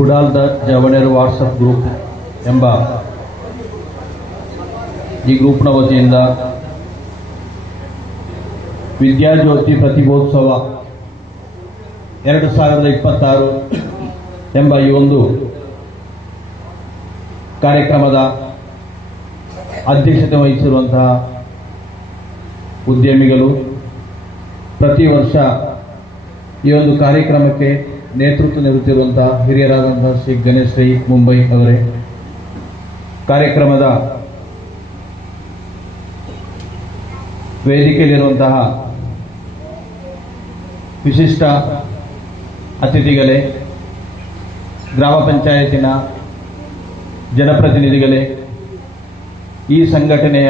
ಕುಡಾಲ್ದ ಜವಣೇರು WhatsApp group ಎಂಬ ಈ ಗ್ರೂಪ್ನ ವತಿಯಿಂದ ವಿದ್ಯಾಜ್ಯೋತಿ ಪ್ರತಿಭೋತ್ಸವ 2026 ಎಂಬ ಈ ಒಂದು ಕಾರ್ಯಕ್ರಮದ ಅಧ್ಯಕ್ಷತೆ ವಹಿಸಿರುವಂತಹ ಉದ್ಯಮಿಗಳು, ಪ್ರತಿ ವರ್ಷ ಈ ಒಂದು ಕಾರ್ಯಕ್ರಮಕ್ಕೆ ನೇತೃತ್ವ ನೀಡುತ್ತಿರುವಂತಹ ಹಿರಿಯರಾದಂತಹ ಶ್ರೀ ಗಣೇಶ್ ರೈ ಮುಂಬೈ ಅವರೇ, ಕಾರ್ಯಕ್ರಮದ ವೇದಿಕೆಯಲ್ಲಿರುವಂತಹ ವಿಶಿಷ್ಟ ಅತಿಥಿಗಳೇ, ಗ್ರಾಮ ಪಂಚಾಯತಿನ ಜನಪ್ರತಿನಿಧಿಗಳೇ, ಈ ಸಂಘಟನೆಯ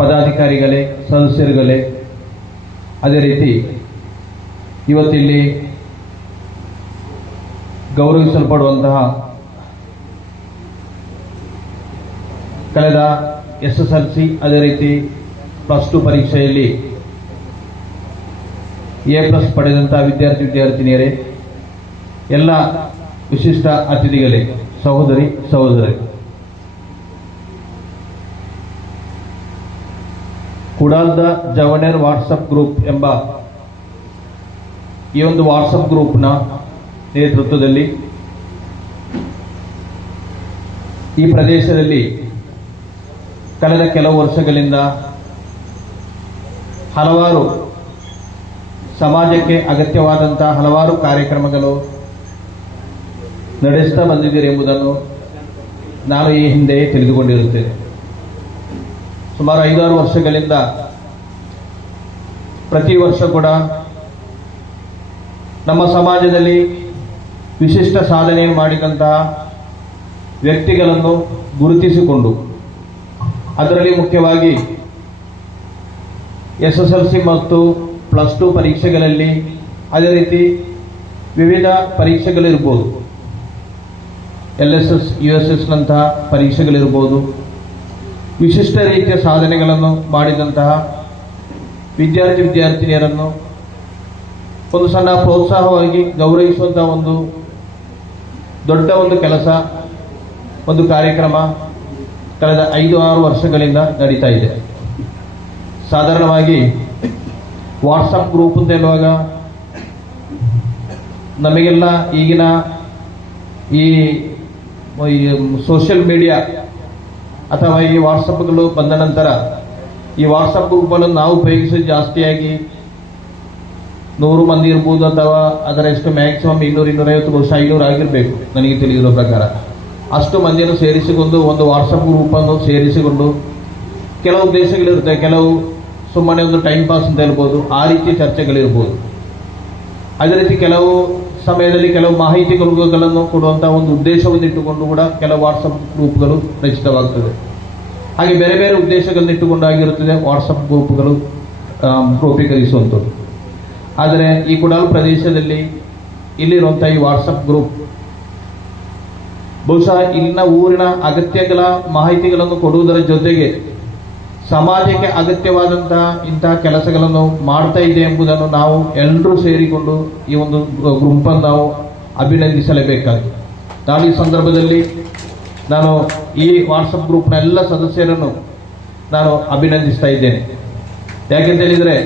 ಪದಾಧಿಕಾರಿಗಳೇ, ಸದಸ್ಯರುಗಳೇ, ಅದೇ ರೀತಿ ಇವತ್ತಿಲ್ಲಿ ಗೌರವಿಸಲ್ಪಡುವಂತಹ ಕಳೆದ SSLC ಅದೇ ರೀತಿ +2 ಪರೀಕ್ಷೆಯಲ್ಲಿ A+ ಪಡೆದಂತಹ ವಿದ್ಯಾರ್ಥಿನಿಯರೇ, ಎಲ್ಲ ವಿಶಿಷ್ಟ ಅತಿಥಿಗಳೇ, ಸಹೋದರಿ, ಕುಡಾಲ್ದ ಜವಣೇರ್ ವಾಟ್ಸಪ್ ಗ್ರೂಪ್ ಎಂಬ ಈ ಒಂದು ವಾಟ್ಸಪ್ ಗ್ರೂಪ್ನ ನೇತೃತ್ವದಲ್ಲಿ ಈ ಪ್ರದೇಶದಲ್ಲಿ ಕಳೆದ ಕೆಲವು ವರ್ಷಗಳಿಂದ ಹಲವಾರು ಸಮಾಜಕ್ಕೆ ಅಗತ್ಯವಾದಂತಹ ಹಲವಾರು ಕಾರ್ಯಕ್ರಮಗಳು ನಡೆಸ್ತಾ ಬಂದಿದ್ದೀರಿ ಎಂಬುದನ್ನು ನಾನು ಈ ಹಿಂದೆ ತಿಳಿದುಕೊಂಡಿರುತ್ತೇನೆ. ಸುಮಾರು 5-6 ವರ್ಷಗಳಿಂದ ಪ್ರತಿ ವರ್ಷ ಕೂಡ ನಮ್ಮ ಸಮಾಜದಲ್ಲಿ ವಿಶಿಷ್ಟ ಸಾಧನೆಯನ್ನು ಮಾಡಿದಂತಹ ವ್ಯಕ್ತಿಗಳನ್ನು ಗುರುತಿಸಿಕೊಂಡು, ಅದರಲ್ಲಿ ಮುಖ್ಯವಾಗಿ SSLC ಮತ್ತು +2 ಪರೀಕ್ಷೆಗಳಲ್ಲಿ, ಅದೇ ರೀತಿ ವಿವಿಧ ಪರೀಕ್ಷೆಗಳಿರ್ಬೋದು, LSS USS ನಂತಹ ಪರೀಕ್ಷೆಗಳಿರ್ಬೋದು, ವಿಶಿಷ್ಟ ರೀತಿಯ ಸಾಧನೆಗಳನ್ನು ಮಾಡಿದಂತಹ ವಿದ್ಯಾರ್ಥಿನಿಯರನ್ನು ಒಂದು ಸಣ್ಣ ಪ್ರೋತ್ಸಾಹವಾಗಿ ಗೌರವಿಸುವಂತಹ ಒಂದು ದೊಡ್ಡ ಒಂದು ಕೆಲಸ, ಒಂದು ಕಾರ್ಯಕ್ರಮ ಕಳೆದ 5-6 ವರ್ಷಗಳಿಂದ ನಡೀತಾ ಇದೆ. ಸಾಧಾರಣವಾಗಿ ವಾಟ್ಸಪ್ ಗ್ರೂಪ್ ಅಂತ ಹೇಳುವಾಗ ನಮಗೆಲ್ಲ ಈಗಿನ ಈ ಸೋಷಿಯಲ್ ಮೀಡಿಯಾ ಅಥವಾ ಈ ವಾಟ್ಸಪ್ಗಳು ಬಂದ ನಂತರ ಈ ವಾಟ್ಸಪ್ ಗ್ರೂಪನ್ನು ನಾವು ಉಪಯೋಗಿಸೋದು ಜಾಸ್ತಿಯಾಗಿ 100 ಮಂದಿ ಇರ್ಬೋದು, ಅಥವಾ ಅದರ ಎಷ್ಟು ಮ್ಯಾಕ್ಸಿಮಮ್ 200-250 ವರ್ಷ 500 ಆಗಿರಬೇಕು ನನಗೆ ತಿಳಿದಿರೋ ಪ್ರಕಾರ. ಅಷ್ಟು ಮಂದಿಯನ್ನು ಸೇರಿಸಿಕೊಂಡು ಒಂದು ವಾಟ್ಸಪ್ ಗ್ರೂಪನ್ನು ಸೇರಿಸಿಕೊಂಡು ಕೆಲವು ಉದ್ದೇಶಗಳಿರುತ್ತೆ, ಕೆಲವು ಸುಮ್ಮನೆ ಒಂದು ಟೈಮ್ ಪಾಸ್ ಅಂತ ಹೇಳ್ಬೋದು, ಆ ರೀತಿಯ ಚರ್ಚೆಗಳಿರ್ಬೋದು. ಅದೇ ರೀತಿ ಕೆಲವು ಸಮಯದಲ್ಲಿ ಕೆಲವು ಮಾಹಿತಿಗಳನ್ನು ಕೊಡುವಂತಹ ಒಂದು ಉದ್ದೇಶವನ್ನು ಇಟ್ಟುಕೊಂಡು ಕೂಡ ಕೆಲವು ವಾಟ್ಸಪ್ ಗ್ರೂಪ್ಗಳು ರಚಿತವಾಗ್ತದೆ. ಹಾಗೆ ಬೇರೆ ಬೇರೆ ಉದ್ದೇಶಗಳನ್ನು ಇಟ್ಟುಕೊಂಡಾಗಿರುತ್ತದೆ ವಾಟ್ಸಪ್ ಗ್ರೂಪ್ಗಳು ರೂಪೀಕರಿಸುವಂಥದ್ದು. ಆದರೆ ಈ ಕುಡಾಲ್ ಪ್ರದೇಶದಲ್ಲಿ ಇಲ್ಲಿರುವಂತಹ ಈ ವಾಟ್ಸಪ್ ಗ್ರೂಪ್ ಬಹುಶಃ ಇಲ್ಲಿನ ಊರಿನ ಅಗತ್ಯಗಳ ಮಾಹಿತಿಗಳನ್ನು ಕೊಡುವುದರ ಜೊತೆಗೆ ಸಮಾಜಕ್ಕೆ ಅಗತ್ಯವಾದಂತಹ ಇಂತಹ ಕೆಲಸಗಳನ್ನು ಮಾಡ್ತಾ ಇದೆ ಎಂಬುದನ್ನು ನಾವು ಎಲ್ಲರೂ ಸೇರಿಕೊಂಡು ಈ ಒಂದು ಗ್ರೂಪನ್ನು ನಾವು ಅಭಿನಂದಿಸಲೇಬೇಕಾಗಿದೆ. ನಾನು ಈ ಸಂದರ್ಭದಲ್ಲಿ ಈ ವಾಟ್ಸಪ್ ಗ್ರೂಪ್ನ ಎಲ್ಲ ಸದಸ್ಯರನ್ನು ನಾನು ಅಭಿನಂದಿಸ್ತಾ ಇದ್ದೇನೆ. ಯಾಕೆಂತ ಹೇಳಿದರೆ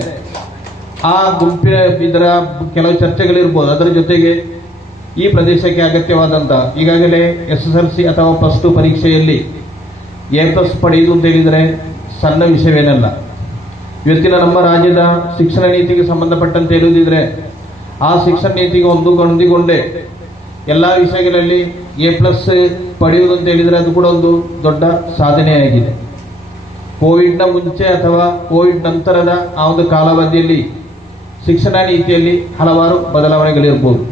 ಆ ಗುಂಪಿನ ಇದರ ಕೆಲವು ಚರ್ಚೆಗಳಿರ್ಬೋದು, ಅದರ ಜೊತೆಗೆ ಈ ಪ್ರದೇಶಕ್ಕೆ ಅಗತ್ಯವಾದಂಥ ಈಗಾಗಲೇ SSLC ಅಥವಾ +2 ಪರೀಕ್ಷೆಯಲ್ಲಿ A+ ಪಡೆಯುವುದು ಅಂತ ಹೇಳಿದರೆ ಸಣ್ಣ ವಿಷಯವೇನಲ್ಲ. ಇವತ್ತಿನ ನಮ್ಮ ರಾಜ್ಯದ ಶಿಕ್ಷಣ ನೀತಿಗೆ ಸಂಬಂಧಪಟ್ಟಂತೆ ಹೇಳುವುದಿದ್ರೆ ಆ ಶಿಕ್ಷಣ ನೀತಿಗೆ ಹೊಂದಿಕೊಂಡೇ ಎಲ್ಲ ವಿಷಯಗಳಲ್ಲಿ A+ ಪಡೆಯುವುದು ಅಂತ ಹೇಳಿದರೆ ಅದು ಕೂಡ ಒಂದು ದೊಡ್ಡ ಸಾಧನೆಯಾಗಿದೆ. ಕೋವಿಡ್ನ ಮುಂಚೆ ಅಥವಾ ಕೋವಿಡ್ ನಂತರದ ಆ ಒಂದು ಕಾಲಾವಧಿಯಲ್ಲಿ ಶಿಕ್ಷಣ ನೀತಿಯಲ್ಲಿ ಹಲವಾರು ಬದಲಾವಣೆಗಳಿರ್ಬೋದು,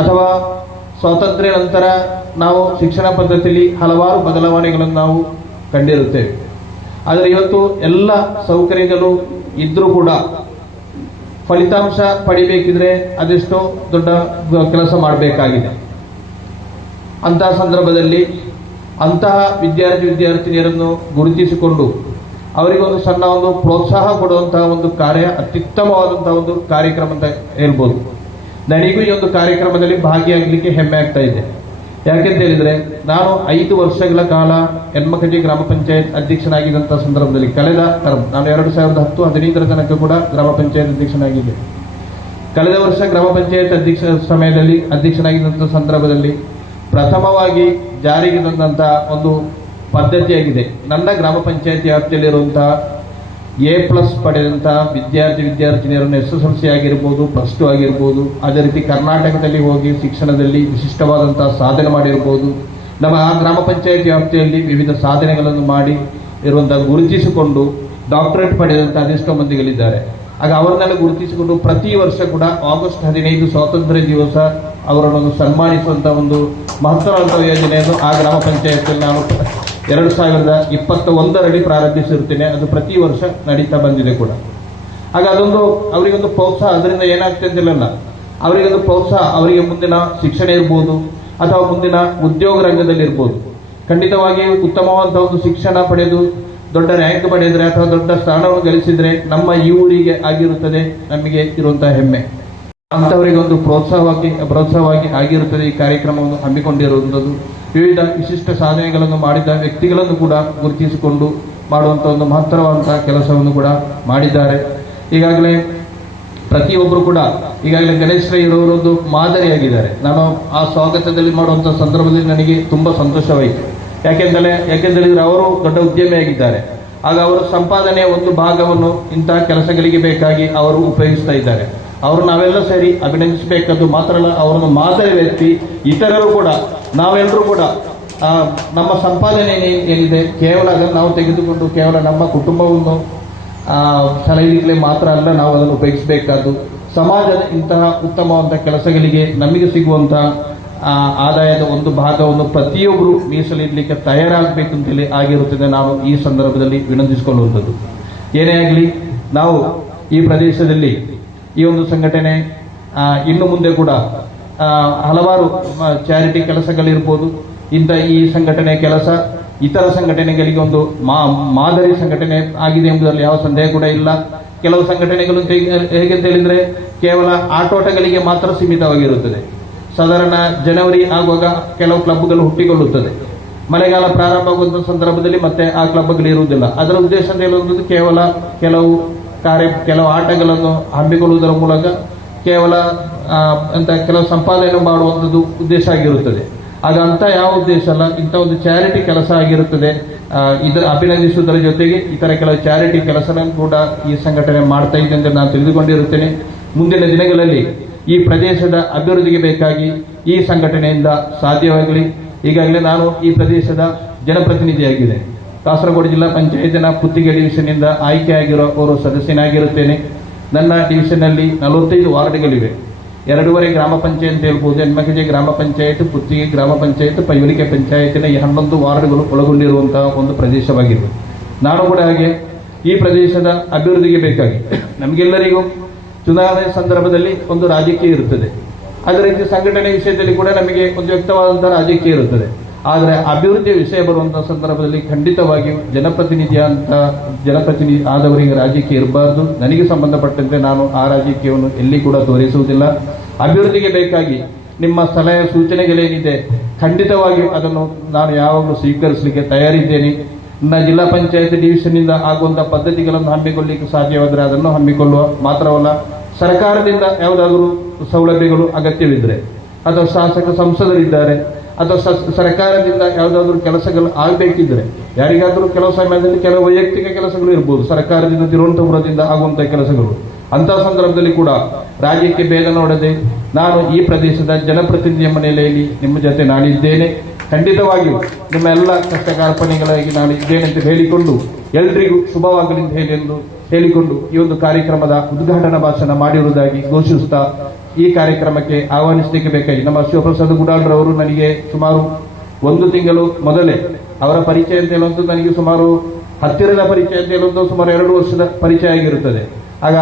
ಅಥವಾ ಸ್ವಾತಂತ್ರ್ಯ ನಂತರ ನಾವು ಶಿಕ್ಷಣ ಪದ್ಧತಿಯಲ್ಲಿ ಹಲವಾರು ಬದಲಾವಣೆಗಳನ್ನು ನಾವು ಕಂಡಿರುತ್ತೇವೆ. ಆದರೆ ಇವತ್ತು ಎಲ್ಲ ಸೌಕರ್ಯಗಳು ಇದ್ರೂ ಕೂಡ ಫಲಿತಾಂಶ ಪಡಿಬೇಕಿದ್ರೆ ಅದೆಷ್ಟೋ ದೊಡ್ಡ ಕೆಲಸ ಮಾಡಬೇಕಾಗಿದೆ. ಅಂತಹ ಸಂದರ್ಭದಲ್ಲಿ ಅಂತಹ ವಿದ್ಯಾರ್ಥಿನಿಯರನ್ನು ಗುರುತಿಸಿಕೊಂಡು ಅವರಿಗೊಂದು ಸಣ್ಣ ಪ್ರೋತ್ಸಾಹ ಕೊಡುವಂತಹ ಒಂದು ಕಾರ್ಯ ಅತ್ಯುತ್ತಮವಾದಂತಹ ಒಂದು ಕಾರ್ಯಕ್ರಮ ಅಂತ ಹೇಳ್ಬೋದು. ನನಗೂ ಈ ಒಂದು ಕಾರ್ಯಕ್ರಮದಲ್ಲಿ ಭಾಗಿಯಾಗಲಿಕ್ಕೆ ಹೆಮ್ಮೆ ಆಗ್ತಾ ಇದೆ. ಯಾಕೆಂತ ಹೇಳಿದ್ರೆ ನಾನು 5 ವರ್ಷಗಳ ಕಾಲ ಹೆಣ್ಮಕಜಿ ಗ್ರಾಮ ಪಂಚಾಯತ್ ಅಧ್ಯಕ್ಷನಾಗಿದ್ದಂಥ ಸಂದರ್ಭದಲ್ಲಿ ಕಳೆದ ಟರ್ಮ್ ನಾನು 2010-15 ತನಕ ಕೂಡ ಗ್ರಾಮ ಪಂಚಾಯತ್ ಅಧ್ಯಕ್ಷನಾಗಿದ್ದೆ. ಕಳೆದ ವರ್ಷ ಗ್ರಾಮ ಪಂಚಾಯತ್ ಅಧ್ಯಕ್ಷನಾಗಿದ್ದಂಥ ಸಂದರ್ಭದಲ್ಲಿ ಪ್ರಥಮವಾಗಿ ಜಾರಿಗೆ ತಂದಂತಹ ಒಂದು ಪದ್ಧತಿಯಾಗಿದೆ. ನನ್ನ ಗ್ರಾಮ ಪಂಚಾಯತ್ ವ್ಯಾಪ್ತಿಯಲ್ಲಿರುವಂತಹ A+ ಪಡೆದಂತಹ ವಿದ್ಯಾರ್ಥಿನಿಯರನ್ನು SSLC ಆಗಿರ್ಬೋದು, +2 ಆಗಿರ್ಬೋದು, ಅದೇ ರೀತಿ ಕರ್ನಾಟಕದಲ್ಲಿ ಹೋಗಿ ಶಿಕ್ಷಣದಲ್ಲಿ ವಿಶಿಷ್ಟವಾದಂತಹ ಸಾಧನೆ ಮಾಡಿರ್ಬೋದು, ನಮ್ಮ ಆ ಗ್ರಾಮ ಪಂಚಾಯತ್ ವ್ಯಾಪ್ತಿಯಲ್ಲಿ ವಿವಿಧ ಸಾಧನೆಗಳನ್ನು ಮಾಡಿ ಇರುವಂತಹ ಗುರುತಿಸಿಕೊಂಡು ಡಾಕ್ಟರೇಟ್ ಪಡೆದಂತಹ ಅದೆಷ್ಟೋ ಮಂದಿಗಳಿದ್ದಾರೆ. ಆಗ ಅವರನ್ನೆಲ್ಲ ಗುರುತಿಸಿಕೊಂಡು ಪ್ರತಿ ವರ್ಷ ಕೂಡ ಆಗಸ್ಟ್ 15 ಸ್ವಾತಂತ್ರ್ಯ ದಿವಸ ಅವರನ್ನು ಸನ್ಮಾನಿಸುವಂತಹ ಒಂದು ಮಹತ್ತರವಾದ ಯೋಜನೆಯನ್ನು ಆ ಗ್ರಾಮ ಪಂಚಾಯತ್ನಲ್ಲಿ ನಾನು 2021ರಲ್ಲಿ ಪ್ರಾರಂಭಿಸಿರುತ್ತೇನೆ. ಅದು ಪ್ರತಿ ವರ್ಷ ನಡೀತಾ ಬಂದಿದೆ ಕೂಡ. ಆಗ ಅದೊಂದು ಅವರಿಗೊಂದು ಪ್ರೋತ್ಸಾಹ, ಅದರಿಂದ ಏನಾಗ್ತಿದ್ದಿಲ್ಲ, ಅವರಿಗೊಂದು ಪ್ರೋತ್ಸಾಹ, ಅವರಿಗೆ ಮುಂದಿನ ಶಿಕ್ಷಣ ಇರ್ಬೋದು ಅಥವಾ ಮುಂದಿನ ಉದ್ಯೋಗ ರಂಗದಲ್ಲಿ ಇರ್ಬೋದು, ಖಂಡಿತವಾಗಿ ಉತ್ತಮವಾದಂತಹ ಒಂದು ಶಿಕ್ಷಣ ಪಡೆದು ದೊಡ್ಡ ರ್ಯಾಂಕ್ ಪಡೆದರೆ ಅಥವಾ ದೊಡ್ಡ ಸ್ಥಾನವನ್ನು ಗಳಿಸಿದ್ರೆ ನಮ್ಮ ಈ ಊರಿಗೆ ಆಗಿರುತ್ತದೆ ನಮಗೆ ಇರುವಂತಹ ಹೆಮ್ಮೆ. ಅಂತವರಿಗೆ ಒಂದು ಪ್ರೋತ್ಸಾಹವಾಗಿ ಆಗಿರುತ್ತದೆ ಈ ಕಾರ್ಯಕ್ರಮವನ್ನು ಹಮ್ಮಿಕೊಂಡಿರುವಂಥದ್ದು. ವಿವಿಧ ವಿಶಿಷ್ಟ ಸಾಧನೆಗಳನ್ನು ಮಾಡಿದ ವ್ಯಕ್ತಿಗಳನ್ನು ಕೂಡ ಗುರುತಿಸಿಕೊಂಡು ಮಾಡುವಂಥ ಒಂದು ಮಹತ್ತರವಾದಂತಹ ಕೆಲಸವನ್ನು ಕೂಡ ಮಾಡಿದ್ದಾರೆ. ಈಗಾಗಲೇ ಪ್ರತಿಯೊಬ್ಬರು ಕೂಡ ಈಗಾಗಲೇ ಗಣೇಶ್ ರೈ ಇರೋರೊಂದು ಮಾದರಿಯಾಗಿದ್ದಾರೆ. ನಾನು ಆ ಸ್ವಾಗತದಲ್ಲಿ ಮಾಡುವಂಥ ಸಂದರ್ಭದಲ್ಲಿ ನನಗೆ ತುಂಬಾ ಸಂತೋಷವಾಯಿತು. ಯಾಕೆಂದರೆ ಅವರು ದೊಡ್ಡ ಉದ್ಯಮಿಯಾಗಿದ್ದಾರೆ. ಆಗ ಅವರ ಸಂಪಾದನೆಯ ಒಂದು ಭಾಗವನ್ನು ಇಂತಹ ಕೆಲಸಗಳಿಗೆ ಬೇಕಾಗಿ ಅವರು ಉಪಯೋಗಿಸ್ತಾ ಇದ್ದಾರೆ. ಅವರು ನಾವೆಲ್ಲ ಸೇರಿ ಅಭಿನಂದಿಸಬೇಕಾದ್ದು ಮಾತ್ರ ಅಲ್ಲ, ಅವರನ್ನು ಮಾದರಿ ವ್ಯಕ್ತಿ. ಇತರರು ಕೂಡ ನಾವೆಲ್ಲರೂ ಕೂಡ ನಮ್ಮ ಸಂಪಾದನೆ ಏನಿದೆ ಕೇವಲ ಅದನ್ನು ನಾವು ತೆಗೆದುಕೊಂಡು ಕೇವಲ ನಮ್ಮ ಕುಟುಂಬವನ್ನು ಸಲಹೆಗಳಿಗೆ ಮಾತ್ರ ಅಲ್ಲ ನಾವು ಅದನ್ನು ಉಪಯೋಗಿಸಬೇಕಾದ್ದು. ಸಮಾಜದ ಇಂತಹ ಉತ್ತಮವಾದ ಕೆಲಸಗಳಿಗೆ ನಮಗೆ ಸಿಗುವಂತಹ ಆದಾಯದ ಒಂದು ಭಾಗವನ್ನು ಪ್ರತಿಯೊಬ್ಬರು ಮೀಸಲಿಡಲಿಕ್ಕೆ ತಯಾರಾಗಬೇಕು ಅಂತೇಳಿ ಆಗಿರುತ್ತದೆ. ನಾನು ಈ ಸಂದರ್ಭದಲ್ಲಿ ವಿನಂತಿಸಿಕೊಳ್ಳುವಂಥದ್ದು. ಏನೇ ಆಗಲಿ, ನಾವು ಈ ಪ್ರದೇಶದಲ್ಲಿ ಈ ಒಂದು ಸಂಘಟನೆ ಇನ್ನು ಮುಂದೆ ಕೂಡ ಹಲವಾರು ಚಾರಿಟಿ ಕೆಲಸಗಳಿರ್ಬೋದು, ಈ ಸಂಘಟನೆ ಕೆಲಸ ಇತರ ಸಂಘಟನೆಗಳಿಗೆ ಒಂದು ಮಾದರಿ ಸಂಘಟನೆ ಆಗಿದೆ ಎಂಬುದರಲ್ಲಿ ಯಾವ ಸಂದೇಹ ಕೂಡ ಇಲ್ಲ. ಕೆಲವು ಸಂಘಟನೆಗಳು ಹೇಗೆಂತ ಹೇಳಿದ್ರೆ ಕೇವಲ ಆಟೋಟಗಳಿಗೆ ಮಾತ್ರ ಸೀಮಿತವಾಗಿರುತ್ತದೆ. ಸಾಧಾರಣ ಜನವರಿ ಆಗುವಾಗ ಕೆಲವು ಕ್ಲಬ್ಗಳು ಹುಟ್ಟಿಕೊಳ್ಳುತ್ತದೆ. ಮಳೆಗಾಲ ಪ್ರಾರಂಭ ಆಗುವಂತಹ ಸಂದರ್ಭದಲ್ಲಿ ಮತ್ತೆ ಆ ಕ್ಲಬ್ಗಳು ಇರುವುದಿಲ್ಲ. ಅದರ ಉದ್ದೇಶ ಅಂತ ಹೇಳುವುದು ಕೇವಲ ಕೆಲವು ಆಟಗಳನ್ನು ಹಮ್ಮಿಕೊಳ್ಳುವುದರ ಮೂಲಕ ಕೇವಲ ಕೆಲವು ಸಂಪಾದನೆ ಮಾಡುವಂಥದ್ದು ಉದ್ದೇಶ ಆಗಿರುತ್ತದೆ. ಆಗ ಅಂತ ಯಾವ ಉದ್ದೇಶ ಅಲ್ಲ, ಇಂಥ ಒಂದು ಚಾರಿಟಿ ಕೆಲಸ ಆಗಿರುತ್ತದೆ. ಇದರ ಅಭಿನಂದಿಸುವುದರ ಜೊತೆಗೆ ಇತರ ಕೆಲವು ಚಾರಿಟಿ ಕೆಲಸಗಳನ್ನು ಕೂಡ ಈ ಸಂಘಟನೆ ಮಾಡ್ತಾ ಇದೆ ಅಂತ ನಾನು ತಿಳಿದುಕೊಂಡಿರುತ್ತೇನೆ. ಮುಂದಿನ ದಿನಗಳಲ್ಲಿ ಈ ಪ್ರದೇಶದ ಅಭಿವೃದ್ಧಿಗೆ ಬೇಕಾಗಿ ಈ ಸಂಘಟನೆಯಿಂದ ಸಾಧ್ಯವಾಗಲಿ. ಈಗಾಗಲೇ ನಾನು ಈ ಪ್ರದೇಶದ ಜನಪ್ರತಿನಿಧಿಯಾಗಿದೆ. ಕಾಸರಗೋಡು ಜಿಲ್ಲಾ ಪಂಚಾಯತಿನ ಪುತ್ತಿಗೆ ಡಿವಿಷನ್ನಿಂದ ಆಯ್ಕೆಯಾಗಿರೋ ಓರ್ವ ಸದಸ್ಯನಾಗಿರುತ್ತೇನೆ. ನನ್ನ ಡಿವಿಷನ್ನಲ್ಲಿ 45 ವಾರ್ಡ್ಗಳಿವೆ. 2.5 ಗ್ರಾಮ ಪಂಚಾಯತ್ ಹೇಳ್ಬೋದು. ಹೆಣ್ಮಕಜೆ ಗ್ರಾಮ ಪಂಚಾಯತ್, ಪುತ್ತಿಗೆ ಗ್ರಾಮ ಪಂಚಾಯತ್, ಪೈವಲಿಕೆ ಪಂಚಾಯತಿನ ಈ 11 ವಾರ್ಡ್ಗಳು ಒಳಗೊಂಡಿರುವಂತಹ ಒಂದು ಪ್ರದೇಶವಾಗಿವೆ. ನಾನು ಕೂಡ ಹಾಗೆ ಈ ಪ್ರದೇಶದ ಅಭಿವೃದ್ಧಿಗೆ ಬೇಕಾಗಿ ನಮಗೆಲ್ಲರಿಗೂ ಚುನಾವಣೆ ಸಂದರ್ಭದಲ್ಲಿ ಒಂದು ರಾಜಕೀಯ ಇರುತ್ತದೆ. ಅದೇ ರೀತಿ ಸಂಘಟನೆ ವಿಷಯದಲ್ಲಿ ಕೂಡ ನಮಗೆ ಒಂದು ವ್ಯಕ್ತವಾದಂತಹ ರಾಜಕೀಯ ಇರುತ್ತದೆ. ಆದರೆ ಅಭಿವೃದ್ಧಿಯ ವಿಷಯ ಬರುವಂತಹ ಸಂದರ್ಭದಲ್ಲಿ ಖಂಡಿತವಾಗಿಯೂ ಜನಪ್ರತಿನಿಧಿ ಆದವರಿಗೆ ರಾಜಕೀಯ ಇರಬಾರದು. ನನಗೆ ಸಂಬಂಧಪಟ್ಟಂತೆ ನಾನು ಆ ರಾಜಕೀಯವನ್ನು ಎಲ್ಲಿ ಕೂಡ ತೋರಿಸುವುದಿಲ್ಲ. ಅಭಿವೃದ್ಧಿಗೆ ಬೇಕಾಗಿ ನಿಮ್ಮ ಸಲಹೆ ಸೂಚನೆಗಳೇನಿದೆ ಖಂಡಿತವಾಗಿಯೂ ಅದನ್ನು ನಾನು ಯಾವಾಗಲೂ ಸ್ವೀಕರಿಸಲಿಕ್ಕೆ ತಯಾರಿದ್ದೇನೆ. ನನ್ನ ಜಿಲ್ಲಾ ಪಂಚಾಯತ್ ಡಿವಿಷನ್ನಿಂದ ಆಗುವಂತಹ ಪದ್ಧತಿಗಳನ್ನು ಹಮ್ಮಿಕೊಳ್ಳಲಿಕ್ಕೆ ಸಾಧ್ಯವಾದರೆ ಅದನ್ನು ಹಮ್ಮಿಕೊಳ್ಳುವ ಮಾತ್ರವಲ್ಲ, ಸರ್ಕಾರದಿಂದ ಯಾವುದಾದರೂ ಸೌಲಭ್ಯಗಳು ಅಗತ್ಯವಿದ್ದರೆ ಅಥವಾ ಶಾಸಕ ಸಂಸದರಿದ್ದಾರೆ ಅಥವಾ ಸರ್ಕಾರದಿಂದ ಯಾವುದಾದ್ರೂ ಕೆಲಸಗಳು ಆಗಬೇಕಿದ್ರೆ, ಯಾರಿಗಾದರೂ ಕೆಲವು ಸಮಯದಲ್ಲಿ ಕೆಲವು ವೈಯಕ್ತಿಕ ಕೆಲಸಗಳು ಇರ್ಬೋದು, ಸರ್ಕಾರದಿಂದ ತಿರುವನಂತಪುರದಿಂದ ಆಗುವಂತಹ ಕೆಲಸಗಳು, ಅಂತಹ ಸಂದರ್ಭದಲ್ಲಿ ಕೂಡ ರಾಜ್ಯಕ್ಕೆ ಭೇದ ನೋಡದೆ ನಾನು ಈ ಪ್ರದೇಶದ ಜನಪ್ರತಿನಿಧಿಯ ಮನೆಯಲ್ಲಿ ನಿಮ್ಮ ಜೊತೆ ನಾನಿದ್ದೇನೆ. ಖಂಡಿತವಾಗಿಯೂ ನಿಮ್ಮ ಎಲ್ಲ ಕಷ್ಟ ಕಾರ್ಪಣ್ಯಗಳಾಗಿ ನಾನು ಇದ್ದೇನೆ ಅಂತ ಹೇಳಿಕೊಂಡು ಎಲ್ರಿಗೂ ಶುಭವಾಗಲಿ ಅಂತ ಹೇಳಿಕೊಂಡು ಈ ಒಂದು ಕಾರ್ಯಕ್ರಮದ ಉದ್ಘಾಟನಾ ಭಾಷಣ ಮಾಡಿರುವುದಾಗಿ ಘೋಷಿಸುತ್ತಾ ಈ ಕಾರ್ಯಕ್ರಮಕ್ಕೆ ಆಹ್ವಾನಿಸಲಿಕ್ಕೆ ಬೇಕಾಗಿ ನಮ್ಮ ಶಿವಪ್ರಸಾದ್ ಗುಡಾಳ್ರವರು ನನಗೆ ಸುಮಾರು 1 ತಿಂಗಳು ಮೊದಲೇ ಅವರ ಪರಿಚಯ ಅಂತ ಹೇಳುವಂಥದ್ದು ನನಗೆ ಸುಮಾರು ಹತ್ತಿರದ ಪರಿಚಯ ಅಂತ ಹೇಳುವಂಥದ್ದು ಸುಮಾರು 2 ವರ್ಷದ ಪರಿಚಯ ಆಗಿರುತ್ತದೆ. ಆಗ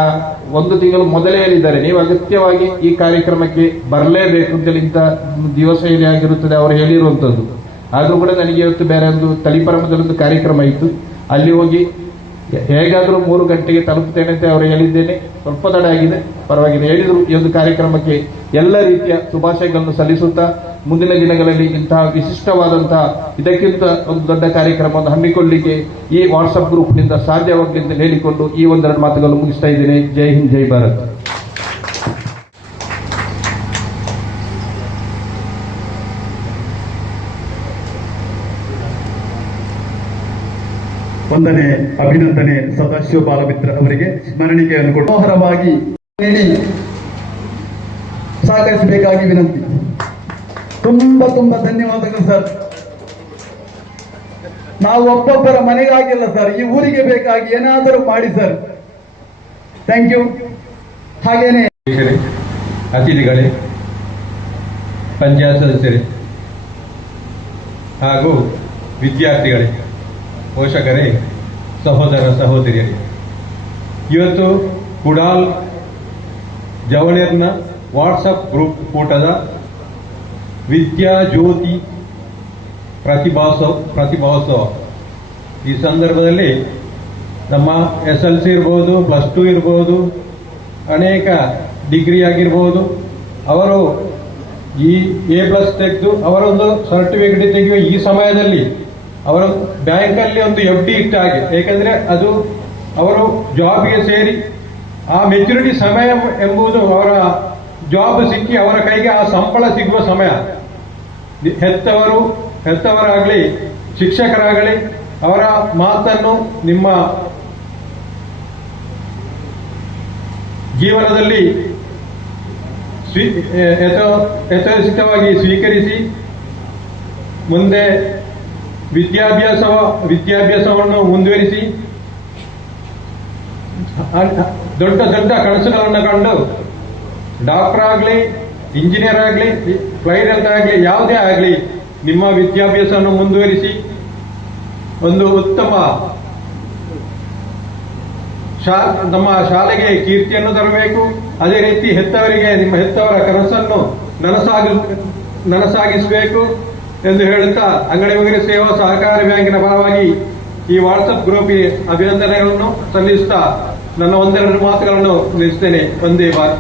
1 ತಿಂಗಳು ಮೊದಲೇ ಹೇಳಿದ್ದಾರೆ, ನೀವು ಅಗತ್ಯವಾಗಿ ಈ ಕಾರ್ಯಕ್ರಮಕ್ಕೆ ಬರಲೇಬೇಕು ಅಂತೇಳಿ ಇಂಥ ದಿವಸ ಹೇಳಿ ಆಗಿರುತ್ತದೆ ಅವರು ಹೇಳಿರುವಂಥದ್ದು. ಆದರೂ ಕೂಡ ನನಗೆ ಇವತ್ತು ಬೇರೆ ಒಂದು ತಳಿಪರಮದಲ್ಲೊಂದು ಕಾರ್ಯಕ್ರಮ ಇತ್ತು, ಅಲ್ಲಿ ಹೋಗಿ ಹೇಗಾದರೂ 3 ಗಂಟೆಗೆ ತಲುಪುತ್ತೇನೆ ಅಂತ ಅವರು ಹೇಳಿದ್ದೇನೆ. ಸ್ವಲ್ಪ ತಡ ಆಗಿದೆ, ಪರವಾಗಿಲ್ಲ. ಹೇಳಿದ್ರು ಈ ಒಂದು ಕಾರ್ಯಕ್ರಮಕ್ಕೆ ಎಲ್ಲ ರೀತಿಯ ಶುಭಾಶಯಗಳನ್ನು ಸಲ್ಲಿಸುತ್ತಾ ಮುಂದಿನ ದಿನಗಳಲ್ಲಿ ಇಂತಹ ವಿಶಿಷ್ಟವಾದಂತಹ ಇದಕ್ಕಿಂತ ಒಂದು ದೊಡ್ಡ ಕಾರ್ಯಕ್ರಮವನ್ನು ಹಮ್ಮಿಕೊಳ್ಳಲಿಕ್ಕೆ ಈ ವಾಟ್ಸಪ್ ಗ್ರೂಪ್ನಿಂದ ಸಾಧ್ಯವಾಗಲಿ ಅಂತ ಹೇಳಿಕೊಂಡು ಈ ಒಂದೆರಡು ಮಾತುಗಳನ್ನು ಮುಗಿಸ್ತಾ ಇದ್ದೇನೆ. ಜೈ ಹಿಂದ್, ಜೈ ಭಾರತ್. ವಂದನೆ, ಅಭಿನಂದನೆ ಸದಾಶಿವ ಬಾಲಮಿತ್ರ ಅವರಿಗೆ ಸ್ಮರಣಿಕೆಯನ್ನು ಮನೋಹರವಾಗಿ ನೀಡಿ ಸಹಕರಿಸಬೇಕಾಗಿ ವಿನಂತಿ. ತುಂಬಾ ತುಂಬಾ ಧನ್ಯವಾದಗಳು ಸರ್. ನಾವು ಒಬ್ಬೊಬ್ಬರ ಮನೆಗಾಗಿಲ್ಲ ಸರ್, ಈ ಊರಿಗೆ ಬೇಕಾಗಿ ಏನಾದರೂ ಮಾಡಿ ಸರ್. Thank you. ಹಾಗೇನೆ ಅತಿಥಿಗಳೇ, ಪಂಚಾಯತ್ ಸದಸ್ಯರೇ ಹಾಗೂ ವಿದ್ಯಾರ್ಥಿಗಳೇ, ಪೋಷಕರೇ, ಸಹೋದರ ಸಹೋದರಿಯರೇ, ಇವತ್ತು ಕುಡಾಲ್ ಜವಳೇರ್ನ ವಾಟ್ಸಪ್ ಗ್ರೂಪ್ ಕೂಟದ ವಿದ್ಯಾ ಜ್ಯೋತಿ ಪ್ರತಿಭೋತ್ಸವ ಈ ಸಂದರ್ಭದಲ್ಲಿ ನಮ್ಮ SLC ಇರ್ಬೋದು, +2 ಇರ್ಬೋದು, ಅನೇಕ ಡಿಗ್ರಿ ಆಗಿರ್ಬೋದು, ಅವರು ಈ A+ ತೆಗೆದು ಅವರೊಂದು ಸರ್ಟಿಫಿಕೇಟ್ ತೆಗೆಯುವ ಈ ಸಮಯದಲ್ಲಿ ಅವರು ಬ್ಯಾಂಕಲ್ಲಿ ಒಂದು FD ಇಟ್ಟ ಹಾಗೆ. ಏಕೆಂದರೆ ಅದು ಅವರು ಜಾಬ್ಗೆ ಸೇರಿ ಆ ಮೆಚುರಿಟಿ ಸಮಯ ಎಂಬುದು ಅವರ ಜಾಬ್ ಸಿಕ್ಕಿ ಅವರ ಕೈಗೆ ಆ ಸಂಬಳ ಸಿಗುವ ಸಮಯ. ಹೆತ್ತವರಾಗಲಿ ಶಿಕ್ಷಕರಾಗಲಿ ಅವರ ಮಾತನ್ನು ನಿಮ್ಮ ಜೀವನದಲ್ಲಿ ಯಥೋಚಿತವಾಗಿ ಸ್ವೀಕರಿಸಿ ಮುಂದೆ ವಿದ್ಯಾಭ್ಯಾಸವನ್ನು ಮುಂದುವರಿಸಿ ದೊಡ್ಡ ದೊಡ್ಡ ಕನಸುಗಳನ್ನು ಕಂಡು ಡಾಕ್ಟರ್ ಆಗಲಿ, ಇಂಜಿನಿಯರ್ ಆಗಲಿ, ಪೈಲಟ್ ಆಗಲಿ, ಯಾವುದೇ ಆಗಲಿ ನಿಮ್ಮ ವಿದ್ಯಾಭ್ಯಾಸವನ್ನು ಮುಂದುವರಿಸಿ ಒಂದು ಉತ್ತಮ ನಮ್ಮ ಶಾಲೆಗೆ ಕೀರ್ತಿಯನ್ನು ತರಬೇಕು. ಅದೇ ರೀತಿ ಹೆತ್ತವರಿಗೆ ನಿಮ್ಮ ಹೆತ್ತವರ ಕನಸನ್ನು ನನಸಾಗಿಸಬೇಕು ಎಂದು ಹೇಳುತ್ತಾ ಅಂಗಡಿ ಸೇವಾ ಸಹಕಾರ ಬ್ಯಾಂಕಿನ ಪರವಾಗಿ ಈ ವಾಟ್ಸಪ್ ಗ್ರೂಪ್ಗೆ ಅಭಿನಂದನೆಗಳನ್ನು ಸಲ್ಲಿಸುತ್ತಾ ನನ್ನ ಒಂದೆರಡು ಮಾತುಗಳನ್ನು ನಿಲ್ಲಿಸುತ್ತೇನೆ. ಒಂದೇ ಬಾರ್.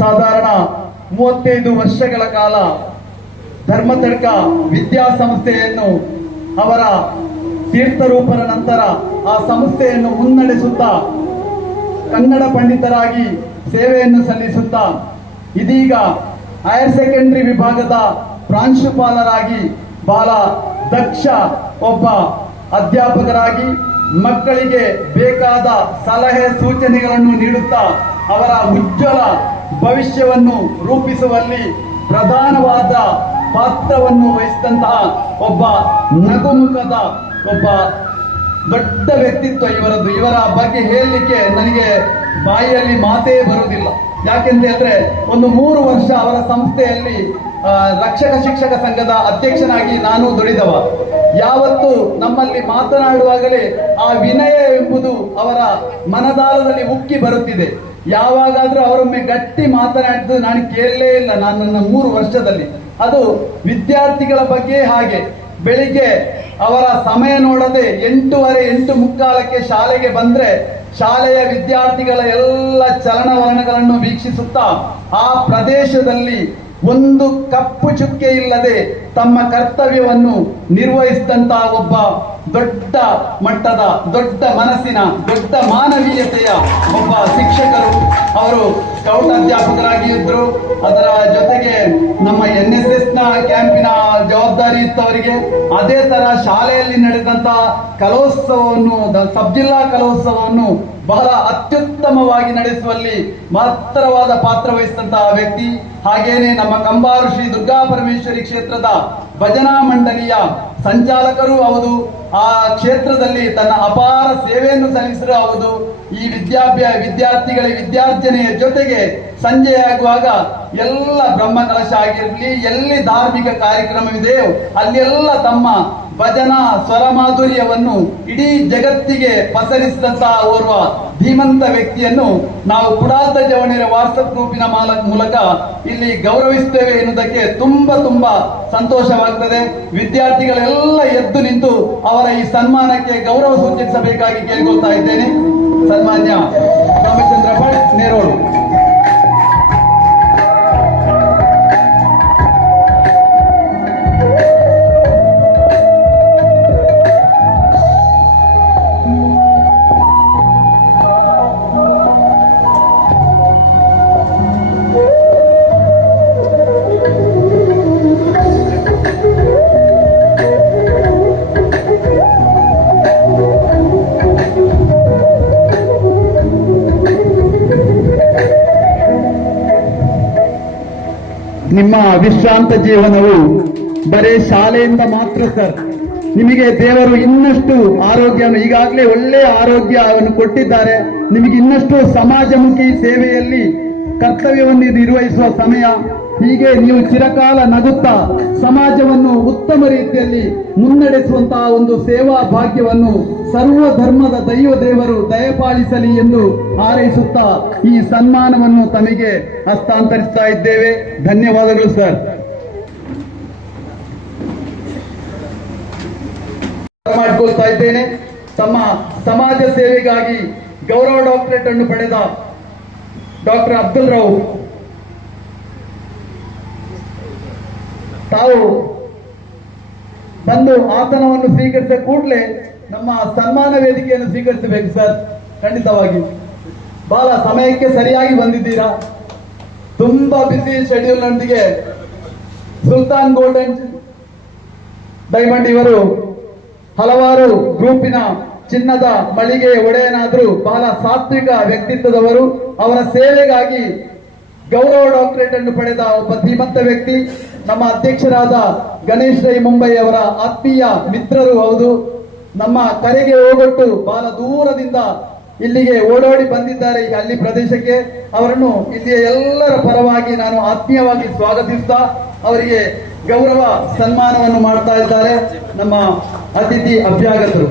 ಸಾಧಾರಣ 35 ವರ್ಷಗಳ ಕಾಲ ಧರ್ಮತಡ್ಕ ವಿದ್ಯಾಸಂಸ್ಥೆಯನ್ನು ಅವರ ತೀರ್ಥರೂಪರ ನಂತರ ಆ ಸಂಸ್ಥೆಯನ್ನು ಮುನ್ನಡೆಸುತ್ತಾ ಕನ್ನಡ ಪಂಡಿತರಾಗಿ ಸೇವೆಯನ್ನು ಸಲ್ಲಿಸುತ್ತಾ ಇದೀಗ ಹೈಯರ್ ಸೆಕೆಂಡರಿ ವಿಭಾಗದ ಪ್ರಾಂಶುಪಾಲರಾಗಿ ಬಹಳ ದಕ್ಷ ಒಬ್ಬ ಅಧ್ಯಾಪಕರಾಗಿ ಮಕ್ಕಳಿಗೆ ಬೇಕಾದ ಸಲಹೆ ಸೂಚನೆಗಳನ್ನು ನೀಡುತ್ತಾ ಅವರ ಉಜ್ವಲ ಭವಿಷ್ಯವನ್ನು ರೂಪಿಸುವಲ್ಲಿ ಪ್ರಧಾನವಾದ ಪಾತ್ರವನ್ನು ವಹಿಸಿದಂತಹ ಒಬ್ಬ ನಗುಮುಖದ ಒಬ್ಬ ದೊಡ್ಡ ವ್ಯಕ್ತಿತ್ವ ಇವರದ್ದು. ಇವರ ಬಗ್ಗೆ ಹೇಳಲಿಕ್ಕೆ ನನಗೆ ಬಾಯಿಯಲ್ಲಿ ಮಾತೇ ಬರುವುದಿಲ್ಲ. ಯಾಕೆಂತ ಹೇಳಿದ್ರೆ ಒಂದು 3 ವರ್ಷ ಅವರ ಸಂಸ್ಥೆಯಲ್ಲಿ ರಕ್ಷಕ ಶಿಕ್ಷಕ ಸಂಘದ ಅಧ್ಯಕ್ಷನಾಗಿ ನಾನು ದುಡಿದವ. ಯಾವತ್ತು ನಮ್ಮಲ್ಲಿ ಮಾತನಾಡುವಾಗಲೇ ಆ ವಿನಯ ಎಂಬುದು ಅವರ ಮನದಾಳದಲ್ಲಿ ಉಕ್ಕಿ ಬರುತ್ತಿದೆ. ಯಾವಾಗಾದ್ರೂ ಅವರೊಮ್ಮೆ ಗಟ್ಟಿ ಮಾತನಾಡಿದ್ದು ನಾನು ಕೇಳಲೇ ಇಲ್ಲ ನನ್ನ 3 ವರ್ಷದಲ್ಲಿ. ಅದು ವಿದ್ಯಾರ್ಥಿಗಳ ಬಗ್ಗೆ ಹಾಗೆ ಬೆಳಿಗ್ಗೆ ಅವರ ಸಮಯ ನೋಡದೆ 8:15 8:45 ಶಾಲೆಗೆ ಬಂದ್ರೆ ಶಾಲೆಯ ವಿದ್ಯಾರ್ಥಿಗಳ ಎಲ್ಲ ಚಲನವಲನಗಳನ್ನು ವೀಕ್ಷಿಸುತ್ತಾ ಆ ಪ್ರದೇಶದಲ್ಲಿ ಒಂದು ಕಪ್ಪು ಚುಕ್ಕೆ ಇಲ್ಲದೆ ತಮ್ಮ ಕರ್ತವ್ಯವನ್ನು ನಿರ್ವಹಿಸಿದಂತಹ ಒಬ್ಬ ದೊಡ್ಡ ಮಟ್ಟದ, ದೊಡ್ಡ ಮನಸ್ಸಿನ, ದೊಡ್ಡ ಮಾನವೀಯತೆಯ ಒಬ್ಬ ಶಿಕ್ಷಕರು. ಅವರು ಸ್ಕೌಟ್ ಅಧ್ಯಾಪಕರಾಗಿ ಇದ್ರು. ಅದರ ಜೊತೆಗೆ ನಮ್ಮ NSS ನ ಕ್ಯಾಂಪಿನ ಜವಾಬ್ದಾರಿ ಇತ್ತು ಅವರಿಗೆ. ಅದೇ ತರ ಶಾಲೆಯಲ್ಲಿ ನಡೆದಂತಹ ಕಲೋತ್ಸವವನ್ನು, ಸಬ್ ಜಿಲ್ಲಾ ಕಲೋತ್ಸವವನ್ನು ಬಹಳ ಅತ್ಯುತ್ತಮವಾಗಿ ನಡೆಸುವಲ್ಲಿ ಮಹತ್ತರವಾದ ಪಾತ್ರ ವಹಿಸಿದಂತಹ ವ್ಯಕ್ತಿ. ಹಾಗೇನೆ ನಮ್ಮ ಕಂಬಾರು ಶ್ರೀ ದುರ್ಗಾ ಪರಮೇಶ್ವರಿ ಕ್ಷೇತ್ರದ ಭಜನಾ ಮಂಡಳಿಯ ಸಂಚಾಲಕರು ಹೌದು. ಆ ಕ್ಷೇತ್ರದಲ್ಲಿ ತನ್ನ ಅಪಾರ ಸೇವೆಯನ್ನು ಸಲ್ಲಿಸಲು ಹೌದು. ಈ ವಿದ್ಯಾರ್ಥಿಗಳ ವಿದ್ಯಾರ್ಜನೆಯ ಜೊತೆಗೆ ಸಂಜೆಯಾಗುವಾಗ ಎಲ್ಲ ಬ್ರಹ್ಮ ಕಲಶ ಆಗಿರಲಿ, ಎಲ್ಲಿ ಧಾರ್ಮಿಕ ಕಾರ್ಯಕ್ರಮವಿದೆಯೋ ಅಲ್ಲೆಲ್ಲ ತಮ್ಮ ಭಜನಾ ಸ್ವರ ಮಾಧುರ್ಯವನ್ನು ಇಡೀ ಜಗತ್ತಿಗೆ ಪಸರಿಸಿದಂತಹ ಓರ್ವ ಧೀಮಂತ ವ್ಯಕ್ತಿಯನ್ನು ನಾವು ಕುಡಾಲ್ದ ಜವಣಿಯರ ವಾಟ್ಸಪ್ ಗ್ರೂಪಿನ ಮೂಲಕ ಇಲ್ಲಿ ಗೌರವಿಸುತ್ತೇವೆ ಎನ್ನುವುದಕ್ಕೆ ತುಂಬಾ ಸಂತೋಷವಾಗುತ್ತದೆ. ವಿದ್ಯಾರ್ಥಿಗಳೆಲ್ಲ ಎದ್ದು ನಿಂತು ಅವರ ಈ ಸನ್ಮಾನಕ್ಕೆ ಗೌರವ ಸೂಚಿಸಬೇಕಾಗಿ ಕೇಳಿಕೊಳ್ತಾ ಇದ್ದೇನೆ. ಸನ್ಮಾನ್ಯ ರಾಮಚಂದ್ರ ಭಟ್ ನೇರೋಳು. ನಿಮ್ಮ ವಿಶ್ರಾಂತ ಜೀವನವು ಬರೇ ಶಾಲೆಯಿಂದ ಮಾತ್ರ ಸರ್. ನಿಮಗೆ ದೇವರು ಇನ್ನಷ್ಟು ಆರೋಗ್ಯವನ್ನು, ಈಗಾಗಲೇ ಒಳ್ಳೆಯ ಆರೋಗ್ಯವನ್ನು ಕೊಟ್ಟಿದ್ದಾರೆ. ನಿಮಗೆ ಇನ್ನಷ್ಟು ಸಮಾಜಮುಖಿ ಸೇವೆಯಲ್ಲಿ ಕರ್ತವ್ಯವನ್ನು ನಿರ್ವಹಿಸುವ ಸಮಯ. ಹೀಗೆ ನೀವು ಚಿರಕಾಲ ನಗುತ್ತಾ ಸಮಾಜವನ್ನು ಉತ್ತಮ ರೀತಿಯಲ್ಲಿ ಮುನ್ನಡೆಸುವಂತಹ ಒಂದು ಸೇವಾ ಭಾಗ್ಯವನ್ನು ಸರ್ವ ಧರ್ಮದ ದೈವ ದೇವರು ದಯಪಾಲಿಸಲಿ ಎಂದು ಹಾರೈಸುತ್ತಾ ಈ ಸನ್ಮಾನವನ್ನು ತಮಗೆ ಹಸ್ತಾಂತರಿಸ್ತಾ ಇದ್ದೇವೆ. ಧನ್ಯವಾದಗಳು ಸರ್. ಮಾಡಿಕೊಳ್ತಾ ಇದ್ದೇನೆ. ತಮ್ಮ ಸಮಾಜ ಸೇವೆಗಾಗಿ ಗೌರವ ಡಾಕ್ಟರೇಟ್ ಅನ್ನು ಪಡೆದ ಡಾಕ್ಟರ್ ಅಬ್ದುಲ್ ರೌಫ್ ತಾವು ಬಂದು ಆಸನವನ್ನು ಸ್ವೀಕರಿಸಿದ ಕೂಡಲೇ ನಮ್ಮ ಸನ್ಮಾನ ವೇದಿಕೆಯನ್ನು ಸ್ವೀಕರಿಸಬೇಕು ಸರ್. ಖಂಡಿತವಾಗಿ ಬಹಳ ಸಮಯಕ್ಕೆ ಸರಿಯಾಗಿ ಬಂದಿದ್ದೀರಾ. ತುಂಬಾ ಬಿಸಿ ಶೆಡ್ಯೂಲ್ ನೊಂದಿಗೆ ಸುಲ್ತಾನ್ ಗೋಲ್ಡನ್ ಡೈಮಂಡ್ ಇವರು ಹಲವಾರು ಗ್ರೂಪಿನ ಚಿನ್ನದ ಮಳಿಗೆಯ ಒಡೆಯನಾದರೂ ಬಹಳ ಸಾತ್ವಿಕ ವ್ಯಕ್ತಿತ್ವದವರು. ಅವರ ಸೇವೆಗಾಗಿ ಗೌರವ ಡಾಕ್ಟರೇಟ್ ಅನ್ನು ಪಡೆದ ಒಬ್ಬ ಧೀಮಂತ ವ್ಯಕ್ತಿ. ನಮ್ಮ ಅಧ್ಯಕ್ಷರಾದ ಗಣೇಶ್ ರೈ ಮುಂಬೈ ಅವರ ಆತ್ಮೀಯ ಮಿತ್ರರು ಹೌದು. ನಮ್ಮ ಕರೆಗೆ ಹೋಗೊಟ್ಟು ಬಹಳ ದೂರದಿಂದ ಇಲ್ಲಿಗೆ ಓಡೋಡಿ ಬಂದಿದ್ದಾರೆ ಈ ಹಳ್ಳಿ ಪ್ರದೇಶಕ್ಕೆ. ಅವರನ್ನು ಇಲ್ಲಿಯ ಎಲ್ಲರ ಪರವಾಗಿ ನಾನು ಆತ್ಮೀಯವಾಗಿ ಸ್ವಾಗತಿಸ್ತಾ ಅವರಿಗೆ ಗೌರವ ಸನ್ಮಾನವನ್ನು ಮಾಡ್ತಾ ಇದ್ದಾರೆ ನಮ್ಮ ಅತಿಥಿ ಅಭ್ಯಾಗತರು.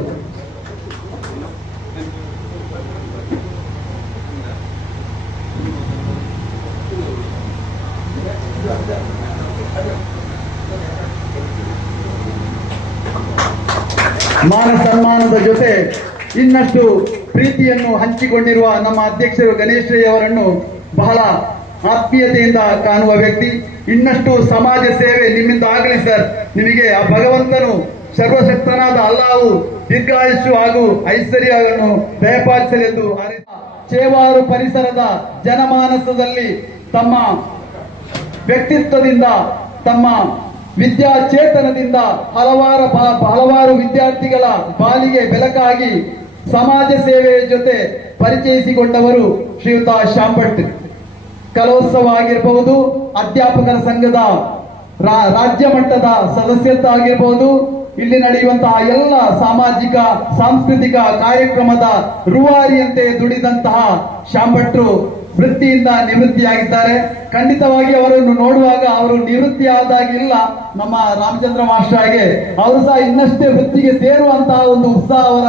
ಮಾನ ಸನ್ಮಾನದ ಜೊತೆ ಇನ್ನಷ್ಟು ಪ್ರೀತಿಯನ್ನು ಹಂಚಿಕೊಂಡಿರುವ ನಮ್ಮ ಅಧ್ಯಕ್ಷರು ಗಣೇಶ್ ರೈ ಅವರನ್ನು ಬಹಳ ಆತ್ಮೀಯತೆಯಿಂದ ಕಾಣುವ ವ್ಯಕ್ತಿ. ಇನ್ನಷ್ಟು ಸಮಾಜ ಸೇವೆ ನಿಮ್ಮಿಂದ ಆಗಲಿ ಸರ್. ನಿಮಗೆ ಆ ಭಗವಂತನು ಸರ್ವಶಕ್ತನಾದ ಅಲ್ಲಾಹು ದೀರ್ಘಾಯುಷ್ಯ ಹಾಗೂ ಐಶ್ವರ್ಯವನ್ನು ದಯಪಾಲಿಸಲೆಂದು ಚೇವಾರು ಪರಿಸರದ ಜನಮಾನಸದಲ್ಲಿ ತಮ್ಮ ವ್ಯಕ್ತಿತ್ವದಿಂದ, ತಮ್ಮ ವಿದ್ಯಾಚೇತನದಿಂದ ಹಲವಾರು ವಿದ್ಯಾರ್ಥಿಗಳ ಬಾಳಿಗೆ ಬೆಳಕಾಗಿ ಸಮಾಜ ಸೇವೆಯ ಜೊತೆ ಪರಿಚಯಿಸಿಕೊಂಡವರು ಶ್ರೀಯುತ ಶಾಂಭಟ್. ಕಲೋತ್ಸವ ಆಗಿರಬಹುದು, ಅಧ್ಯಾಪಕರ ಸಂಘದ ರಾಜ್ಯ ಮಟ್ಟದ ಸದಸ್ಯತ್ವ ಆಗಿರಬಹುದು, ಇಲ್ಲಿ ನಡೆಯುವಂತಹ ಎಲ್ಲ ಸಾಮಾಜಿಕ ಸಾಂಸ್ಕೃತಿಕ ಕಾರ್ಯಕ್ರಮದ ರೂವಾರಿಯಂತೆ ದುಡಿದಂತಹ ಶಾಂಭಟ್ರು ವೃತ್ತಿಯಿಂದ ನಿವೃತ್ತಿಯಾಗಿದ್ದಾರೆ. ಖಂಡಿತವಾಗಿ ಅವರನ್ನು ನೋಡುವಾಗ ಅವರು ನಿವೃತ್ತಿ ಆದಾಗಿಲ್ಲ ನಮ್ಮ ರಾಮಚಂದ್ರ ಮಾಸ್ಟರ್ಗೆ, ಅವರು ಸಹ ಇನ್ನಷ್ಟೇ ವೃತ್ತಿಗೆ ಸೇರುವಂತಹ ಒಂದು ಉತ್ಸಾಹ ಅವರ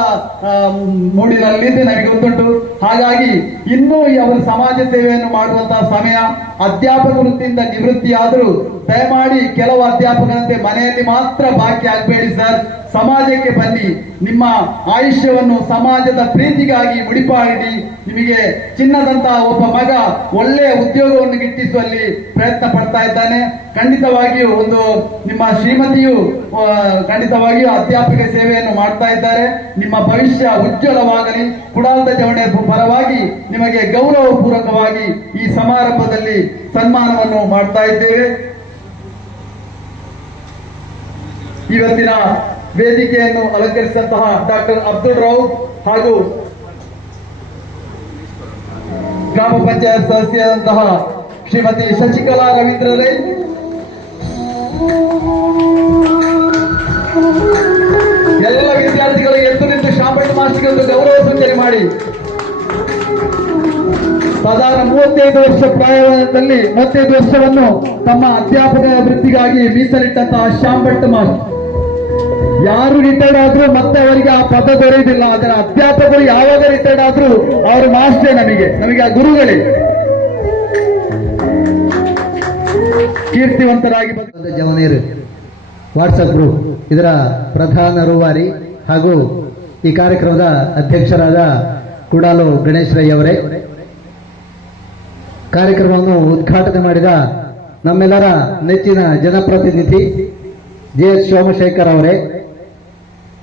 ಮೂಡಿನಲ್ಲಿ ನನಗೆ ಗೊತ್ತುಂಟು. ಹಾಗಾಗಿ ಇನ್ನೂ ಅವರು ಸಮಾಜ ಸೇವೆಯನ್ನು ಮಾಡುವಂತಹ ಸಮಯ. ಅಧ್ಯಾಪಕ ವೃತ್ತಿಯಿಂದ ನಿವೃತ್ತಿ ಆದರೂ ದಯಮಾಡಿ ಕೆಲವು ಅಧ್ಯಾಪಕರಂತೆ ಮನೆಯಲ್ಲಿ ಮಾತ್ರ ಬಾಕಿ ಆಗಬೇಡಿ ಸರ್. ಸಮಾಜಕ್ಕೆ ಬನ್ನಿ, ನಿಮ್ಮ ಆಯುಷ್ಯವನ್ನು ಸಮಾಜದ ಪ್ರೀತಿಗಾಗಿ ಮುಡಿಪಾಡಿ. ನಿಮಗೆ ಚಿನ್ನದಂತಹ ಒಬ್ಬ ಮಗ ಒಳ್ಳೆಯ ಉದ್ಯೋಗವನ್ನು ಗಿಟ್ಟಿಸುವಲ್ಲಿ ಪ್ರಯತ್ನ ಪಡ್ತಾ ಇದ್ದಾನೆ. ಖಂಡಿತವಾಗಿಯೂ ಒಂದು ನಿಮ್ಮ ಶ್ರೀಮತಿಯು ಖಂಡಿತವಾಗಿಯೂ ಅಧ್ಯಾಪಕ ಸೇವೆಯನ್ನು ಮಾಡ್ತಾ ಇದ್ದಾರೆ. ನಿಮ್ಮ ಭವಿಷ್ಯ ಉಜ್ವಲವಾಗಲಿ. ಕುಡಾಲ್ದ ಜವಣೆ ಪರವಾಗಿ ನಿಮಗೆ ಗೌರವ ಪೂರ್ವಕವಾಗಿ ಈ ಸಮಾರಂಭದಲ್ಲಿ ಸನ್ಮಾನವನ್ನು ಮಾಡ್ತಾ ಇದ್ದೇವೆ. ಇವತ್ತಿನ ವೇದಿಕೆಯನ್ನು ಅಲಂಕರಿಸಿದಂತಹ ಡಾಕ್ಟರ್ ಅಬ್ದುಲ್ ರೌಫ್ ಹಾಗೂ ಗ್ರಾಮ ಪಂಚಾಯತ್ ಸದಸ್ಯರಾದಂತಹ ಶ್ರೀಮತಿ ಶಶಿಕಲಾ ರವೀಂದ್ರ ರೈ, ಎಲ್ಲ ವಿದ್ಯಾರ್ಥಿಗಳಿಗೆ ಎದ್ದು ನಿಂತು ಶಾಂಭಟ್ ಮಾಸ್ಟರ್ಗೆ ಒಂದು ಗೌರವ ಸೂಚನೆ ಮಾಡಿ. ಸಾಧಾರಣ 35 ವರ್ಷ ಪ್ರಾಯದಲ್ಲಿ 35 ವರ್ಷವನ್ನು ತಮ್ಮ ಅಧ್ಯಾಪಕ ವೃತ್ತಿಗಾಗಿ ಮೀಸಲಿಟ್ಟಂತಹ ಶಾಂಭಟ್ ಮಾಸ್ಟರ್ ಯಾರು ರಿಟೈರ್ಡ್ ಆದ್ರೂ ಮತ್ತೆ ಅವರಿಗೆ ಆ ಪದ ದೊರೆಯುವುದಿಲ್ಲ. ಅದರ ಅಧ್ಯಾಪಕರು ಯಾವಾಗ ರಿಟೈರ್ಡ್ ಆದ್ರೂ ಅವರು ಮಾಸ್ಟೇ, ನಮಗೆ ಆ ಗುರುಗಳೇ ಕೀರ್ತಿವಂತರಾಗಿ ಬಂದ ಜವನೇರು ವಾಟ್ಸಪ್ ಗ್ರೂಪ್ ಇದರ ಪ್ರಧಾನ ರೂವಾರಿ ಹಾಗೂ ಈ ಕಾರ್ಯಕ್ರಮದ ಅಧ್ಯಕ್ಷರಾದ ಕುಡಾಲು ಗಣೇಶ್ ರೈ ಅವರೇ, ಕಾರ್ಯಕ್ರಮವನ್ನು ಉದ್ಘಾಟನೆ ಮಾಡಿದ ನಮ್ಮೆಲ್ಲರ ನೆಚ್ಚಿನ ಜನಪ್ರತಿನಿಧಿ JS ಸೋಮಶೇಖರ್ ಅವರೇ,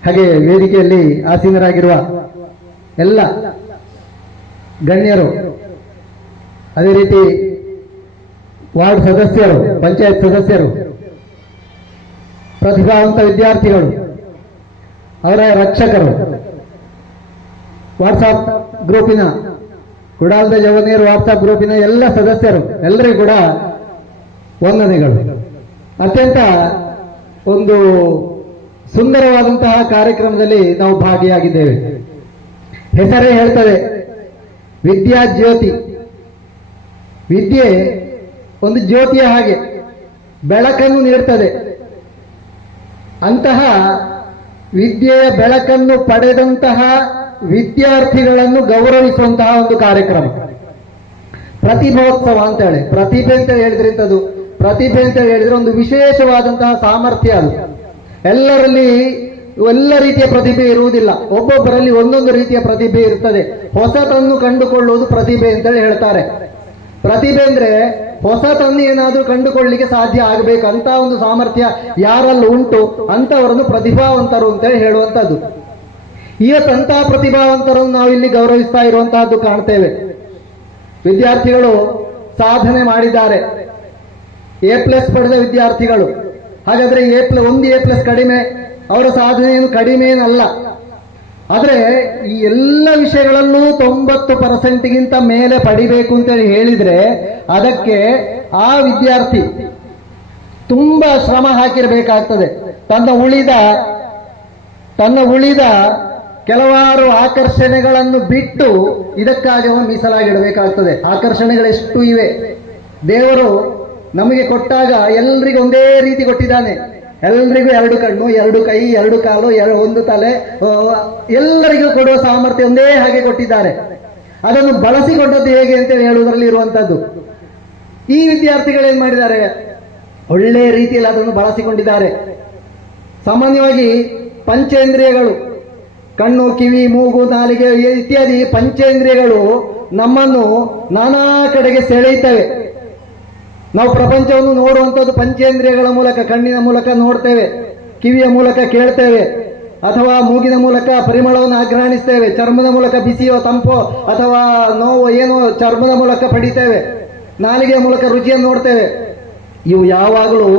ಹಾಗೆ ವೇದಿಕೆಯಲ್ಲಿ ಆಸೀನರಾಗಿರುವ ಎಲ್ಲ ಗಣ್ಯರು, ಅದೇ ರೀತಿ ವಾರ್ಡ್ ಸದಸ್ಯರು, ಪಂಚಾಯತ್ ಸದಸ್ಯರು, ಪ್ರತಿಭಾವಂತ ವಿದ್ಯಾರ್ಥಿಗಳು, ಅವರ ರಕ್ಷಕರು, ವಾಟ್ಸಾಪ್ ಗ್ರೂಪಿನ ಕುಡಾಲದ ಜವನೇರು ವಾಟ್ಸಾಪ್ ಗ್ರೂಪಿನ ಎಲ್ಲ ಸದಸ್ಯರು, ಎಲ್ಲರಿಗೂ ಕೂಡ ವಂದನೆಗಳು. ಅತ್ಯಂತ ಒಂದು ಸುಂದರವಾದಂತಹ ಕಾರ್ಯಕ್ರಮದಲ್ಲಿ ನಾವು ಭಾಗಿಯಾಗಿದ್ದೇವೆ. ಹೆಸರೇ ಹೇಳ್ತದೆ ವಿದ್ಯಾ ಜ್ಯೋತಿ. ವಿದ್ಯೆ ಒಂದು ಜ್ಯೋತಿಯ ಹಾಗೆ ಬೆಳಕನ್ನು ನೀಡುತ್ತದೆ. ಅಂತಹ ವಿದ್ಯೆಯ ಬೆಳಕನ್ನು ಪಡೆದಂತಹ ವಿದ್ಯಾರ್ಥಿಗಳನ್ನು ಗೌರವಿಸುವಂತಹ ಒಂದು ಕಾರ್ಯಕ್ರಮ ಪ್ರತಿಭೋತ್ಸವ ಅಂತ ಹೇಳಿ. ಪ್ರತಿಭೆ ಅಂತ ಹೇಳಿದ್ರೆ ಇಂಥದ್ದು, ಪ್ರತಿಭೆ ಅಂತ ಹೇಳಿದ್ರೆ ಒಂದು ವಿಶೇಷವಾದಂತಹ ಸಾಮರ್ಥ್ಯ. ಅದು ಎಲ್ಲರಲ್ಲಿ ಎಲ್ಲ ರೀತಿಯ ಪ್ರತಿಭೆ ಇರುವುದಿಲ್ಲ, ಒಬ್ಬೊಬ್ಬರಲ್ಲಿ ಒಂದೊಂದು ರೀತಿಯ ಪ್ರತಿಭೆ ಇರ್ತದೆ. ಹೊಸತನ್ನು ಕಂಡುಕೊಳ್ಳುವುದು ಪ್ರತಿಭೆ ಅಂತೇಳಿ ಹೇಳ್ತಾರೆ. ಪ್ರತಿಭೆ ಅಂದ್ರೆ ಹೊಸತನ್ನು ಏನಾದರೂ ಕಂಡುಕೊಳ್ಳಲಿಕ್ಕೆ ಸಾಧ್ಯ ಆಗಬೇಕು ಅಂತ ಒಂದು ಸಾಮರ್ಥ್ಯ ಯಾರಲ್ಲಿ ಉಂಟು ಅಂತವರನ್ನು ಪ್ರತಿಭಾವಂತರು ಅಂತೇಳಿ ಹೇಳುವಂತದ್ದು. ಇವತ್ತಂತಹ ಪ್ರತಿಭಾವಂತರನ್ನು ನಾವಿಲ್ಲಿ ಗೌರವಿಸ್ತಾ ಇರುವಂತಹದ್ದು ಕಾಣ್ತೇವೆ. ವಿದ್ಯಾರ್ಥಿಗಳು ಸಾಧನೆ ಮಾಡಿದ್ದಾರೆ, A+ ಪಡೆದ ವಿದ್ಯಾರ್ಥಿಗಳು. ಹಾಗಾದ್ರೆ ಒಂದು A+ ಕಡಿಮೆ, ಅವರ ಸಾಧನೆ ಏನು ಕಡಿಮೆ ಏನಲ್ಲ. ಆದ್ರೆ ಈ ಎಲ್ಲ ವಿಷಯಗಳಲ್ಲೂ 90%ಗಿಂತ ಮೇಲೆ ಪಡಿಬೇಕು ಅಂತೇಳಿ ಹೇಳಿದ್ರೆ ಅದಕ್ಕೆ ಆ ವಿದ್ಯಾರ್ಥಿ ತುಂಬಾ ಶ್ರಮ ಹಾಕಿರಬೇಕಾಗ್ತದೆ. ತನ್ನ ಉಳಿದ ಕೆಲವಾರು ಆಕರ್ಷಣೆಗಳನ್ನು ಬಿಟ್ಟು ಇದಕ್ಕಾಗಿ ಅವನು ಮೀಸಲಾಗಿಡಬೇಕಾಗ್ತದೆ. ಆಕರ್ಷಣೆಗಳೆಷ್ಟು ಇವೆ. ದೇವರು ನಮಗೆ ಕೊಟ್ಟಾಗ ಎಲ್ರಿಗೂ ಒಂದೇ ರೀತಿ ಕೊಟ್ಟಿದ್ದಾನೆ. ಎಲ್ಲರಿಗೂ 2 ಕಣ್ಣು, 2 ಕೈ, 2 ಕಾಲು, 1 ತಲೆ, ಎಲ್ಲರಿಗೂ ಕೊಡುವ ಸಾಮರ್ಥ್ಯ ಒಂದೇ ಹಾಗೆ ಕೊಟ್ಟಿದ್ದಾರೆ. ಅದನ್ನು ಬಳಸಿಕೊಂಡದ್ದು ಹೇಗೆ ಅಂತ ಹೇಳುವುದರಲ್ಲಿ ಇರುವಂತದ್ದು. ಈ ವಿದ್ಯಾರ್ಥಿಗಳು ಏನ್ ಮಾಡಿದ್ದಾರೆ, ಒಳ್ಳೆ ರೀತಿಯಲ್ಲಿ ಅದನ್ನು ಬಳಸಿಕೊಂಡಿದ್ದಾರೆ. ಸಾಮಾನ್ಯವಾಗಿ ಪಂಚೇಂದ್ರಿಯಗಳು, ಕಣ್ಣು, ಕಿವಿ, ಮೂಗು, ನಾಲಿಗೆ ಇತ್ಯಾದಿ ಪಂಚೇಂದ್ರಿಯಗಳು ನಮ್ಮನ್ನು ನಾನಾ ಕಡೆಗೆ ಸೆಳೆಯುತ್ತವೆ. ನಾವು ಪ್ರಪಂಚವನ್ನು ನೋಡುವಂಥದ್ದು ಪಂಚೇಂದ್ರಿಯಗಳ ಮೂಲಕ. ಕಣ್ಣಿನ ಮೂಲಕ ನೋಡ್ತೇವೆ, ಕಿವಿಯ ಮೂಲಕ ಕೇಳ್ತೇವೆ, ಅಥವಾ ಮೂಗಿನ ಮೂಲಕ ಪರಿಮಳವನ್ನು ಆಘ್ರಾಣಿಸ್ತೇವೆ, ಚರ್ಮದ ಮೂಲಕ ಬಿಸಿಯೋ ತಂಪೋ ಅಥವಾ ನೋವು ಏನೋ ಚರ್ಮದ ಮೂಲಕ ಪಡಿತೇವೆ, ನಾಲಿಗೆಯ ಮೂಲಕ ರುಚಿಯನ್ನು ನೋಡ್ತೇವೆ. ಇವು ಯಾವಾಗಲೂ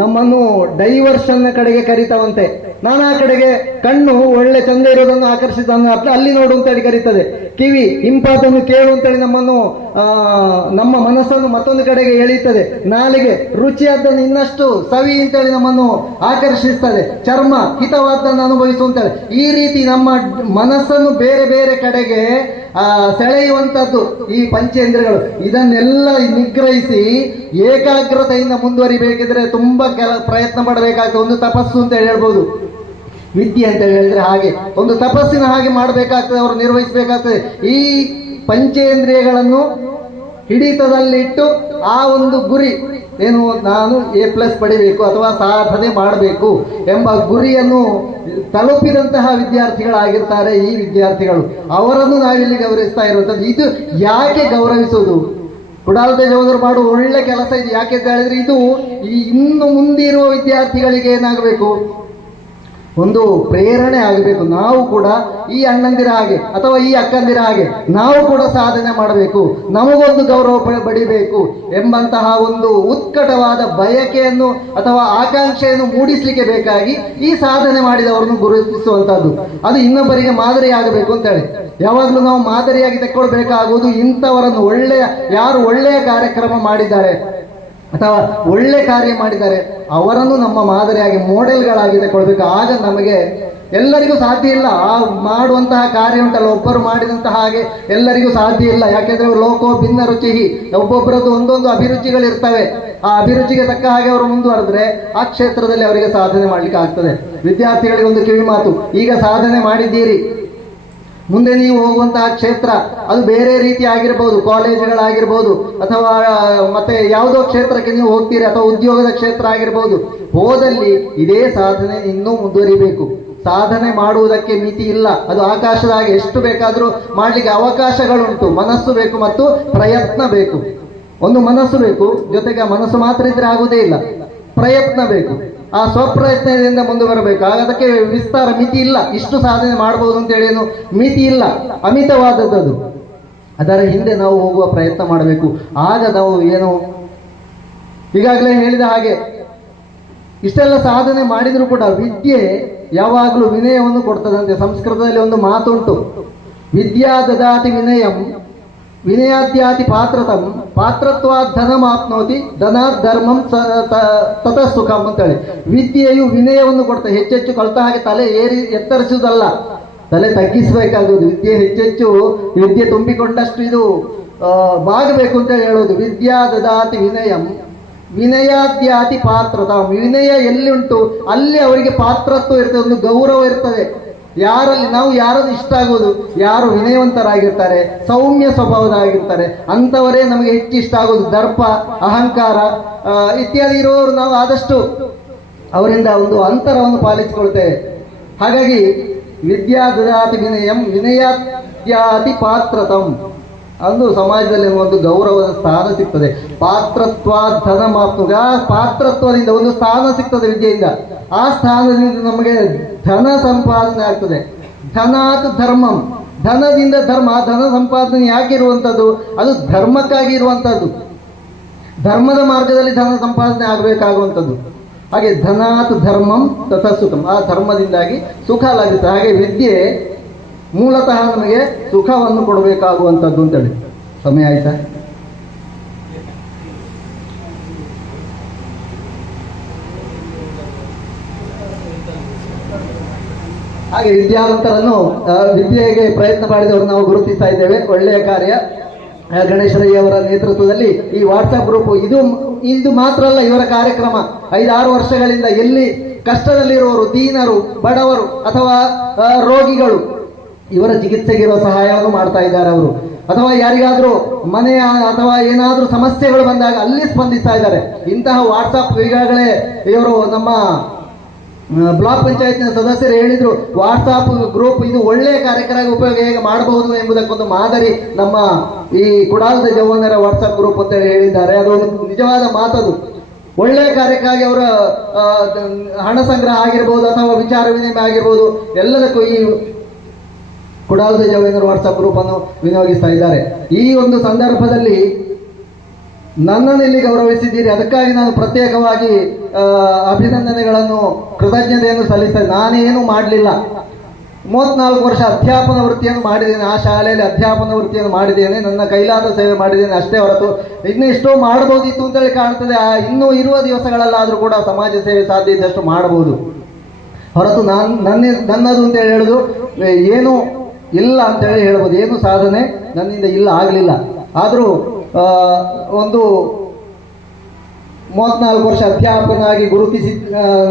ನಮ್ಮನ್ನು ಡೈವರ್ಷನ್ ಕಡೆಗೆ ಕರೀತಾವಂತೆ. ನಾನಾ ಕಡೆಗೆ ಕಣ್ಣು ಒಳ್ಳೆ ಚಂದ ಇರೋದನ್ನು ಆಕರ್ಷಿಸೋದನ್ನು ಅಲ್ಲಿ ನೋಡು ಅಂತೇಳಿ ಕರೀತದೆ. ಕಿವಿ ಇಂಪಾದನ್ನು ಕೇಳು ಅಂತೇಳಿ ನಮ್ಮ ಮನಸ್ಸನ್ನು ಮತ್ತೊಂದು ಕಡೆಗೆ ಎಳೆಯುತ್ತದೆ. ನಾಲಿಗೆ ರುಚಿಯಾದ್ದನ್ನು ಇನ್ನಷ್ಟು ಸವಿ ಅಂತೇಳಿ ನಮ್ಮನ್ನು ಆಕರ್ಷಿಸ್ತದೆ. ಚರ್ಮ ಹಿತವಾದ್ದನ್ನು ಅನುಭವಿಸುವಂತೇಳಿ ಈ ರೀತಿ ನಮ್ಮ ಮನಸ್ಸನ್ನು ಬೇರೆ ಬೇರೆ ಕಡೆಗೆ ಸೆಳೆಯುವಂತದ್ದು ಈ ಪಂಚೇಂದ್ರಿಯಗಳು. ಇದನ್ನೆಲ್ಲ ನಿಗ್ರಹಿಸಿ ಏಕಾಗ್ರತೆಯಿಂದ ಮುಂದುವರಿಬೇಕಿದ್ರೆ ತುಂಬಾ ಪ್ರಯತ್ನ ಪಡಬೇಕಾಗ್ತದೆ. ಒಂದು ತಪಸ್ಸು ಅಂತ ಹೇಳ್ಬೋದು. ವಿದ್ಯೆ ಅಂತ ಹೇಳಿದ್ರೆ ಹಾಗೆ ಒಂದು ತಪಸ್ಸಿನ ಹಾಗೆ ಮಾಡಬೇಕಾಗ್ತದೆ, ಅವರು ನಿರ್ವಹಿಸಬೇಕಾಗ್ತದೆ. ಈ ಪಂಚೇಂದ್ರಿಯಗಳನ್ನು ಹಿಡಿತದಲ್ಲಿಟ್ಟು ಆ ಒಂದು ಗುರಿ ಏನು, ನಾನು A+ ಪಡಿಬೇಕು ಅಥವಾ ಸಾಧನೆ ಮಾಡಬೇಕು ಎಂಬ ಗುರಿಯನ್ನು ತಲುಪಿದಂತಹ ವಿದ್ಯಾರ್ಥಿಗಳಾಗಿರ್ತಾರೆ ಈ ವಿದ್ಯಾರ್ಥಿಗಳು. ಅವರನ್ನು ನಾವಿಲ್ಲಿ ಗೌರವಿಸ್ತಾ ಇರುವಂಥದ್ದು. ಇದು ಯಾಕೆ ಗೌರವಿಸುವುದು? ಕುಡಾಲದ ಜವದರು ಮಾಡುವ ಒಳ್ಳೆ ಕೆಲಸ ಇದು. ಯಾಕೆ ಅಂತ ಹೇಳಿದ್ರೆ ಇದು ಇನ್ನು ಮುಂದಿರುವ ವಿದ್ಯಾರ್ಥಿಗಳಿಗೆ ಏನಾಗಬೇಕು, ಒಂದು ಪ್ರೇರಣೆ ಆಗಬೇಕು. ನಾವು ಕೂಡ ಈ ಅಣ್ಣಂದಿರ ಹಾಗೆ ಅಥವಾ ಈ ಅಕ್ಕಂದಿರ ಹಾಗೆ ನಾವು ಕೂಡ ಸಾಧನೆ ಮಾಡಬೇಕು, ನಮಗೊಂದು ಗೌರವ ಪಡಿಬೇಕು ಎಂಬಂತಹ ಒಂದು ಉತ್ಕಟವಾದ ಬಯಕೆಯನ್ನು ಅಥವಾ ಆಕಾಂಕ್ಷೆಯನ್ನು ಮೂಡಿಸಲಿಕ್ಕೆ ಬೇಕಾಗಿ ಈ ಸಾಧನೆ ಮಾಡಿದವರನ್ನು ಗುರುತಿಸುವಂತಹದ್ದು. ಅದು ಇನ್ನೊಬ್ಬರಿಗೆ ಮಾದರಿ ಆಗಬೇಕು ಅಂತ ಹೇಳಿ ಯಾವಾಗಲೂ ನಾವು ಮಾದರಿಯಾಗಿ ತೆಕ್ಕೊಳ್ಬೇಕಾಗುವುದು ಇಂಥವರನ್ನು. ಯಾರು ಒಳ್ಳೆಯ ಕಾರ್ಯಕ್ರಮ ಮಾಡಿದ್ದಾರೆ ಅಥವಾ ಒಳ್ಳೆ ಕಾರ್ಯ ಮಾಡಿದ್ದಾರೆ ಅವರನ್ನು ನಮ್ಮ ಮಾದರಿಯಾಗಿ ಮಾಡೆಲ್ಗಳಾಗಿ ತಗೊಳ್ಬೇಕು. ಆಗ ನಮಗೆ ಎಲ್ಲರಿಗೂ ಸಾಧ್ಯ ಇಲ್ಲ. ಆ ಮಾಡುವಂತಹ ಕಾರ್ಯ ಉಂಟಲ್ಲ, ಒಬ್ಬರು ಮಾಡಿದಂತಹ ಹಾಗೆ ಎಲ್ಲರಿಗೂ ಸಾಧ್ಯ ಇಲ್ಲ. ಯಾಕೆಂದ್ರೆ ಲೋಕೋ ಭಿನ್ನ ರುಚಿ, ಒಬ್ಬೊಬ್ಬರದ್ದು ಒಂದೊಂದು ಅಭಿರುಚಿಗಳಿರ್ತವೆ. ಆ ಅಭಿರುಚಿಗೆ ತಕ್ಕ ಹಾಗೆ ಅವರು ಮುಂದುವರೆದ್ರೆ ಆ ಕ್ಷೇತ್ರದಲ್ಲಿ ಅವರಿಗೆ ಸಾಧನೆ ಮಾಡ್ಲಿಕ್ಕೆ ಆಗ್ತದೆ. ವಿದ್ಯಾರ್ಥಿಗಳಿಗೆ ಒಂದು ಕಿವಿ ಮಾತು, ಈಗ ಸಾಧನೆ ಮಾಡಿದ್ದೀರಿ, ಮುಂದೆ ನೀವು ಹೋಗುವಂತಹ ಕ್ಷೇತ್ರ ಅದು ಬೇರೆ ರೀತಿ ಆಗಿರ್ಬೋದು, ಕಾಲೇಜುಗಳಾಗಿರ್ಬೋದು ಅಥವಾ ಮತ್ತೆ ಯಾವುದೋ ಕ್ಷೇತ್ರಕ್ಕೆ ನೀವು ಹೋಗ್ತೀರಿ, ಅಥವಾ ಉದ್ಯೋಗದ ಕ್ಷೇತ್ರ ಆಗಿರ್ಬೋದು. ಹೋದಲ್ಲಿ ಇದೇ ಸಾಧನೆ ಇನ್ನೂ ಮುಂದುವರಿಬೇಕು. ಸಾಧನೆ ಮಾಡುವುದಕ್ಕೆ ಮಿತಿ ಇಲ್ಲ. ಅದು ಆಕಾಶದ ಹಾಗೆ ಎಷ್ಟು ಬೇಕಾದರೂ ಮಾಡಲಿಕ್ಕೆ ಅವಕಾಶಗಳುಂಟು. ಮನಸ್ಸು ಬೇಕು ಮತ್ತು ಪ್ರಯತ್ನ ಬೇಕು. ಒಂದು ಮನಸ್ಸು ಬೇಕು, ಜೊತೆಗೆ ಆ ಮನಸ್ಸು ಮಾತ್ರ ಇದ್ರೆ ಆಗುವುದೇ ಇಲ್ಲ, ಪ್ರಯತ್ನ ಬೇಕು. ಆ ಸ್ವಪ್ರಯತ್ನದಿಂದ ಮುಂದೆ ಬರಬೇಕು. ಆಗ ಅದಕ್ಕೆ ವಿಸ್ತಾರ, ಮಿತಿ ಇಲ್ಲ. ಇಷ್ಟು ಸಾಧನೆ ಮಾಡಬಹುದು ಅಂತೇಳಿ ಏನು ಮಿತಿ ಇಲ್ಲ, ಅಮಿತವಾದದ್ದು. ಅದರ ಹಿಂದೆ ನಾವು ಹೋಗುವ ಪ್ರಯತ್ನ ಮಾಡಬೇಕು. ಆಗ ನಾವು ಏನು ಈಗಾಗಲೇ ಹೇಳಿದ ಹಾಗೆ ಇಷ್ಟೆಲ್ಲ ಸಾಧನೆ ಮಾಡಿದರೂ ಕೂಡ ವಿದ್ಯೆ ಯಾವಾಗಲೂ ವಿನಯವನ್ನು ಕೊಡ್ತದಂತೆ. ಸಂಸ್ಕೃತದಲ್ಲಿ ಒಂದು ಮಾತುಂಟು, ವಿದ್ಯಾ ದದಾತಿ ವಿನಯಂ ವಿನಯಾದ್ಯಾತಿ ಪಾತ್ರತಂ ಪಾತ್ರತ್ವಾತ್ ಧನಮಾಪ್ನೋತಿ ಧನಾತ್ ಧರ್ಮಂ ತತಃ ಸುಖಂ ಅಂತೇಳಿ. ವಿದ್ಯೆಯು ವಿನಯವನ್ನು ಕೊಡ್ತದೆ. ಹೆಚ್ಚೆಚ್ಚು ಕಲಿತ ಹಾಗೆ ತಲೆ ಎತ್ತರಿಸುವುದಲ್ಲ, ತಲೆ ತಗ್ಗಿಸಬೇಕಾಗುವುದು. ವಿದ್ಯೆ ತುಂಬಿಕೊಂಡಷ್ಟು ಇದು ಬಾಗಬೇಕು ಅಂತೇಳಿ ಹೇಳೋದು. ವಿದ್ಯಾ ದದಾತಿ ವಿನಯಂ ವಿನಯಾದ್ಯಾತಿ ಪಾತ್ರತಂ. ವಿನಯ ಎಲ್ಲಿ ಉಂಟು ಅಲ್ಲಿ ಅವರಿಗೆ ಪಾತ್ರತ್ವ ಇರ್ತದೆ, ಒಂದು ಗೌರವ ಇರ್ತದೆ. ನಾವು ಯಾರನ್ನು ಇಷ್ಟ ಆಗೋದು, ಯಾರು ವಿನಯವಂತರಾಗಿರ್ತಾರೆ, ಸೌಮ್ಯ ಸ್ವಭಾವದಾಗಿರ್ತಾರೆ, ಅಂಥವರೇ ನಮಗೆ ಹೆಚ್ಚು ಇಷ್ಟ ಆಗೋದು. ದರ್ಪ, ಅಹಂಕಾರ ಇತ್ಯಾದಿ ಇರೋರು ನಾವು ಆದಷ್ಟು ಅವರಿಂದ ಒಂದು ಅಂತರವನ್ನು ಪಾಲಿಸಿಕೊಳ್ತೇವೆ. ಹಾಗಾಗಿ ವಿದ್ಯಾ ದದಾತಿ ವಿನಯಂ ವಿನಯಾದ್ಯಾತಿ ಪಾತ್ರತಂ. ಅದು ಸಮಾಜದಲ್ಲಿ ಒಂದು ಗೌರವದ ಸ್ಥಾನ ಸಿಗ್ತದೆ. ಪಾತ್ರತ್ವ ಧನ ಮಾತು, ಆ ಪಾತ್ರತ್ವದಿಂದ ಒಂದು ಸ್ಥಾನ ಸಿಗ್ತದೆ ವಿದ್ಯೆಯಿಂದ. ಆ ಸ್ಥಾನದಿಂದ ನಮಗೆ ಧನ ಸಂಪಾದನೆ ಆಗ್ತದೆ. ಧನಾತ್ ಧರ್ಮಂ, ಧನದಿಂದ ಧರ್ಮ. ಧನ ಸಂಪಾದನೆ ಯಾಕಿರುವಂಥದ್ದು? ಅದು ಧರ್ಮಕ್ಕಾಗಿ ಇರುವಂಥದ್ದು. ಧರ್ಮದ ಮಾರ್ಗದಲ್ಲಿ ಧನ ಸಂಪಾದನೆ ಆಗಬೇಕಾಗುವಂಥದ್ದು. ಹಾಗೆ ಧನಾತ್ ಧರ್ಮಂ ತತಃ ಸುಖಂ, ಆ ಧರ್ಮದಿಂದಾಗಿ ಸುಖ ಲಭಿಸುತ್ತೆ. ಹಾಗೆ ವಿದ್ಯೆ ಮೂಲತಃ ನಮಗೆ ಸುಖವನ್ನು ಕೊಡಬೇಕಾಗುವಂಥದ್ದು ಅಂತೇಳಿ. ಸಮಯ ಆಯ್ತಾ? ಹಾಗೆ ವಿದ್ಯಾವಂತರನ್ನು ವಿದ್ಯೆಗೆ ಪ್ರಯತ್ನ ಮಾಡಿದವರು ನಾವು ಗುರುತಿಸ್ತಾ ಇದ್ದೇವೆ. ಒಳ್ಳೆಯ ಕಾರ್ಯ. ಗಣೇಶ ರೈ ಅವರ ನೇತೃತ್ವದಲ್ಲಿ ಈ ವಾಟ್ಸಪ್ ಗ್ರೂಪ್ ಇದು ಮಾತ್ರ ಅಲ್ಲ, ಇವರ ಕಾರ್ಯಕ್ರಮ 5-6 ವರ್ಷಗಳಿಂದ ಎಲ್ಲಿ ಕಷ್ಟದಲ್ಲಿರುವವರು, ದೀನರು, ಬಡವರು ಅಥವಾ ರೋಗಿಗಳು, ಇವರ ಚಿಕಿತ್ಸೆಗಿರುವ ಸಹಾಯವನ್ನು ಮಾಡ್ತಾ ಇದ್ದಾರೆ ಅವರು. ಅಥವಾ ಯಾರಿಗಾದ್ರೂ ಮನೆಯ ಅಥವಾ ಏನಾದ್ರೂ ಸಮಸ್ಯೆಗಳು ಬಂದಾಗ ಅಲ್ಲಿ ಸ್ಪಂದಿಸ್ತಾ ಇದ್ದಾರೆ. ಇಂತಹ ವಾಟ್ಸಪ್ ಈಗಾಗಲೇ ಇವರು ನಮ್ಮ ಬ್ಲಾಕ್ ಪಂಚಾಯತ್ನ ಸದಸ್ಯರು ಹೇಳಿದ್ರು, ವಾಟ್ಸಾಪ್ ಗ್ರೂಪ್ ಇದು ಒಳ್ಳೆಯ ಕಾರ್ಯಕ್ರಮ ಉಪಯೋಗ ಹೇಗೆ ಮಾಡಬಹುದು ಎಂಬುದಕ್ಕೊಂದು ಮಾದರಿ ನಮ್ಮ ಈ ಕುಡಾಲದ ಜವನರ ವಾಟ್ಸಾಪ್ ಗ್ರೂಪ್ ಅಂತ ಹೇಳಿದ್ದಾರೆ. ಅದು ನಿಜವಾದ ಮಾತದು. ಒಳ್ಳೆಯ ಕಾರ್ಯಕ್ಕಾಗಿ ಅವರ ಹಣ ಸಂಗ್ರಹ ಆಗಿರ್ಬೋದು ಅಥವಾ ವಿಚಾರ ವಿನಿಮಯ ಆಗಿರ್ಬೋದು, ಎಲ್ಲದಕ್ಕೂ ಈ ಕುಡಾಲದ ಜವನರ ವಾಟ್ಸಾಪ್ ಗ್ರೂಪ್ ಅನ್ನು ವಿನಿಯೋಗಿಸ್ತಾ ಇದ್ದಾರೆ. ಈ ಒಂದು ಸಂದರ್ಭದಲ್ಲಿ ನನ್ನನ್ನು ಇಲ್ಲಿ ಗೌರವಿಸಿದ್ದೀರಿ, ಅದಕ್ಕಾಗಿ ನಾನು ಪ್ರತ್ಯೇಕವಾಗಿ ಅಭಿನಂದನೆಗಳನ್ನು, ಕೃತಜ್ಞತೆಯನ್ನು ಸಲ್ಲಿಸ್ತೇನೆ. ನಾನೇನು ಮಾಡಲಿಲ್ಲ. 34 ವರ್ಷ ಅಧ್ಯಾಪನ ವೃತ್ತಿಯನ್ನು ಮಾಡಿದ್ದೇನೆ. ಆ ಶಾಲೆಯಲ್ಲಿ ಅಧ್ಯಾಪನ ವೃತ್ತಿಯನ್ನು ಮಾಡಿದ್ದೇನೆ. ನನ್ನ ಕೈಲಾದ ಸೇವೆ ಮಾಡಿದ್ದೇನೆ ಅಷ್ಟೇ ಹೊರತು ಇನ್ನು ಎಷ್ಟೋ ಮಾಡಬಹುದಿತ್ತು ಅಂತೇಳಿ ಕಾಣ್ತದೆ. ಇನ್ನೂ ಇರುವ ದಿವಸಗಳಲ್ಲಾದರೂ ಕೂಡ ಸಮಾಜ ಸೇವೆ ಸಾಧ್ಯ ಇದ್ದಷ್ಟು ಮಾಡಬಹುದು ಹೊರತು ನನ್ನದು ಅಂತೇಳಿ ಹೇಳೋದು ಏನು ಇಲ್ಲ ಅಂತೇಳಿ ಹೇಳ್ಬೋದು. ಏನು ಸಾಧನೆ ನನ್ನಿಂದ ಇಲ್ಲ, ಆಗಲಿಲ್ಲ. ಆದರೂ ಒಂದು 34 ವರ್ಷ ಅಧ್ಯಾಪಕನಾಗಿ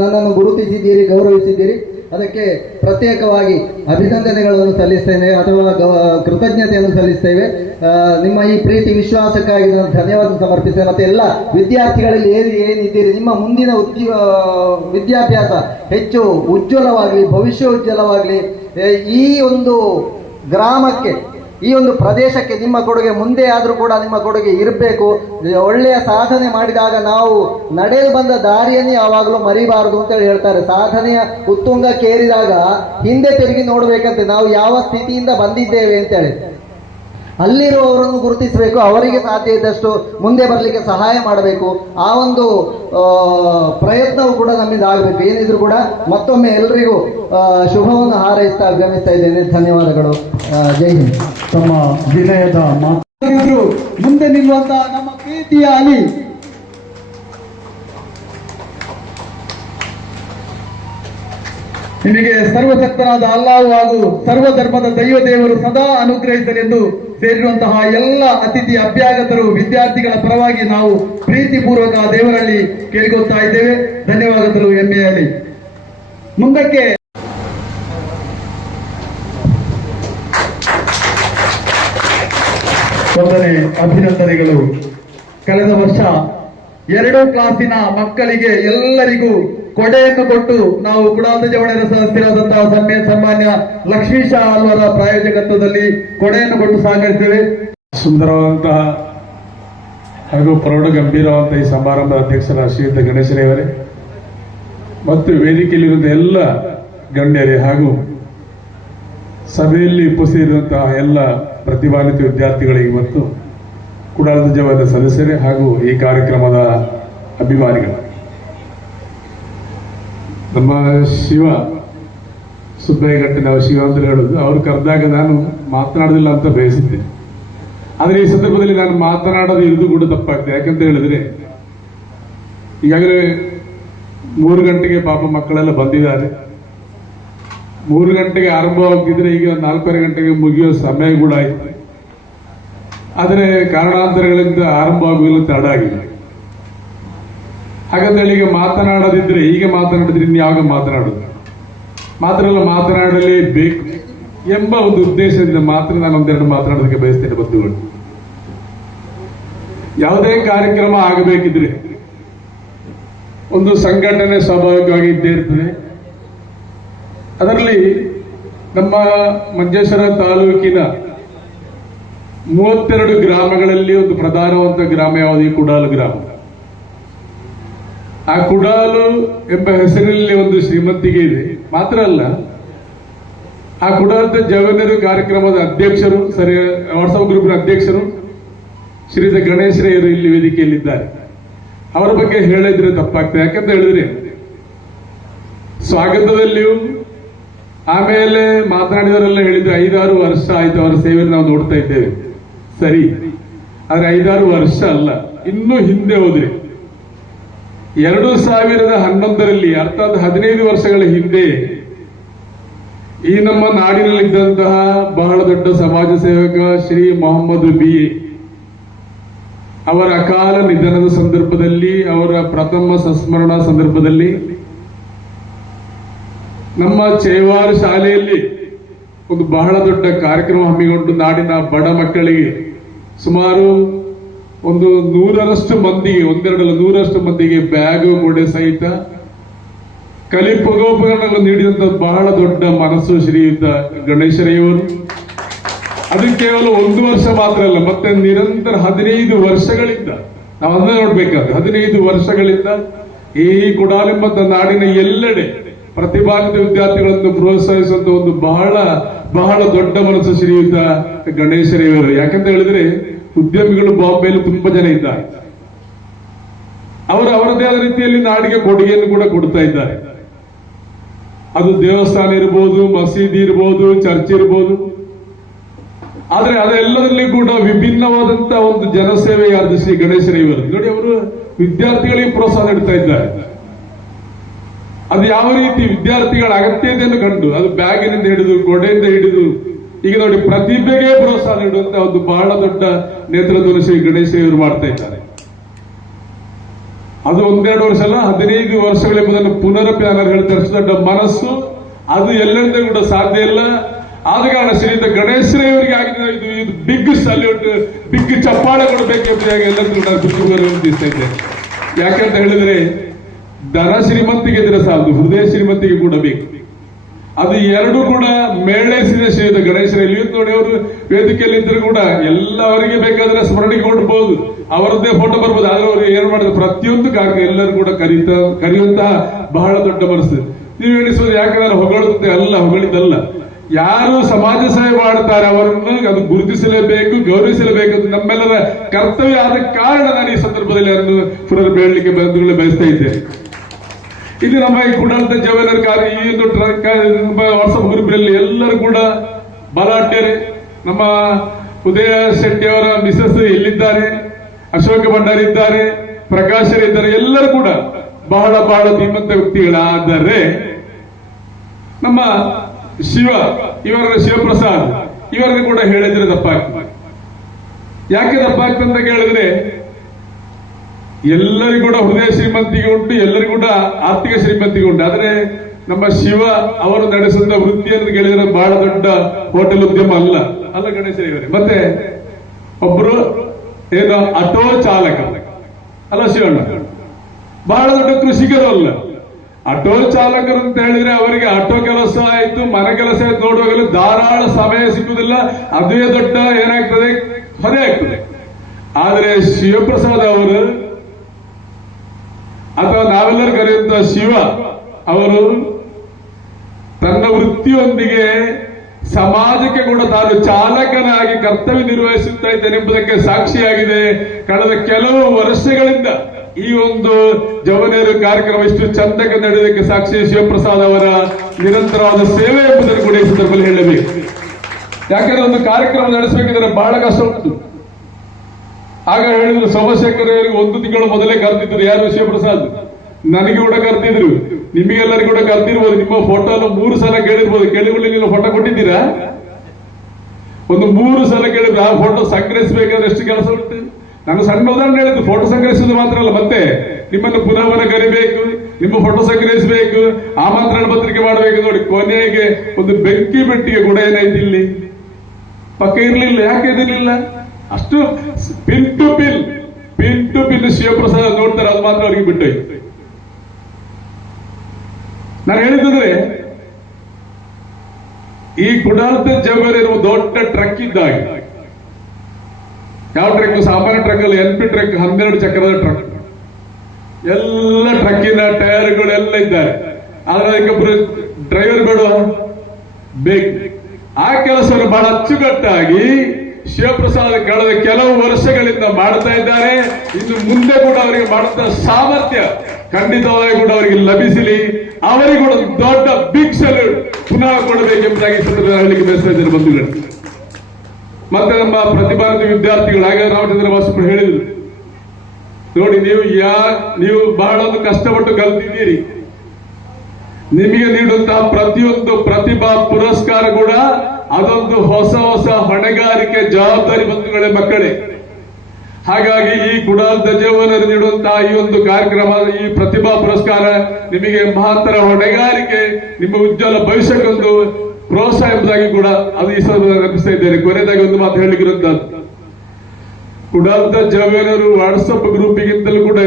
ನನ್ನನ್ನು ಗುರುತಿಸಿದ್ದೀರಿ, ಗೌರವಿಸಿದ್ದೀರಿ. ಅದಕ್ಕೆ ಪ್ರತ್ಯೇಕವಾಗಿ ಅಭಿನಂದನೆಗಳನ್ನು ಸಲ್ಲಿಸ್ತೇನೆ ಅಥವಾ ಕೃತಜ್ಞತೆಯನ್ನು ಸಲ್ಲಿಸ್ತೇವೆ. ನಿಮ್ಮ ಈ ಪ್ರೀತಿ ವಿಶ್ವಾಸಕ್ಕಾಗಿ ನಾನು ಧನ್ಯವಾದ ಸಮರ್ಪಿಸ್ತೇನೆ. ಮತ್ತೆ ಎಲ್ಲ ವಿದ್ಯಾರ್ಥಿಗಳಲ್ಲಿ ಏನಿದ್ದೀರಿ, ನಿಮ್ಮ ಮುಂದಿನ ವಿದ್ಯಾಭ್ಯಾಸ ಹೆಚ್ಚು ಉಜ್ವಲವಾಗಲಿ, ಭವಿಷ್ಯ ಉಜ್ವಲವಾಗಲಿ. ಈ ಒಂದು ಗ್ರಾಮಕ್ಕೆ, ಈ ಒಂದು ಪ್ರದೇಶಕ್ಕೆ ನಿಮ್ಮ ಕೊಡುಗೆ ಮುಂದೆ ಆದರೂ ಕೂಡ ನಿಮ್ಮ ಕೊಡುಗೆ ಇರಬೇಕು. ಒಳ್ಳೆಯ ಸಾಧನೆ ಮಾಡಿದಾಗ ನಾವು ನಡೆದು ಬಂದ ದಾರಿಯನ್ನೇ ಯಾವಾಗಲೂ ಮರಿಬಾರದು ಅಂತೇಳಿ ಹೇಳ್ತಾರೆ. ಸಾಧನೆಯ ಉತ್ತುಂಗಕ್ಕೇರಿದಾಗ ಹಿಂದೆ ತಿರುಗಿ ನೋಡಬೇಕಂತೆ, ನಾವು ಯಾವ ಸ್ಥಿತಿಯಿಂದ ಬಂದಿದ್ದೇವೆ ಅಂತೇಳಿ. ಅಲ್ಲಿರುವವರನ್ನು ಗುರುತಿಸಬೇಕು, ಅವರಿಗೆ ಸಾಧ್ಯ ಇದ್ದಷ್ಟು ಮುಂದೆ ಬರಲಿಕ್ಕೆ ಸಹಾಯ ಮಾಡಬೇಕು. ಆ ಒಂದು ಪ್ರಯತ್ನವು ಕೂಡ ನಮ್ಮಿಂದ ಆಗಬೇಕು. ಏನಿದ್ರು ಕೂಡ ಮತ್ತೊಮ್ಮೆ ಎಲ್ಲರಿಗೂ ಶುಭವನ್ನು ಹಾರೈಸ್ತಾ ಗಮನಿಸ್ತಾ ಇದ್ದೇನೆ. ಧನ್ಯವಾದಗಳು. ಜೈ ಹಿಂದ್. ತಮ್ಮ ವಿನಯದ ಮಾತು ಮುಂದೆ ನಿಲ್ಲುವಂತಹ ನಮ್ಮ ಪ್ರೀತಿಯ ಅಲಿ ನಿಮಗೆ ಸರ್ವಶಕ್ತನಾದ ಅಲ್ಲಾಹು ಹಾಗೂ ಸರ್ವಧರ್ಮದ ದೈವ ದೇವರು ಸದಾ ಅನುಗ್ರಹಿಸಲೆಂದು ಸೇರಿರುವಂತಹ ಎಲ್ಲ ಅತಿಥಿ ಅಭ್ಯಾಗತರು ವಿದ್ಯಾರ್ಥಿಗಳ ಪರವಾಗಿ ನಾವು ಪ್ರೀತಿಪೂರ್ವಕ ದೇವರಲ್ಲಿ ಕೇಳಿಕೊಳ್ತಾ ಇದ್ದೇವೆ. ಧನ್ಯವಾದಗಳು. ಹೆಮ್ಮೆಯಲ್ಲಿ ಮುಂದಕ್ಕೆ ಒಂದನೇ ಅಭಿನಂದನೆಗಳು. ಕಳೆದ ವರ್ಷ 2 ಕ್ಲಾಸಿನ ಮಕ್ಕಳಿಗೆ ಎಲ್ಲರಿಗೂ ಕೊಡೆಯನ್ನು ಕೊಟ್ಟು ನಾವು ಕುಡಾಲ ಜವಣರ ಸದಸ್ಯರಾದಂತಹ ಸನ್ಮಾನ್ಯ ಲಕ್ಷ್ಮೀಶ ಆಳ್ವರ ಪ್ರಾಯೋಜಕತ್ವದಲ್ಲಿ ಕೊಡೆಯನ್ನು ಕೊಟ್ಟು ಸಹಕರಿಸಿದ್ದೇವೆ. ಸುಂದರವಾದಂತಹ ಹಾಗೂ ಪ್ರೌಢ ಗಂಭೀರವಾದಂತಹ ಈ ಸಮಾರಂಭದ ಅಧ್ಯಕ್ಷರ ಶ್ರೀಯುತ ಗಣೇಶರವರೇ ಮತ್ತು ವೇದಿಕೆಯಲ್ಲಿರುವಂತಹ ಎಲ್ಲ ಗಣ್ಯರೇ ಹಾಗೂ ಸಭೆಯಲ್ಲಿ ಉಪಸ್ಥಿತಿರುವಂತಹ ಎಲ್ಲ ಪ್ರತಿಭಾನ್ವಿತ ವಿದ್ಯಾರ್ಥಿಗಳಿಗೆ ಮತ್ತು ಕುಡಾಲ ಜವದ ಸದಸ್ಯರೇ ಹಾಗೂ ಈ ಕಾರ್ಯಕ್ರಮದ ಅಭಿಮಾನಿಗಳು. ನಮ್ಮ ಶಿವ ಸುಬ್ಬಯ್ಯಗಟ್ಟೆ ನಾವು ಶಿವ ಅಂತ ಹೇಳೋದು, ಅವ್ರು ಕರೆದಾಗ ನಾನು ಮಾತನಾಡೋದಿಲ್ಲ ಅಂತ ಬಯಸಿದ್ದೇನೆ. ಆದರೆ ಈ ಸಂದರ್ಭದಲ್ಲಿ ನಾನು ಮಾತನಾಡೋದು ಇರುವುದು ಕೂಡ ತಪ್ಪಾಗ್ತದೆ. ಯಾಕಂತ ಹೇಳಿದ್ರೆ ಈಗಾಗಲೇ 3 ಗಂಟೆಗೆ ಪಾಪ ಮಕ್ಕಳೆಲ್ಲ ಬಂದಿದ್ದಾರೆ. 3 ಗಂಟೆಗೆ ಆರಂಭವಾಗಿದ್ರೆ ಈಗ 4:30 ಗಂಟೆಗೆ ಮುಗಿಯೋ ಸಮಯ ಕೂಡ ಆಯಿತು. ಆದರೆ ಕಾರಣಾಂತರಗಳಿಂದ ಆರಂಭವಾಗಲು ತಡ ಆಗಿದೆ. ಹಾಗಂತೇಳಿ ಈಗ ಮಾತನಾಡದಿದ್ರೆ ಈಗ ಮಾತನಾಡಿದ್ರೆ ಇನ್ಯಾವಾಗ ಮಾತನಾಡುದು, ಮಾತನಾಡಲೇಬೇಕು ಎಂಬ ಒಂದು ಉದ್ದೇಶದಿಂದ ಮಾತ್ರ ನಾನು ಒಂದೆರಡು ಮಾತನಾಡೋದಕ್ಕೆ ಬಯಸ್ತೇನೆ. ಬಂಧುಗಳು, ಯಾವುದೇ ಕಾರ್ಯಕ್ರಮ ಆಗಬೇಕಿದ್ರೆ ಒಂದು ಸಂಘಟನೆ ಸ್ವಾಭಾವಿಕವಾಗಿ ಇದ್ದೇ ಇರ್ತದೆ. ಅದರಲ್ಲಿ ನಮ್ಮ ಮಂಜೇಶ್ವರ ತಾಲೂಕಿನ 32 ಗ್ರಾಮಗಳಲ್ಲಿ ಒಂದು ಪ್ರಧಾನವಾದ ಗ್ರಾಮ ಯಾವುದು? ಕುಡಾಲು ಗ್ರಾಮ. ಆ ಕುಡಾಲು ಎಂಬ ಹೆಸರಿನಲ್ಲಿ ಒಂದು ಶ್ರೀಮಂತಿಗೆ ಇದೆ. ಮಾತ್ರ ಅಲ್ಲ, ಆ ಕುಡಾಲ ಜವನರು ಕಾರ್ಯಕ್ರಮದ ಅಧ್ಯಕ್ಷರು, ಸರಿ ವಾಟ್ಸಪ್ ಗ್ರೂಪ್ನ ಅಧ್ಯಕ್ಷರು ಶ್ರೀಯುತ ಗಣೇಶರಯ್ಯರು ಇಲ್ಲಿ ವೇದಿಕೆಯಲ್ಲಿದ್ದಾರೆ. ಅವರ ಬಗ್ಗೆ ಹೇಳಿದ್ರೆ ತಪ್ಪಾಗ್ತದೆ. ಯಾಕಂತ ಹೇಳಿದ್ರೆ ಸ್ವಾಗತದಲ್ಲಿಯೂ ಆಮೇಲೆ ಮಾತನಾಡಿದವರೆಲ್ಲ ಹೇಳಿದ್ರು 5-6 ವರ್ಷ ಆಯ್ತು ಅವರ ಸೇವೆಯನ್ನು ನಾವು ನೋಡ್ತಾ ಇದ್ದೇವೆ. ಸರಿ, ಆದ್ರೆ 5-6 ವರ್ಷ ಅಲ್ಲ, ಇನ್ನೂ ಹಿಂದೆ ಹೋದ್ರೆ 2011ರಲ್ಲಿ ಅರ್ಥಾತ್ 15 ವರ್ಷಗಳ ಹಿಂದೆ ಈ ನಮ್ಮ ನಾಡಿನಲ್ಲಿದ್ದಂತಹ ಬಹಳ ದೊಡ್ಡ ಸಮಾಜ ಸೇವಕ ಶ್ರೀ ಮೊಹಮ್ಮದ್ BA ಅವರ ಅಕಾಲ ನಿಧನದ ಸಂದರ್ಭದಲ್ಲಿ, ಅವರ ಪ್ರಥಮ ಸಂಸ್ಮರಣಾ ಸಂದರ್ಭದಲ್ಲಿ ನಮ್ಮ ಚೇವಾರ ಶಾಲೆಯಲ್ಲಿ ಒಂದು ಬಹಳ ದೊಡ್ಡ ಕಾರ್ಯಕ್ರಮ ಹಮ್ಮಿಕೊಂಡು ನಾಡಿನ ಬಡ ಮಕ್ಕಳಿಗೆ ಸುಮಾರು ಒಂದು 100ರಷ್ಟು ಮಂದಿಗೆ, 100 ಮಂದಿಗೆ ಬ್ಯಾಗ್, ಕೊಡೆ ಸಹಿತ ಕಲಿಪಗೋಪಕರಣಗಳನ್ನು ನೀಡಿದಂತ ಬಹಳ ದೊಡ್ಡ ಮನಸ್ಸು ಶ್ರೀಯುತ ಗಣೇಶರಯ್ಯವರು. ಅದು ಕೇವಲ 1 ವರ್ಷ ಮಾತ್ರ ಅಲ್ಲ, ಮತ್ತೆ ನಿರಂತರ 15 ವರ್ಷಗಳಿಂದ ನಾವು ಅದನ್ನ ನೋಡ್ಬೇಕಾದ್ರೆ 15 ವರ್ಷಗಳಿಂದ ಈ ಕುಡಾಲೆಂಬ ನಾಡಿನ ಎಲ್ಲೆಡೆ ಪ್ರತಿಭಾನ್ವಿತ ವಿದ್ಯಾರ್ಥಿಗಳನ್ನು ಪ್ರೋತ್ಸಾಹಿಸುವಂತ ಒಂದು ಬಹಳ ದೊಡ್ಡ ಮನಸ್ಸು ಶ್ರೀಯುತ ಗಣೇಶರಯ್ಯವರು. ಯಾಕಂತ ಹೇಳಿದ್ರೆ ಉದ್ಯಮಿಗಳು ಬಾಂಬೆಯಲ್ಲಿ ತುಂಬಾ ಜನ ಇದ್ದಾರೆ. ಅವರು ಅವರದೇ ಆದ ರೀತಿಯಲ್ಲಿ ನಾಡಿಗೆ ಕೊಡುಗೆಯನ್ನು ಕೂಡ ಕೊಡ್ತಾ ಇದ್ದಾರೆ. ಅದು ದೇವಸ್ಥಾನ ಇರ್ಬೋದು, ಮಸೀದಿ ಇರ್ಬೋದು, ಚರ್ಚ್ ಇರ್ಬೋದು. ಆದ್ರೆ ಅದೆಲ್ಲದಲ್ಲಿ ಕೂಡ ವಿಭಿನ್ನವಾದಂತಹ ಒಂದು ಜನಸೇವೆ ಯಾರ್ದು? ಶ್ರೀ ಗಣೇಶರಯ್ಯವರು. ನೋಡಿ, ಅವರು ವಿದ್ಯಾರ್ಥಿಗಳಿಗೆ ಪ್ರೋತ್ಸಾಹ ನೀಡ್ತಾ ಇದ್ದಾರೆ. ಅದು ಯಾವ ರೀತಿ ವಿದ್ಯಾರ್ಥಿಗಳ ಅಗತ್ಯತೆಯನ್ನು ಕಂಡು, ಅದು ಬ್ಯಾಗಿನಿಂದ ಹಿಡಿದು, ಕೊಡೆಯಿಂದ ಹಿಡಿದು, ಈಗ ನೋಡಿ ಪ್ರತಿಭೆಗೆ ಪ್ರೋತ್ಸಾಹ ನೀಡುವಂತ ಒಂದು ಬಹಳ ದೊಡ್ಡ ನೇತೃತ್ವವನ್ನು ಶ್ರೀ ಗಣೇಶರಯ್ಯವರು ಮಾಡ್ತಾ ಇದ್ದಾರೆ. ಅದು 1-2 ವರ್ಷ ಅಲ್ಲ, 15 ವರ್ಷಗಳೆಂಬುದನ್ನು ಪುನರಪಿ ನಾನು ಹೇಳ್ತಾರೆ. ಅಷ್ಟು ದೊಡ್ಡ ಮನಸ್ಸು ಅದು ಎಲ್ಲರಿಂದ ಕೂಡ ಸಾಧ್ಯ ಇಲ್ಲ. ಆದ ಕಾರಣ ಶ್ರೀಯುತ ಗಣೇಶರಯ್ಯವರಿಗೆ ಆಗಿದೆ ಇದು ಬಿಗ್ ಸಲ್ಯೂಟ್, ಬಿಗ್ ಚಪ್ಪಾಳೆ ಕೊಡಬೇಕೆಂಬುದಾಗಿ ಎಲ್ಲರಿಗೂ ನಾನು ಖುಷಿ ಇದ್ದೇನೆ. ಯಾಕಂತ ಹೇಳಿದ್ರೆ ಧನ ಶ್ರೀಮಂತಿಗೆ ಇದ್ರೆ ಸಾಲದು, ಹೃದಯ ಶ್ರೀಮಂತಿಗೆ ಕೂಡ ಬೇಕು. ಅದು ಎರಡು ಕೂಡ ಮೇಳೈಸಿದ ಶ್ರೀಯುತ ಗಣೇಶರಲ್ಲಿ. ನೋಡಿ, ಅವರು ವೇದಿಕೆಯಲ್ಲಿ ಇದ್ರು ಕೂಡ ಎಲ್ಲವರಿಗೆ ಬೇಕಾದ್ರೆ ಸ್ಮರಣೆಗೆ ಕೊಡಬಹುದು, ಅವರದ್ದೇ ಫೋಟೋ ಬರ್ಬೋದು. ಆದ್ರೆ ಅವರು ಏನ್ ಮಾಡಿದ್ರು, ಪ್ರತಿಯೊಂದು ಕಾರ್ಯ ಎಲ್ಲರೂ ಕೂಡ ಕರೆಯುವಂತಹ ಬಹಳ ದೊಡ್ಡ ಮನಸ್ಸು. ನೀವು ಎಣಿಸೋದು ಯಾಕೆ ನಾನು ಹೊಗಳುತ್ತೆ ಅಲ್ಲ, ಹೊಗಳಿದ್ದಲ್ಲ. ಯಾರು ಸಮಾಜ ಸೇವೆ ಮಾಡುತ್ತಾರೆ ಅವರನ್ನು ಅದು ಗುರುತಿಸಲೇಬೇಕು, ಗೌರವಿಸಲೇಬೇಕು. ನಮ್ಮೆಲ್ಲರ ಕರ್ತವ್ಯ. ಆದ ಕಾರಣ ನಾನು ಈ ಸಂದರ್ಭದಲ್ಲಿ ಅದನ್ನು ಪುನರ್ ಬೇಡಲಿಕ್ಕೆ ಬಂಧುಗಳೇ ಬಯಸ್ತಾ ಇದ್ದೇನೆ. ಇದು ನಮ್ಮ ಈ ಕುಡಾಲ ಜವನರ್ ಕಾರ್ಯ ಈ ಒಂದು ವಾಟ್ಸಪ್ ಗ್ರೂಪ್ನಲ್ಲಿ ಎಲ್ಲರೂ ಕೂಡ ಬಲಾಢ್ಯರೇ. ನಮ್ಮ ಉದಯ ಶೆಟ್ಟಿ ಅವರ ಮಿಸಸ್ ಎಲ್ಲಿದ್ದಾರೆ, ಅಶೋಕ ಭಂಡಾರಿ ಇದ್ದಾರೆ, ಪ್ರಕಾಶರಿದ್ದಾರೆ, ಎಲ್ಲರೂ ಕೂಡ ಬಹಳ ಧೀಮಂತ ವ್ಯಕ್ತಿಗಳಾದರೆ ನಮ್ಮ ಶಿವಪ್ರಸಾದ್ ಇವರಿಗೆ ಕೂಡ ಹೇಳಿದ್ರೆ ತಪ್ಪಾಗ್ತದೆ. ಯಾಕೆ ತಪ್ಪಾಗ್ತದೆ ಅಂತ ಕೇಳಿದ್ರೆ, ಎಲ್ಲರಿಗೂ ಕೂಡ ಹೃದಯ ಶ್ರೀಮಂತಿಗೆ ಉಂಟು, ಎಲ್ಲರಿಗೂ ಕೂಡ ಆರ್ಥಿಕ ಶ್ರೀಮಂತಿಗೆ ಉಂಟು. ಆದ್ರೆ ನಮ್ಮ ಶಿವ ಅವರು ನಡೆಸಿದ ವೃತ್ತಿಯನ್ನು ಕೇಳಿದ್ರೆ ಬಹಳ ದೊಡ್ಡ ಹೋಟೆಲ್ ಉದ್ಯಮ ಅಲ್ಲ ಗಣೇಶ ಇವರೇ. ಮತ್ತೆ ಒಬ್ರು ಏನು ಆಟೋ ಚಾಲಕ ಅಲ್ಲ ಶಿವಣ್ಣ, ಬಹಳ ದೊಡ್ಡ ಕೃಷಿಕರು ಅಲ್ಲ. ಆಟೋ ಚಾಲಕರು ಅಂತ ಹೇಳಿದ್ರೆ ಅವರಿಗೆ ಆಟೋ ಕೆಲಸ ಆಯ್ತು, ಮನೆ ಕೆಲಸ ಆಯ್ತು ನೋಡುವಾಗಲೂ ಧಾರಾಳ ಸಮಯ ಸಿಕ್ಕುವುದಿಲ್ಲ. ಅದೇ ದೊಡ್ಡ ಏನಾಗ್ತದೆ, ಹೊರೆ ಆಗ್ತದೆ. ಆದರೆ ಶಿವಪ್ರಸಾದ್ ಅವರು ಅಥವಾ ನಾವೆಲ್ಲರೂ ಕರೆಯುವಂತ ಶಿವ ಅವರು ತನ್ನ ವೃತ್ತಿಯೊಂದಿಗೆ ಸಮಾಜಕ್ಕೆ ಕೂಡ ತಾನು ಚಾಲಕನಾಗಿ ಕರ್ತವ್ಯ ನಿರ್ವಹಿಸುತ್ತಾ ಇದ್ದೇನೆ ಎಂಬುದಕ್ಕೆ ಸಾಕ್ಷಿಯಾಗಿದೆ. ಕಳೆದ ಕೆಲವು ವರ್ಷಗಳಿಂದ ಈ ಒಂದು ಜವನೇರು ಕಾರ್ಯಕ್ರಮ ಇಷ್ಟು ಚಂದಕ್ಕೆ ನಡೆಯುವುದಕ್ಕೆ ಸಾಕ್ಷಿ ಶಿವಪ್ರಸಾದ್ ಅವರ ನಿರಂತರವಾದ ಸೇವೆ ಎಂಬುದನ್ನು ಕೂಡ ಈ ಸಂದರ್ಭದಲ್ಲಿ ಹೇಳಬೇಕು. ಯಾಕಂದ್ರೆ ಒಂದು ಕಾರ್ಯಕ್ರಮ ನಡೆಸಬೇಕಿದ್ರೆ ಬಹಳ ಕಷ್ಟ ಉಂಟು. ಆಗ ಹೇಳಿದ್ರು ಸೋಮಶೇಖರ್ ಅವರಿಗೆ 1 ತಿಂಗಳು ಮೊದಲೇ ಕರೆದಿದ್ರು. ಯಾರು? ಶಿವಪ್ರಸಾದ್. ನನಗೆ ಕೂಡ ಕರೆದಿದ್ರು, ನಿಮಗೆಲ್ಲರಿಗೂ ಕೂಡ ಕರೆದಿರ್ಬೋದು. ನಿಮ್ಮ ಫೋಟೋ 3 ಸಲ ಕೇಳಿರ್ಬೋದು. ಕೇಳಿಬಿಟ್ಟು ನೀವು ಫೋಟೋ ಕೊಟ್ಟಿದ್ದೀರಾ? ಒಂದು 3 ಸಲ ಕೇಳಿದ್ರು. ಆ ಫೋಟೋ ಸಂಗ್ರಹಿಸಬೇಕಾದ್ರೆ ಎಷ್ಟು ಕೆಲಸ ಉಂಟು. ನಾನು ಸಣ್ಣ ಉದಾಹರಣೆ ಹೇಳಿದ್ದು, ಫೋಟೋ ಸಂಗ್ರಹಿಸುವುದು ಮಾತ್ರ ಅಲ್ಲ, ಮತ್ತೆ ನಿಮ್ಮನ್ನು ಪುನಃ ಕರಿಬೇಕು, ನಿಮ್ಮ ಫೋಟೋ ಸಂಗ್ರಹಿಸಬೇಕು, ಆಮಂತ್ರಣ ಪತ್ರಿಕೆ ಮಾಡಬೇಕು. ನೋಡಿ, ಕೊನೆಗೆ ಒಂದು ಬೆಂಕಿ ಬೆಟ್ಟಿಗೆ ಕೂಡ ಏನಾಯ್ತು ಇಲ್ಲಿ ಪಕ್ಕ ಇರ್ಲಿಲ್ಲ. ಯಾಕೆ ಇದಿರ್ಲಿಲ್ಲ? ಅಷ್ಟು ಪಿನ್ ಟು ಪಿನ್ ಶಿವಪ್ರಸಾದ್ ನೋಡ್ತಾರೆ, ಅದು ಮಾತ್ರ ಅವರಿಗೆ ಬಿಟ್ಟೋಯ್ತು. ನಾನು ಹೇಳಿದ್ರೆ, ಈ ಕುಡಾಲ್ದ ಜವರ್ ಇರುವ ದೊಡ್ಡ ಟ್ರಕ್ ಇದ್ದಾಗ, ಯಾವ ಟ್ರಕ್? ಸಾಮಾನ್ಯ ಟ್ರಕ್ ಅಲ್ಲ, NP ಟ್ರಕ್, 12 ಚಕ್ರದ ಟ್ರಕ್. ಎಲ್ಲ ಟ್ರಕ್ಕಿನ ಟೈರ್ಗಳೆಲ್ಲ ಇದ್ದಾರೆ. ಆದ್ರೆ ಅದಕ್ಕೆ ಡ್ರೈವರ್ ಬೇಡ, ಬೇಕು. ಆ ಕೆಲಸವನ್ನು ಬಹಳ ಅಚ್ಚುಕಟ್ಟಾಗಿ ಶಿವಪ್ರಸಾದ್ ಕಳೆದ ಕೆಲವು ವರ್ಷಗಳಿಂದ ಮಾಡ್ತಾ ಇದ್ದಾರೆ. ಇನ್ನು ಮುಂದೆ ಕೂಡ ಅವರಿಗೆ ಮಾಡುವಂತ ಸಾಮರ್ಥ್ಯ ಖಂಡಿತವಾಗಿ ಕೂಡ ಅವರಿಗೆ ಲಭಿಸಲಿ. ಅವರಿಗೆ ಕೂಡ ದೊಡ್ಡ ಬಿಗ್ ಸಲ್ಯೂಟ್ ಪುನಃ ಕೊಡಬೇಕೆಂಬುದಾಗಿ ಹೇಳಲಿಕ್ಕೆ ಬಯಸ್ತಾ ಇದ್ದಾರೆ ಬಂಧುಗಳು. ಮತ್ತೆ ನಮ್ಮ ಪ್ರತಿಭಾನ್ವಿತ ವಿದ್ಯಾರ್ಥಿಗಳು ಹಾಗೆ ರಾಮಚಂದ್ರ ವಾಸುಪುರ ಹೇಳಿದ್ರು, ನೋಡಿ ನೀವು ಬಹಳ ಒಂದು ಕಷ್ಟಪಟ್ಟು ಕಲಿತಿದ್ದೀರಿ. ನಿಮಗೆ ನೀಡುವಂತಹ ಪ್ರತಿಯೊಂದು ಪ್ರತಿಭಾ ಪುರಸ್ಕಾರ ಕೂಡ ಅದೊಂದು ಹೊಸ ಹೊಣೆಗಾರಿಕೆ, ಜವಾಬ್ದಾರಿ ಬಂಧುಗಳೇ, ಮಕ್ಕಳೇ. ಹಾಗಾಗಿ ಈ ಕುಡಾಲ್ ಧ್ವಜವನ್ನು ನೀಡುವಂತಹ ಈ ಒಂದು ಕಾರ್ಯಕ್ರಮ, ಈ ಪ್ರತಿಭಾ ಪುರಸ್ಕಾರ ನಿಮಗೆ ಮಹತ್ತರ ಹೊಣೆಗಾರಿಕೆ, ನಿಮ್ಮ ಉಜ್ವಲ ಭವಿಷ್ಯಕ್ಕೊಂದು ಪ್ರೋತ್ಸಾಹ ಎಂಬುದಾಗಿ ಕೂಡ ಅದು ಈ ಸಂದರ್ಭದಲ್ಲಿ ನೆನಪಿಸ್ತಾ ಇದ್ದೇನೆ. ಕೊನೆಯದಾಗಿ ಒಂದು ಮಾತು ಹೇಳಿರುವಂತದ್ದು, ಕುಡಾಲ್ ಧ್ವಜವರು ವಾಟ್ಸಪ್ ಗ್ರೂಪಿಗಿಂತಲೂ ಕೂಡ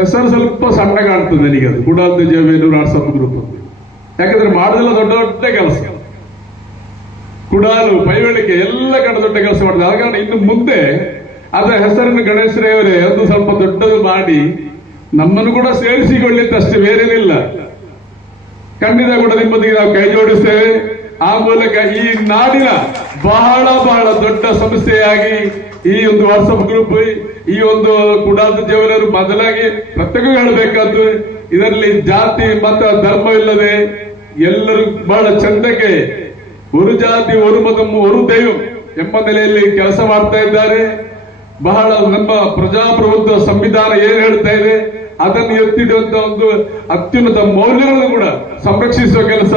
ಹೆಸರು ಸ್ವಲ್ಪ ಸಣ್ಣ ಕಾಣ್ತದೆ ನನಗೆ. ಅದು ಕುಡಾಲ್ ಧ್ವಜವೇನೂರು ವಾಟ್ಸಪ್ ಗ್ರೂಪ್, ಯಾಕಂದ್ರೆ ಮಾಡೋದೆಲ್ಲ ದೊಡ್ಡ ದೊಡ್ಡ ಕೆಲಸ, ಕುಡಾಲು ಪೈವಳಿಕೆ ಎಲ್ಲ ಕಡೆ ದೊಡ್ಡ ಕೆಲಸ ಮಾಡಿದೆ. ಆದ ಕಾರಣ ಇನ್ನು ಮುಂದೆ ಅದರ ಹೆಸರನ್ನು ಗಣೇಶರವರೇ ಒಂದು ಸ್ವಲ್ಪ ದೊಡ್ಡದು ಮಾಡಿ ನಮ್ಮನ್ನು ಕೂಡ ಸೇರಿಸಿಕೊಳ್ಳಿ ಅಂತ ಅಷ್ಟೇ, ಬೇರೇನಿಲ್ಲ. ಖಂಡಿತ ಕೂಡ ನಿಮ್ಮೊಂದಿಗೆ ನಾವು ಕೈ ಜೋಡಿಸ್ತೇವೆ. ಆ ಮೂಲಕ ಈ ನಾಡಿನ ಬಹಳ ಬಹಳ ದೊಡ್ಡ ಸಮಸ್ಯೆಯಾಗಿ ಈ ಒಂದು ವಾಟ್ಸಪ್ ಗ್ರೂಪ್, ಈ ಒಂದು ಕುಡಾಲ್ ಧ್ವಜವರು ಮೊದಲಾಗಿ ಪ್ರತ್ಯೇಕ ಹೇಳಬೇಕಾದ್ದು, ಇದರಲ್ಲಿ ಜಾತಿ ಮತ ಧರ್ಮವಿಲ್ಲದೆ ಎಲ್ಲರೂ ಬಹಳ ಚಂದಕ್ಕೆ ಒಂದು ಜಾತಿ ಒಂದು ಮತಂ ಒಂದು ದೈವ ಎಂಬ ನೆಲೆಯಲ್ಲಿ ಕೆಲಸ ಮಾಡ್ತಾ ಇದ್ದಾರೆ. ಬಹಳ ನಮ್ಮ ಪ್ರಜಾಪ್ರಭುತ್ವ ಸಂವಿಧಾನ ಏನ್ ಹೇಳ್ತಾ ಇದೆ ಅದನ್ನು ಎತ್ತಿಡುವಂತ ಒಂದು ಅತ್ಯುನ್ನತ ಮೌಲ್ಯಗಳನ್ನು ಕೂಡ ಸಂರಕ್ಷಿಸುವ ಕೆಲಸ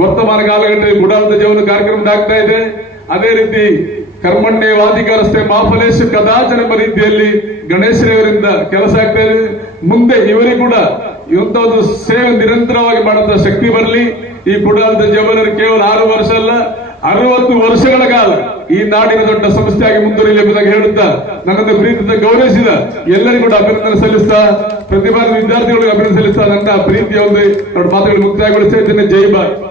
ವರ್ತಮಾನ ಕಾಲಘಟ್ಟದಲ್ಲಿ ಕುಡಾಲ್ ಧ್ವಜವನ್ನು ಕಾರ್ಯಕ್ರಮದ ಆಗ್ತಾ ಇದೆ. ಅದೇ ರೀತಿ ಕರ್ಮಣ್ಯವಾಧಿಕಾರಸ್ಥೆ ಮಾಫಲೇಶ್ ಕದಾಚನ ಎಂಬ ರೀತಿಯಲ್ಲಿ ಗಣೇಶರವರಿಂದ ಕೆಲಸ ಆಗ್ತಾ ಇದೆ. ಮುಂದೆ ಇವರಿಗೆ ಕೂಡ ಇಂಥ ಒಂದು ಸೇವೆ ನಿರಂತರವಾಗಿ ಮಾಡುವಂತಹ ಶಕ್ತಿ ಬರಲಿ. ಈ ಕುಡಾಲ್ ಧ್ವಜವನ್ನು ಕೇವಲ 6 ವರ್ಷ ಅಲ್ಲ, 60 ವರ್ಷಗಳ ಕಾಲ ಈ ನಾಡಿನ ದೊಡ್ಡ ಸಮಸ್ಯೆಯಾಗಿ ಮುಂದುವರಿಯಲಿ ಎಂಬುದಾಗಿ ಹೇಳುತ್ತಾ, ನನ್ನನ್ನು ಪ್ರೀತಿಯಿಂದ ಗೌರವಿಸಿದ ಎಲ್ಲರಿಗೂ ಕೂಡ ಅಭಿನಂದನೆ ಸಲ್ಲಿಸ್ತಾ, ಪ್ರತಿಭಾನ್ವಿತ ವಿದ್ಯಾರ್ಥಿಗಳಿಗೆ ಅಭಿನಂದನೆ ಸಲ್ಲಿಸ್ತಾ ನನ್ನ ಪ್ರೀತಿಯ ಒಂದು ಎರಡು ಮಾತುಗಳು ಮುಕ್ತಾಯಗೊಳಿಸ್ತಾ ಇದ್ದೇನೆ. ಜೈ ಭಾರತ್.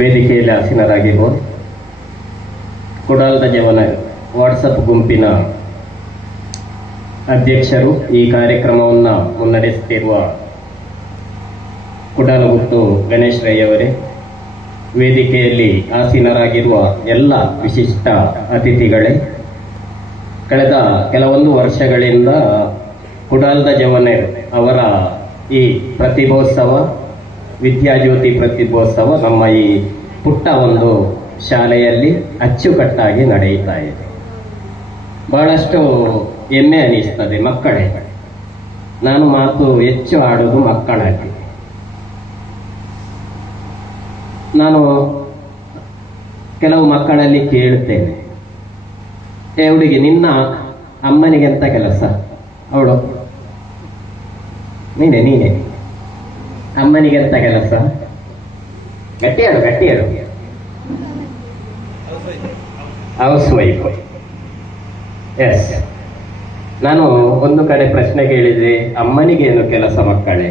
ವೇದಿಕೆಯಲ್ಲಿ ಆಸೀನರಾಗಿರುವ ಕುಡಾಲ್ ಧ್ವಜವನ ವಾಟ್ಸಪ್ ಗುಂಪಿನ ಅಧ್ಯಕ್ಷರು, ಈ ಕಾರ್ಯಕ್ರಮವನ್ನು ಮುನ್ನಡೆಸುತ್ತಿರುವ ಕುಡಾಲಗುತ್ತು ಗಣೇಶ್ ರೈ ಅವರೇ, ವೇದಿಕೆಯಲ್ಲಿ ಆಸೀನರಾಗಿರುವ ಎಲ್ಲ ವಿಶಿಷ್ಟ ಅತಿಥಿಗಳೇ, ಕಳೆದ ಕೆಲವೊಂದು ವರ್ಷಗಳಿಂದ ಕುಡಾಲ್ ಧ್ವಜವನೇರ್ ಅವರ ಈ ಪ್ರತಿಭೋತ್ಸವ, ವಿದ್ಯಾಜ್ಯೋತಿ ಪ್ರತಿಭೋತ್ಸವ ನಮ್ಮ ಈ ಪುಟ್ಟ ಒಂದು ಶಾಲೆಯಲ್ಲಿ ಅಚ್ಚುಕಟ್ಟಾಗಿ ನಡೆಯುತ್ತಾ ಇದೆ. ಬಹಳಷ್ಟು ಹೆಮ್ಮೆ ಅನಿಸ್ತದೆ. ಮಕ್ಕಳೇ, ನಾನು ಮಾತು ಹೆಚ್ಚು ಆಡೋದು ಮಕ್ಕಳಾಗಿ. ನಾನು ಕೆಲವು ಮಕ್ಕಳಲ್ಲಿ ಕೇಳ್ತೇನೆ, ಏ ಹುಡುಗಿ, ನಿನ್ನ ಅಮ್ಮನಿಗೆ ಎಂತ ಕೆಲಸ? ಅವಳು, ನೀನೆ ಅಮ್ಮನಿಗೆ ಎಂತ ಕೆಲಸ? ಗಟ್ಟಿ ಹೇಳು. House wife. ಎಸ್. ನಾನು ಒಂದು ಕಡೆ ಪ್ರಶ್ನೆ ಕೇಳಿದೆ, ಅಮ್ಮನಿಗೇನು ಕೆಲಸ ಮಕ್ಕಳೇ?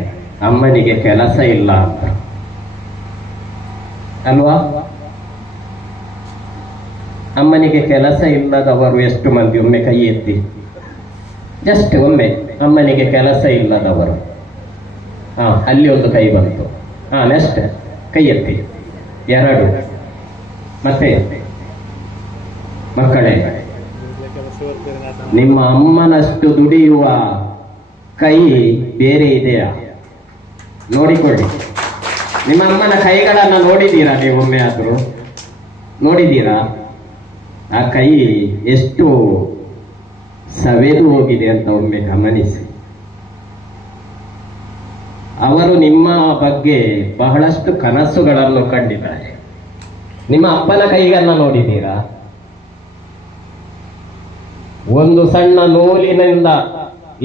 ಅಮ್ಮನಿಗೆ ಕೆಲಸ ಇಲ್ಲ ಅಂತ ಅಲ್ವಾ? ಅಮ್ಮನಿಗೆ ಕೆಲಸ ಇಲ್ಲದವರು ಎಷ್ಟು ಮಂದಿ? ಒಮ್ಮೆ ಕೈ ಎತ್ತಿ, ಜಸ್ಟ್ ಒಮ್ಮೆ. ಅಮ್ಮನಿಗೆ ಕೆಲಸ ಇಲ್ಲದವರು. ಅಲ್ಲಿ ಒಂದು ಕೈ ಬಂತು. ನೆಕ್ಸ್ಟ್ ಕೈ ಎತ್ತಿ. 2. ಮತ್ತೆ ಮಕ್ಕಳೇ, ನಿಮ್ಮ ಅಮ್ಮನಷ್ಟು ದುಡಿಯುವ ಕೈ ಬೇರೆ ಇದೆಯಾ? ನೋಡಿಕೊಳ್ಳಿ. ನಿಮ್ಮ ಅಮ್ಮನ ಕೈಗಳನ್ನ ನೋಡಿದ್ದೀರಾ ನೀವು? ಒಮ್ಮೆ ಆದರೂ ನೋಡಿದ್ದೀರಾ? ಆ ಕೈ ಎಷ್ಟು ಸವೆದು ಹೋಗಿದೆ ಅಂತ ಒಮ್ಮೆ ಗಮನಿಸಿ. ಅವರು ನಿಮ್ಮ ಬಗ್ಗೆ ಬಹಳಷ್ಟು ಕನಸುಗಳನ್ನು ಕಂಡಿದ್ದಾರೆ. ನಿಮ್ಮ ಅಪ್ಪನ ಕೈಗಳನ್ನ ನೋಡಿದ್ದೀರಾ? ಒಂದು ಸಣ್ಣ ನೂಲಿನಿಂದ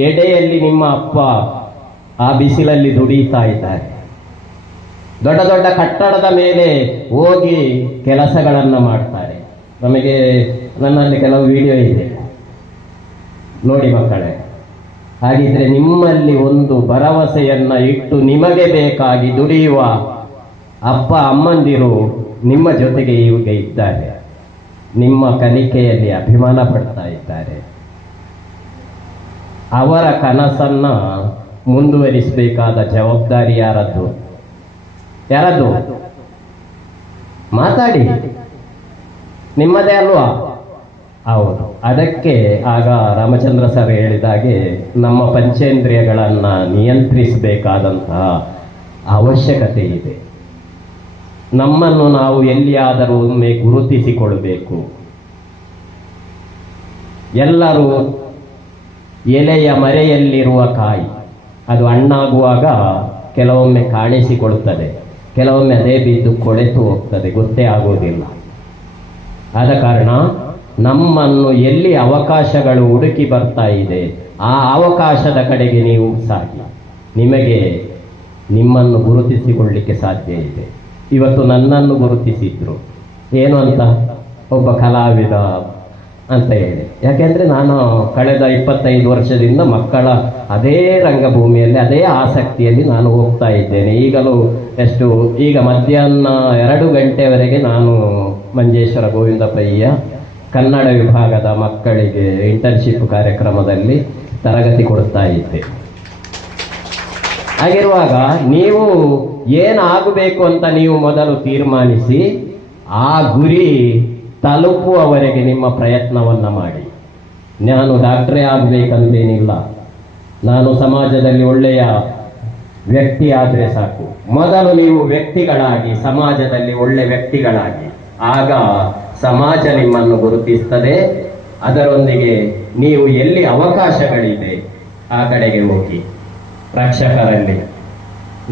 ಎಡೆಯಲ್ಲಿ ನಿಮ್ಮ ಅಪ್ಪ ಆ ಬಿಸಿಲಲ್ಲಿ ದುಡಿತಾ ಇದ್ದಾರೆ. ದೊಡ್ಡ ದೊಡ್ಡ ಕಟ್ಟಡದ ಮೇಲೆ ಹೋಗಿ ಕೆಲಸಗಳನ್ನು ಮಾಡ್ತಾರೆ. ನನ್ನಲ್ಲಿ ಕೆಲವು ವಿಡಿಯೋ ಇದೆ, ನೋಡಿ ಮಕ್ಕಳೇ. ಹಾಗಿದ್ರೆ ನಿಮ್ಮಲ್ಲಿ ಒಂದು ಭರವಸೆಯನ್ನ ಇಟ್ಟು ನಿಮಗೆ ಬೇಕಾಗಿ ದುಡಿಯುವ ಅಪ್ಪ ಅಮ್ಮಂದಿರು ನಿಮ್ಮ ಜೊತೆಗೆ ಈಗ ಇದ್ದಾರೆ. ನಿಮ್ಮ ಕಲಿಕೆಯಲ್ಲಿ ಅಭಿಮಾನ ಪಡ್ತಾ ಇದ್ದಾರೆ. ಅವರ ಕನಸನ್ನ ಮುಂದುವರಿಸಬೇಕಾದ ಜವಾಬ್ದಾರಿ ಯಾರದ್ದು? ಮಾತಾಡಿ, ನಿಮ್ಮದೇ ಅಲ್ವಾ? ಹೌದು. ಅದಕ್ಕೆ ಆಗ ರಾಮಚಂದ್ರ ಸರ್ ಹೇಳಿದಾಗೆ ನಮ್ಮ ಪಂಚೇಂದ್ರಿಯಗಳನ್ನ ನಿಯಂತ್ರಿಸಬೇಕಾದಂತಹ ಅವಶ್ಯಕತೆ ಇದೆ. ನಮ್ಮನ್ನು ನಾವು ಎಲ್ಲಿಯಾದರೂ ಒಮ್ಮೆ ಗುರುತಿಸಿಕೊಳ್ಳಬೇಕು. ಎಲ್ಲರೂ ಎಲೆಯ ಮರೆಯಲ್ಲಿರುವ ಕಾಯಿ, ಅದು ಹಣ್ಣಾಗುವಾಗ ಕೆಲವೊಮ್ಮೆ ಕಾಣಿಸಿಕೊಳ್ಳುತ್ತದೆ, ಕೆಲವೊಮ್ಮೆ ಅದೇ ಬಿದ್ದು ಕೊಳೆತು ಹೋಗ್ತದೆ, ಗೊತ್ತೇ ಆಗೋದಿಲ್ಲ. ಆದ ಕಾರಣ ನಮ್ಮನ್ನು ಎಲ್ಲಿ ಅವಕಾಶಗಳು ಹುಡುಕಿ ಬರ್ತಾ ಇದೆ ಆ ಅವಕಾಶದ ಕಡೆಗೆ ನೀವು ಸಾಗಿ. ನಿಮಗೆ ನಿಮ್ಮನ್ನು ಗುರುತಿಸಿಕೊಳ್ಳಲಿಕ್ಕೆ ಸಾಧ್ಯ ಇದೆ. ಇವತ್ತು ನನ್ನನ್ನು ಗುರುತಿಸಿದ್ರು ಏನು ಅಂತ, ಒಬ್ಬ ಕಲಾವಿದ ಅಂತ ಹೇಳಿ. ಯಾಕೆಂದ್ರೆ ನಾನು ಕಳೆದ 25 ವರ್ಷದಿಂದ ಮಕ್ಕಳ ಅದೇ ರಂಗಭೂಮಿಯಲ್ಲಿ ಅದೇ ಆಸಕ್ತಿಯಲ್ಲಿ ನಾನು ಹೋಗ್ತಾ ಇದ್ದೇನೆ. ಈಗ ಮಧ್ಯಾಹ್ನ 2 ಗಂಟೆವರೆಗೆ ನಾನು ಮಂಜೇಶ್ವರ ಗೋವಿಂದ ಪಯ್ಯ ಕನ್ನಡ ವಿಭಾಗದ ಮಕ್ಕಳಿಗೆ ಇಂಟರ್ನ್ಶಿಪ್ ಕಾರ್ಯಕ್ರಮದಲ್ಲಿ ತರಗತಿ ಕೊಡ್ತಾ ಇದ್ದೆ. ಹಾಗಿರುವಾಗ ನೀವು ಏನಾಗಬೇಕು ಅಂತ ನೀವು ಮೊದಲು ತೀರ್ಮಾನಿಸಿ ಆ ಗುರಿ ತಲುಪುವವರೆಗೆ ನಿಮ್ಮ ಪ್ರಯತ್ನವನ್ನ ಮಾಡಿ. ನಾನು ಡಾಕ್ಟ್ರೇ ಆಗಬೇಕಂತೇನಿಲ್ಲ, ನಾನು ಸಮಾಜದಲ್ಲಿ ಒಳ್ಳೆಯ ವ್ಯಕ್ತಿ ಆದರೆ ಸಾಕು. ಮೊದಲು ನೀವು ವ್ಯಕ್ತಿಗಳಾಗಿ, ಸಮಾಜದಲ್ಲಿ ಒಳ್ಳೆ ವ್ಯಕ್ತಿಗಳಾಗಿ, ಆಗ ಸಮಾಜ ನಿಮ್ಮನ್ನು ಗುರುತಿಸ್ತದೆ. ಅದರೊಂದಿಗೆ ನೀವು ಎಲ್ಲಿ ಅವಕಾಶಗಳಿದೆ ಆ ಕಡೆಗೆ ಹೋಗಿ. ರಕ್ಷಕರಲ್ಲಿ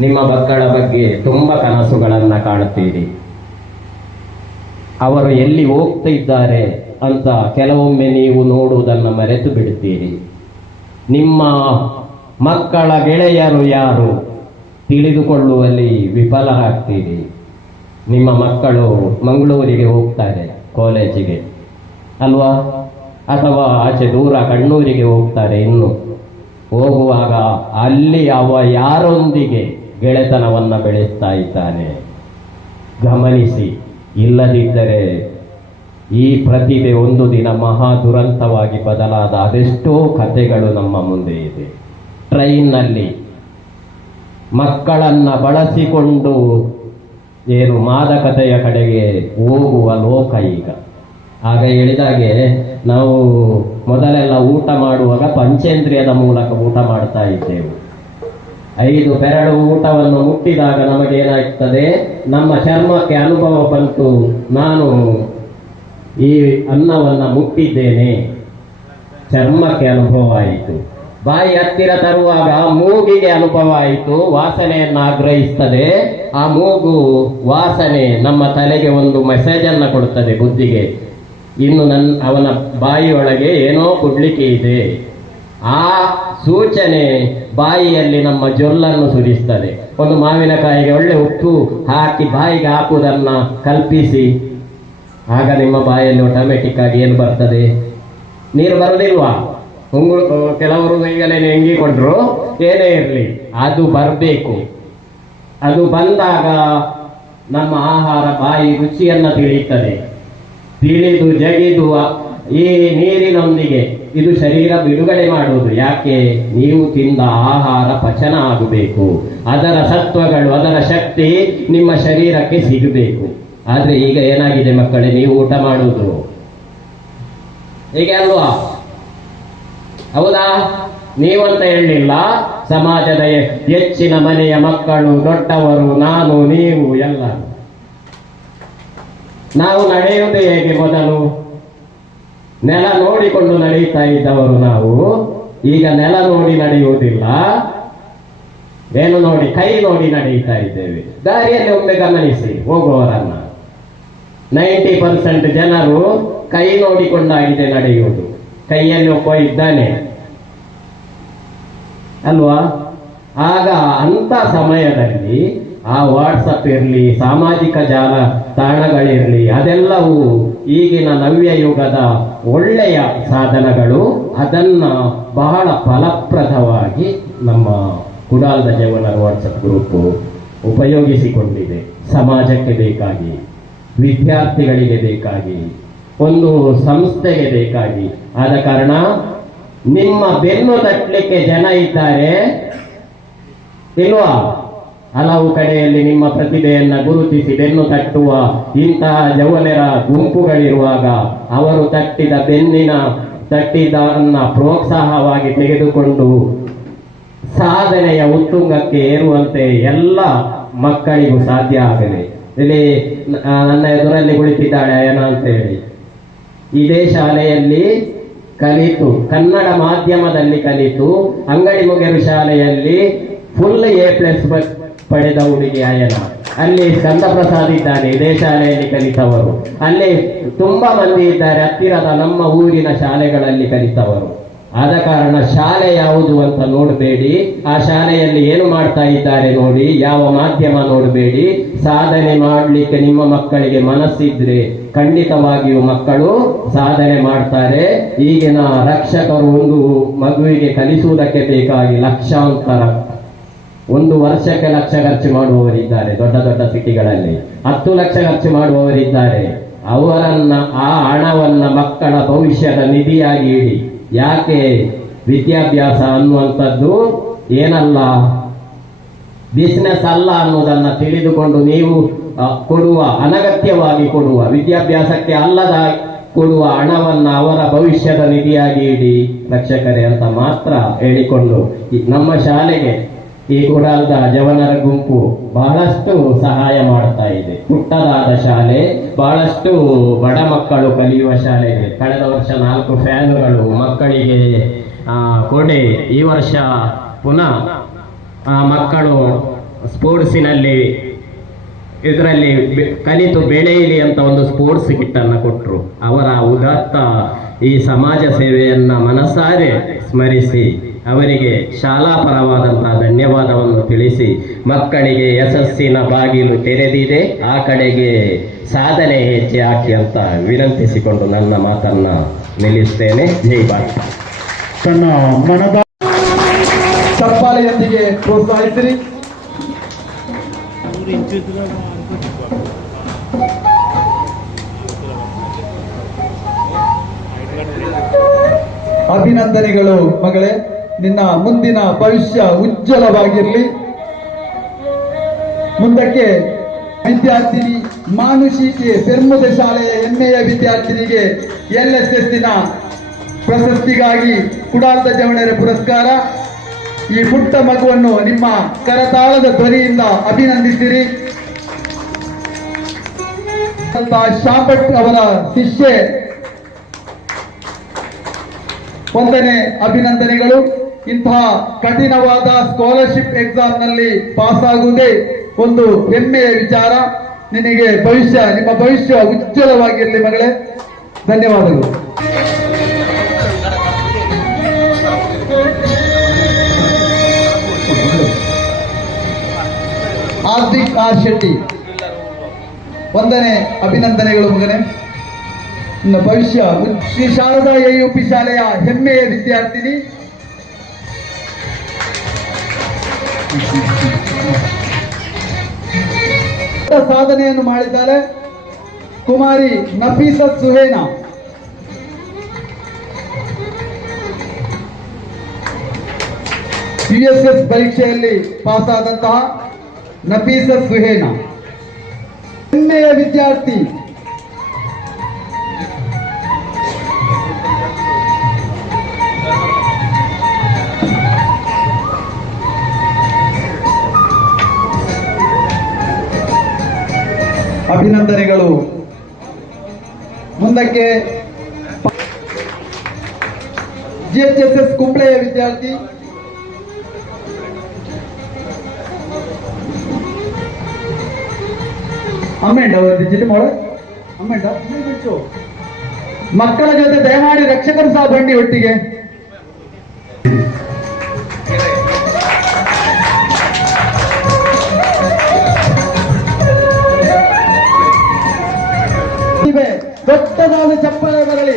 ನಿಮ್ಮ ಮಕ್ಕಳ ಬಗ್ಗೆ ತುಂಬ ಕನಸುಗಳನ್ನು ಕಾಣುತ್ತೀರಿ. ಅವರು ಎಲ್ಲಿ ಹೋಗ್ತಿದ್ದಾರೆ ಅಂತ ಕೆಲವೊಮ್ಮೆ ನೀವು ನೋಡುವುದನ್ನು ಮರೆತು ಬಿಡುತ್ತೀರಿ. ನಿಮ್ಮ ಮಕ್ಕಳ ಗೆಳೆಯರು ಯಾರು ತಿಳಿದುಕೊಳ್ಳುವಲ್ಲಿ ವಿಫಲರಾಗ್ತೀರಿ. ನಿಮ್ಮ ಮಕ್ಕಳು ಮಂಗಳೂರಿಗೆ ಹೋಗ್ತಾರೆ ಕಾಲೇಜಿಗೆ ಅಲ್ವಾ, ಅಥವಾ ಆಚೆ ದೂರ ಕಣ್ಣೂರಿಗೆ ಹೋಗ್ತಾರೆ. ಇನ್ನು ಹೋಗುವಾಗ ಅಲ್ಲಿ ಅವ ಯಾರೊಂದಿಗೆ ಗೆಳೆತನವನ್ನು ಬೆಳೆಸ್ತಾ ಇದ್ದಾನೆ ಗಮನಿಸಿ. ಇಲ್ಲದಿದ್ದರೆ ಈ ಪ್ರತಿಭೆ ಒಂದು ದಿನ ಮಹಾ ದುರಂತವಾಗಿ ಬದಲಾದ ಅದೆಷ್ಟೋ ಕಥೆಗಳು ನಮ್ಮ ಮುಂದೆ ಇದೆ. ಟ್ರೈನ್ನಲ್ಲಿ ಮಕ್ಕಳನ್ನ ಬಳಸಿಕೊಂಡು ಮಾದಕತೆಯ ಕಡೆಗೆ ಹೋಗುವ ಲೋಕ ಈಗ. ಆಗ ಹೇಳಿದಾಗೆ ನಾವು ಮೊದಲೆಲ್ಲ ಊಟ ಮಾಡುವಾಗ ಪಂಚೇಂದ್ರಿಯದ ಮೂಲಕ ಊಟ ಮಾಡ್ತಾ ಇದ್ದೆವು. 5 ಬೆರಳು ಊಟವನ್ನು ಮುಟ್ಟಿದಾಗ ನಮಗೇನಾಗ್ತದೆ, ನಮ್ಮ ಚರ್ಮಕ್ಕೆ ಅನುಭವ ಬಂತು, ನಾನು ಈ ಅನ್ನವನ್ನು ಮುಟ್ಟಿದ್ದೇನೆ, ಚರ್ಮಕ್ಕೆ ಅನುಭವ ಆಯಿತು. ಬಾಯಿ ಹತ್ತಿರ ತರುವಾಗ ಮೂಗಿಗೆ ಅನುಭವ ಆಯಿತು, ವಾಸನೆಯನ್ನು ಆಗ್ರಹಿಸ್ತದೆ. ಆ ಮೂಗು ವಾಸನೆ ನಮ್ಮ ತಲೆಗೆ ಒಂದು ಮೆಸೇಜ್ ಅನ್ನ ಕೊಡುತ್ತದೆ, ಬುದ್ಧಿಗೆ. ಇನ್ನು ಅವನ ಬಾಯಿಯೊಳಗೆ ಏನೋ ಕೊಡ್ಲಿಕ್ಕೆ ಇದೆ. ಆ ಸೂಚನೆ ಬಾಯಿಯಲ್ಲಿ ನಮ್ಮ ಜೊಲ್ಲನ್ನು ಸುರಿಸ್ತದೆ. ಒಂದು ಮಾವಿನಕಾಯಿಗೆ ಒಳ್ಳೆ ಉಪ್ಪು ಹಾಕಿ ಬಾಯಿಗೆ ಹಾಕುವುದನ್ನ ಕಲ್ಪಿಸಿ, ಆಗ ನಿಮ್ಮ ಬಾಯಲ್ಲಿ ಆಟೋಮೆಟಿಕ್ ಆಗಿ ಏನು ಬರ್ತದೆ? ನೀರು ಬರುವುದಿಲ್ವಾ? ಕೆಲವರು ಈಗಲೇ ಹೆಂಗಿಕೊಂಡ್ರು, ಏನೇ ಇರಲಿ ಅದು ಬರಬೇಕು. ಅದು ಬಂದಾಗ ನಮ್ಮ ಆಹಾರ ಬಾಯಿ ರುಚಿಯನ್ನ ತಿಳಿಯುತ್ತದೆ. ತಿಳಿದು ಜಗಿದು ಈ ನೀರಿನೊಂದಿಗೆ ಇದು ಶರೀರ ಬಿಡುಗಡೆ ಮಾಡುವುದು. ಯಾಕೆ? ನೀವು ತಿಂದ ಆಹಾರ ಪಚನ ಆಗಬೇಕು, ಅದರ ಸತ್ವಗಳು, ಅದರ ಶಕ್ತಿ ನಿಮ್ಮ ಶರೀರಕ್ಕೆ ಸಿಗಬೇಕು. ಆದ್ರೆ ಈಗ ಏನಾಗಿದೆ ಮಕ್ಕಳೇ, ನೀವು ಊಟ ಮಾಡುವುದು ಹೀಗೆ ಅಲ್ವಾ? ಹೌದಾ? ನೀವಂತ ಹೇಳಲಿಲ್ಲ, ಸಮಾಜದ ಹೆಚ್ಚಿನ ಮನೆಯ ಮಕ್ಕಳು, ದೊಡ್ಡವರು, ನಾನು, ನೀವು ಎಲ್ಲ. ನಾವು ನಡೆಯುವುದು ಹೇಗೆ? ಮೊದಲು ನೆಲ ನೋಡಿಕೊಂಡು ನಡೆಯುತ್ತಾ ಇದ್ದವರು ನಾವು. ಈಗ ನೆಲ ನೋಡಿ ನಡೆಯುವುದಿಲ್ಲ, ಏನು ನೋಡಿ? ಕೈ ನೋಡಿ ನಡೆಯುತ್ತಾ ಇದ್ದೇವೆ. ದಾರಿಯಲ್ಲಿ ಒಮ್ಮೆ ಗಮನಿಸಿ ಹೋಗುವವರನ್ನ, 90% ಜನರು ಕೈ ನೋಡಿಕೊಂಡಾಗಿದೆ ನಡೆಯುವುದು. ಕೈಯಲ್ಲಿ ಒಬ್ಬ ಇದ್ದಾನೆ ಅಲ್ವಾ? ಆಗ ಅಂತ ಸಮಯದಲ್ಲಿ ಆ ವಾಟ್ಸಪ್ ಇರಲಿ, ಸಾಮಾಜಿಕ ಜಾಲತಾಣಗಳಿರಲಿ, ಅದೆಲ್ಲವೂ ಈಗಿನ ನವ್ಯ ಯುಗದ ಒಳ್ಳೆಯ ಸಾಧನಗಳು. ಅದನ್ನ ಬಹಳ ಫಲಪ್ರದವಾಗಿ ನಮ್ಮ ಕುಡಾಲದ ಜವನರ ವಾಟ್ಸಪ್ ಗ್ರೂಪ್ ಉಪಯೋಗಿಸಿಕೊಂಡಿದೆ. ಸಮಾಜಕ್ಕೆ ಬೇಕಾಗಿ, ವಿದ್ಯಾರ್ಥಿಗಳಿಗೆ ಬೇಕಾಗಿ, ಒಂದು ಸಂಸ್ಥೆಗೆ ಬೇಕಾಗಿ. ಆದ ಕಾರಣ ನಿಮ್ಮ ಬೆನ್ನು ತಟ್ಟಲಿಕ್ಕೆ ಜನ ಇದ್ದಾರೆ ಇಲ್ವಾ? ಹಲವು ಕಡೆಯಲ್ಲಿ ನಿಮ್ಮ ಪ್ರತಿಭೆಯನ್ನ ಗುರುತಿಸಿ ಬೆನ್ನು ತಟ್ಟುವ ಇಂತಹ ಯೌವನರ ಗುಂಪುಗಳಿರುವಾಗ ಅವರು ತಟ್ಟಿದನ್ನ ಪ್ರೋತ್ಸಾಹವಾಗಿ ತೆಗೆದುಕೊಂಡು ಸಾಧನೆಯ ಉತ್ತುಂಗಕ್ಕೆ ಏರುವಂತೆ ಎಲ್ಲ ಮಕ್ಕಳಿಗೂ ಸಾಧ್ಯ ಆಗಲಿ. ಇಲ್ಲಿ ನನ್ನ ಎದುರಲ್ಲಿ ಕುಳಿತಿದ್ದಾಳೆ ಅಯನ ಅಂತ ಹೇಳಿ, ಇದೇ ಶಾಲೆಯಲ್ಲಿ ಕಲಿತು, ಕನ್ನಡ ಮಾಧ್ಯಮದಲ್ಲಿ ಕಲಿತು, ಅಂಗಡಿ ಮುಗೇರು ಶಾಲೆಯಲ್ಲಿ ಫುಲ್ A+ ಪಡೆದ ಹುಡುಗಿ ಅಯನ. ಅಲ್ಲಿ ಸ್ಕಂದಪ್ರಸಾದ್ ಇದ್ದಾನೆ, ಇದೇ ಶಾಲೆಯಲ್ಲಿ ಕಲಿತವರು. ಅಲ್ಲಿ ತುಂಬಾ ಮಂದಿ ಇದ್ದಾರೆ ಹತ್ತಿರದ ನಮ್ಮ ಊರಿನ ಶಾಲೆಗಳಲ್ಲಿ ಕಲಿತವರು. ಆದ ಕಾರಣ ಶಾಲೆ ಯಾವುದು ಅಂತ ನೋಡಬೇಡಿ, ಆ ಶಾಲೆಯಲ್ಲಿ ಏನು ಮಾಡ್ತಾ ಇದ್ದಾರೆ ನೋಡಿ, ಯಾವ ಮಾಧ್ಯಮ ನೋಡಬೇಡಿ. ಸಾಧನೆ ಮಾಡಲಿಕ್ಕೆ ನಿಮ್ಮ ಮಕ್ಕಳಿಗೆ ಮನಸ್ಸಿದ್ರೆ ಖಂಡಿತವಾಗಿಯೂ ಮಕ್ಕಳು ಸಾಧನೆ ಮಾಡ್ತಾರೆ. ಈಗಿನ ರಕ್ಷಕರು ಒಂದು ಮಗುವಿಗೆ ಕಲಿಸುವುದಕ್ಕೆ ಬೇಕಾಗಿ ಲಕ್ಷಾಂತರ, ಒಂದು ವರ್ಷಕ್ಕೆ ಲಕ್ಷ ಖರ್ಚು ಮಾಡುವವರಿದ್ದಾರೆ. ದೊಡ್ಡ ದೊಡ್ಡ ಸಿಟಿಗಳಲ್ಲಿ 10 ಲಕ್ಷ ಖರ್ಚು ಮಾಡುವವರಿದ್ದಾರೆ. ಅವರನ್ನ, ಆ ಹಣವನ್ನ ಮಕ್ಕಳ ಭವಿಷ್ಯದ ನಿಧಿಯಾಗಿ ಇಡಿ. ಯಾಕೆ? ವಿದ್ಯಾಭ್ಯಾಸ ಅನ್ನುವಂಥದ್ದು ಏನಲ್ಲ, ಬಿಸಿನೆಸ್ ಅಲ್ಲ ಅನ್ನೋದನ್ನ ತಿಳಿದುಕೊಂಡು ನೀವು ಕೊಡುವ, ಅನಗತ್ಯವಾಗಿ ಕೊಡುವ, ವಿದ್ಯಾಭ್ಯಾಸಕ್ಕೆ ಅಲ್ಲದ ಕೊಡುವ ಹಣವನ್ನ ಅವರ ಭವಿಷ್ಯದ ನಿಧಿಯಾಗಿ ಇಡಿ ರಕ್ಷಕರೇ ಅಂತ ಮಾತ್ರ ಹೇಳಿಕೊಂಡು, ನಮ್ಮ ಶಾಲೆಗೆ ಈ ಕುಡಾಲದ ಜವನರ ಗುಂಪು ಬಹಳಷ್ಟು ಸಹಾಯ ಮಾಡ್ತಾ ಇದೆ. ಪುಟ್ಟದಾದ ಶಾಲೆ, ಬಹಳಷ್ಟು ಬಡ ಮಕ್ಕಳು ಕಲಿಯುವ ಶಾಲೆ ಇದೆ. ಕಳೆದ ವರ್ಷ 4 ಫ್ಯಾನುಗಳು ಮಕ್ಕಳಿಗೆ ಕೊಡೆ. ಈ ವರ್ಷ ಪುನಃ ಮಕ್ಕಳು ಸ್ಪೋರ್ಟ್ಸಿನಲ್ಲಿ ಇದರಲ್ಲಿ ಕಲಿತು ಬೆಳೆಯಲಿ ಅಂತ ಒಂದು ಸ್ಪೋರ್ಟ್ಸ್ ಕಿಟ್ ಅನ್ನು ಕೊಟ್ಟರು. ಅವರ ಉದಾತ್ತ ಈ ಸಮಾಜ ಸೇವೆಯನ್ನ ಮನಸಾರೆ ಸ್ಮರಿಸಿ ಅವರಿಗೆ ಶಾಲಾ ಪರವಾದಂತಹ ಧನ್ಯವಾದವನ್ನು ತಿಳಿಸಿ, ಮಕ್ಕಳಿಗೆ ಯಶಸ್ಸಿನ ಬಾಗಿಲು ತೆರೆದಿದೆ, ಆ ಕಡೆಗೆ ಸಾಧನೆ ಹೆಜ್ಜೆ ಹಾಕಿ ಅಂತ ವಿನಂತಿಸಿಕೊಂಡು ನನ್ನ ಮಾತನ್ನ ನಿಲ್ಲಿಸ್ತೇನೆ. ಜೈ ಭಾರತ್. ತನ್ನ ಮನದ ಚಪ್ಪಾಳೆಯೊಂದಿಗೆ ಪ್ರೋತ್ಸಾಹಿಸಿರಿ. ಅಭಿನಂದನೆಗಳು ಮಗಳೇ, ನಿನ್ನ ಮುಂದಿನ ಭವಿಷ್ಯ ಉಜ್ವಲವಾಗಿರಲಿ. ಮುಂದಕ್ಕೆ ವಿದ್ಯಾರ್ಥಿನಿ ಮಾನುಷಿಗೆ ಪೆರ್ಮುದ ಶಾಲೆಯ ಹೆಮ್ಮೆಯ ವಿದ್ಯಾರ್ಥಿನಿಗೆ LSSನ ಪ್ರಶಸ್ತಿಗಾಗಿ ಕುಡಾಲದ ಜವನರ ಪುರಸ್ಕಾರ. ಈ ಪುಟ್ಟ ಮಗುವನ್ನು ನಿಮ್ಮ ಕರತಾಳದ ಧ್ವನಿಯಿಂದ ಅಭಿನಂದಿಸಿರಿ. ಶಾಪಟ್ ಅವರ ಶಿಷ್ಯೆ, 1ನೇ ಅಭಿನಂದನೆಗಳು. ಇಂತಹ ಕಠಿಣವಾದ ಸ್ಕಾಲರ್ಶಿಪ್ ಎಕ್ಸಾಮ್ ನಲ್ಲಿ ಪಾಸ್ ಆಗುವುದೇ ಒಂದು ಹೆಮ್ಮೆಯ ವಿಚಾರ. ನಿನಗೆ ನಿಮ್ಮ ಭವಿಷ್ಯ ಉಜ್ವಲವಾಗಿರಲಿ ಮಗಳೇ. ಧನ್ಯವಾದಗಳು. ಹಾರ್ದಿಕ್ ಆರ್ ಶೆಟ್ಟಿ, ವಂದನೆ, ಅಭಿನಂದನೆಗಳು ಮಗನೇ. ನನ್ನ ಭವಿಷ್ಯ ಶ್ರೀ ಶಾರದಾ ಎಯುಪಿ ಶಾಲೆಯ ಹೆಮ್ಮೆಯ ವಿದ್ಯಾರ್ಥಿನಿ. ಸಾಧನೆಯನ್ನು ಮಾಡಿದ್ದಾರೆ ಕುಮಾರಿ ನಫೀಸತ್ ಸುಹೇನಾ. USS ಪರೀಕ್ಷೆಯಲ್ಲಿ ಪಾಸ್ ಆದಂತಹ ನಫೀಸತ್ ಸುಹೇನಾ ಹೆಮ್ಮೆಯ ವಿದ್ಯಾರ್ಥಿ. ಅಭಿನಂದನೆಗಳು. ಮುಂದಕ್ಕೆ GHSS ಕುಂಬ್ಳೆಯ ವಿದ್ಯಾರ್ಥಿ ಮಕ್ಕಳ ಜೊತೆ ದಯಮಾಡಿ ರಕ್ಷಕರು ಸಹ ಬನ್ನಿ ಒಟ್ಟಿಗೆ. ದೊಡ್ಡದಾದ ಚಪ್ಪಳೆ ಬರಲಿ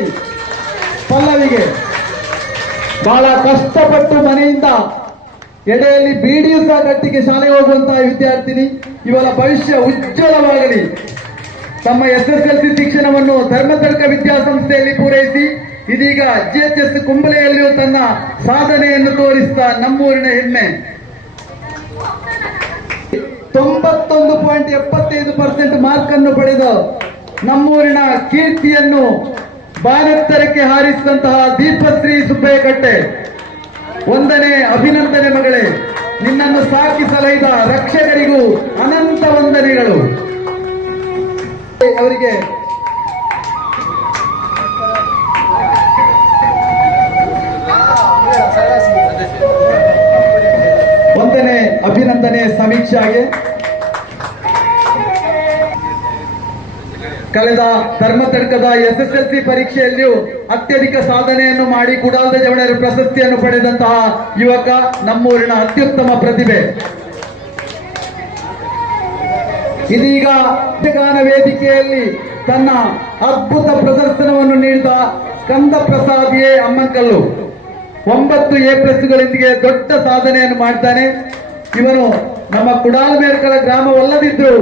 ಪಲ್ಲವಿಗೆ. ಬಹಳ ಕಷ್ಟಪಟ್ಟು ಮನೆಯಿಂದ ಎಡೆಯಲ್ಲಿ ಬೀಡಿಯೂ ಸಹ ಗಟ್ಟಿಗೆ ಶಾಲೆಗೆ ಹೋಗುವಂತಹ ವಿದ್ಯಾರ್ಥಿನಿ. ಇವರ ಭವಿಷ್ಯ ಉಜ್ವಲವಾಗಲಿ. ತಮ್ಮ SSLC ಶಿಕ್ಷಣವನ್ನು ಧರ್ಮತರ್ಕ ವಿದ್ಯಾಸಂಸ್ಥೆಯಲ್ಲಿ ಪೂರೈಸಿ ಇದೀಗ GHS ಕುಂಬಳೆಯಲ್ಲಿಯೂ ತನ್ನ ಸಾಧನೆಯನ್ನು ತೋರಿಸಿದ ನಮ್ಮೂರಿನ ಹೆಮ್ಮೆ. 91.75% ಮಾರ್ಕ್ ಅನ್ನು ಪಡೆದ ನಮ್ಮೂರಿನ ಕೀರ್ತಿಯನ್ನು ಬಾನೆತ್ತರಕ್ಕೆ ಹಾರಿಸಿದಂತಹ ದೀಪಶ್ರೀ ಸುಬ್ಬಯ್ಯಕಟ್ಟೆ, ವಂದನೆ, ಅಭಿನಂದನೆ ಮಗಳೇ. ನಿನ್ನನ್ನು ಸಾಕಿ ಸಲಹಿದ ರಕ್ಷಕರಿಗೂ ಅನಂತ ವಂದನೆಗಳು. ಅವರಿಗೆ ವಂದನೆ, ಅಭಿನಂದನೆ. ಸಮೀಕ್ಷೆಗೆ ಕಳೆದ ಧರ್ಮತಡ್ಕದ SSLC ಪರೀಕ್ಷೆಯಲ್ಲಿಯೂ ಅತ್ಯಧಿಕ ಸಾಧನೆಯನ್ನು ಮಾಡಿ ಕುಡಾಲದ ಜವಣರ ಪ್ರಶಸ್ತಿಯನ್ನು ಪಡೆದಂತಹ ಯುವಕ, ನಮ್ಮೂರಿನ ಅತ್ಯುತ್ತಮ ಪ್ರತಿಭೆ. ಇದೀಗ ಯಕ್ಷಗಾನ ವೇದಿಕೆಯಲ್ಲಿ ತನ್ನ ಅದ್ಭುತ ಪ್ರದರ್ಶನವನ್ನು ನೀಡಿದ ಕಂದ ಪ್ರಸಾದ್ ಎ ಅಮ್ಮನ್ಕಲ್ಲು 9 A+ಗಳೊಂದಿಗೆ ದೊಡ್ಡ ಸಾಧನೆಯನ್ನು ಮಾಡ್ತಾನೆ. ಇವನು ನಮ್ಮ ಕುಡಾಲಮೇರ್ಕಳ ಗ್ರಾಮವಲ್ಲದಿದ್ರು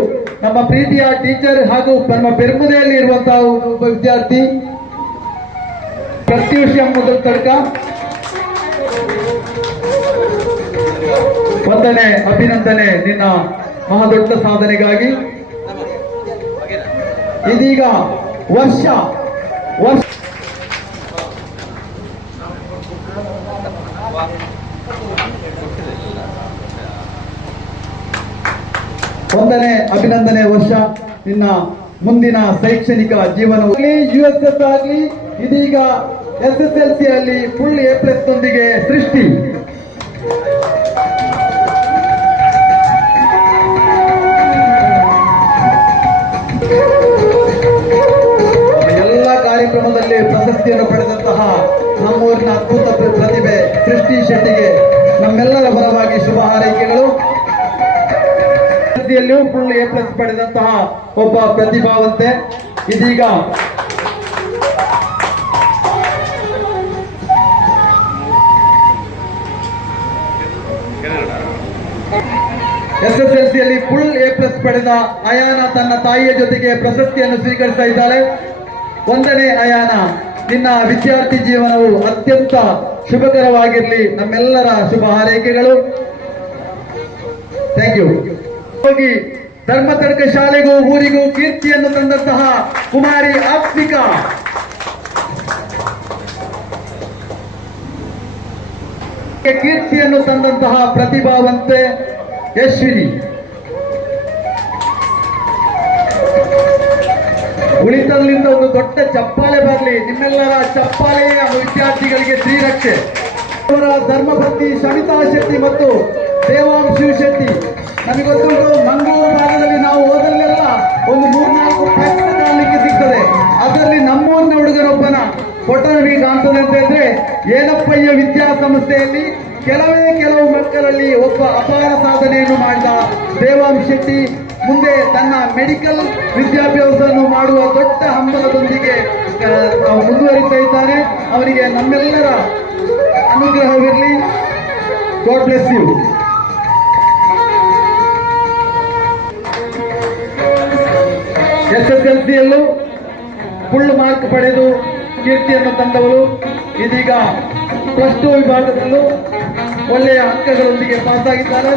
ನಮ್ಮ ಪ್ರೀತಿಯ ಟೀಚರ್ ಹಾಗೂ ನಮ್ಮ ಪೆರ್ಮುದೆಯಲ್ಲಿ ಇರುವಂತಹ ಒಬ್ಬ ವಿದ್ಯಾರ್ಥಿ ಪ್ರತ್ಯೂಷ ಮೊದಲ ತಡ್ಕ. ವಂದನೆ, ಅಭಿನಂದನೆ ನಿನ್ನ ಮಹಾದೊಡ್ಡ ಸಾಧನೆಗಾಗಿ. ಇದೀಗ ವರ್ಷ ವಂದನೆ, ಅಭಿನಂದನೆ. ವರ್ಷ ನಿನ್ನ ಮುಂದಿನ ಶೈಕ್ಷಣಿಕ ಜೀವನದಲ್ಲಿ USS ಆಗಲಿ, ಇದೀಗ SSLC ಅಲ್ಲಿ ಫುಲ್ A+ ನೊಂದಿಗೆ ಸೃಷ್ಟಿ. ಎಲ್ಲ ಕಾರ್ಯಕ್ರಮದಲ್ಲಿ ಪ್ರಶಸ್ತಿಯನ್ನು ಪಡೆದಂತಹ ನಮ್ಮೂರಿನ ಅದ್ಭುತ ಪ್ರತಿಭೆ ಸೃಷ್ಟಿ ಶೆಟ್ಟಿಗೆ ನಮ್ಮೆಲ್ಲರ ಪರವಾಗಿ ಶುಭ ಹಾರೈಕೆಗಳು. ಫುಲ್ A+ ಪಡೆದಂತಹ ಒಬ್ಬ ಪ್ರತಿಭಾವಂತೆ. ಇದೀಗ SSLCಯಲ್ಲಿ ಫುಲ್ A+ ಪಡೆದ ಅಯಾನ ತನ್ನ ತಾಯಿಯ ಜೊತೆಗೆ ಪ್ರಶಸ್ತಿಯನ್ನು ಸ್ವೀಕರಿಸ್ತಾ ಇದ್ದಾಳೆ. ವಂದನೆ ಅಯಾನ, ನಿನ್ನ ವಿದ್ಯಾರ್ಥಿ ಜೀವನವು ಅತ್ಯಂತ ಶುಭಕರವಾಗಿರಲಿ. ನಮ್ಮೆಲ್ಲರ ಶುಭ ಹಾರೈಕೆಗಳು. Thank you. ಹೋಗಿ ಧರ್ಮತಡ್ಕ ಶಾಲೆಗೂ ಊರಿಗೂ ಕೀರ್ತಿಯನ್ನು ತಂದಂತಹ ಕುಮಾರಿ ಆತ್ಮಿಕಾ, ಕೀರ್ತಿಯನ್ನು ತಂದಂತಹ ಪ್ರತಿಭಾವಂತೆ ಯಶ್ವಿನಿ. ಉಳಿತಲ್ಲಿಂದ ಒಂದು ದೊಡ್ಡ ಚಪ್ಪಾಳೆ ಬರಲಿ. ನಿಮ್ಮೆಲ್ಲರ ಚಪ್ಪಾಳೆಯ ವಿದ್ಯಾರ್ಥಿಗಳಿಗೆ ಶ್ರೀರಕ್ಷೆ. ಅವರ ಧರ್ಮಪತ್ನಿ ಶಮಿತಾ ಶೆಟ್ಟಿ ಮತ್ತು ದೇವಾಂಶ್ ಶಿವಶೆಟ್ಟಿ. ನಮಗೆ ಗೊತ್ತುಂಟು, ಮಂಗಳೂರು ಭಾಗದಲ್ಲಿ ನಾವು ಹೋದಲ್ಲೆಲ್ಲ ಒಂದು 3-4 ಫ್ಯಾಕ್ಟರಿ ಕಾಣಲಿಕ್ಕೆ ಸಿಗ್ತದೆ. ಅದರಲ್ಲಿ ನಮ್ಮೂರಿನ ಹುಡುಗನೊಬ್ಬನ ಫೋಟೋ ನಮಗೆ ಕಾಣ್ತದೆ ಅಂತ ಹೇಳಿದ್ರೆ, ಏನಪ್ಪಯ್ಯ ವಿದ್ಯಾಸಂಸ್ಥೆಯಲ್ಲಿ ಕೆಲವು ಮಕ್ಕಳಲ್ಲಿ ಒಬ್ಬ ಅಪಾರ ಸಾಧನೆಯನ್ನು ಮಾಡಿದ ದೇವಾಂಶ್ ಶೆಟ್ಟಿ ಮುಂದೆ ತನ್ನ ಮೆಡಿಕಲ್ ವಿದ್ಯಾಭ್ಯಾಸವನ್ನು ಮಾಡುವ ದೊಡ್ಡ ಹಂಬಲದೊಂದಿಗೆ ಮುಂದುವರಿತಾ ಇದ್ದಾನೆ. ಅವರಿಗೆ ನಮ್ಮೆಲ್ಲರ ಅನುಗ್ರಹವಿರಲಿ. God bless you. SSLCಯಲ್ಲೂ ಫುಲ್ ಮಾರ್ಕ್ ಪಡೆದು ಕೀರ್ತಿಯನ್ನು ತಂದವರು ಇದೀಗ +2 ವಿಭಾಗದಲ್ಲೂ ಒಳ್ಳೆಯ ಅಂಕಗಳೊಂದಿಗೆ ಪಾಸ್ ಆಗಿದ್ದಾರೆ.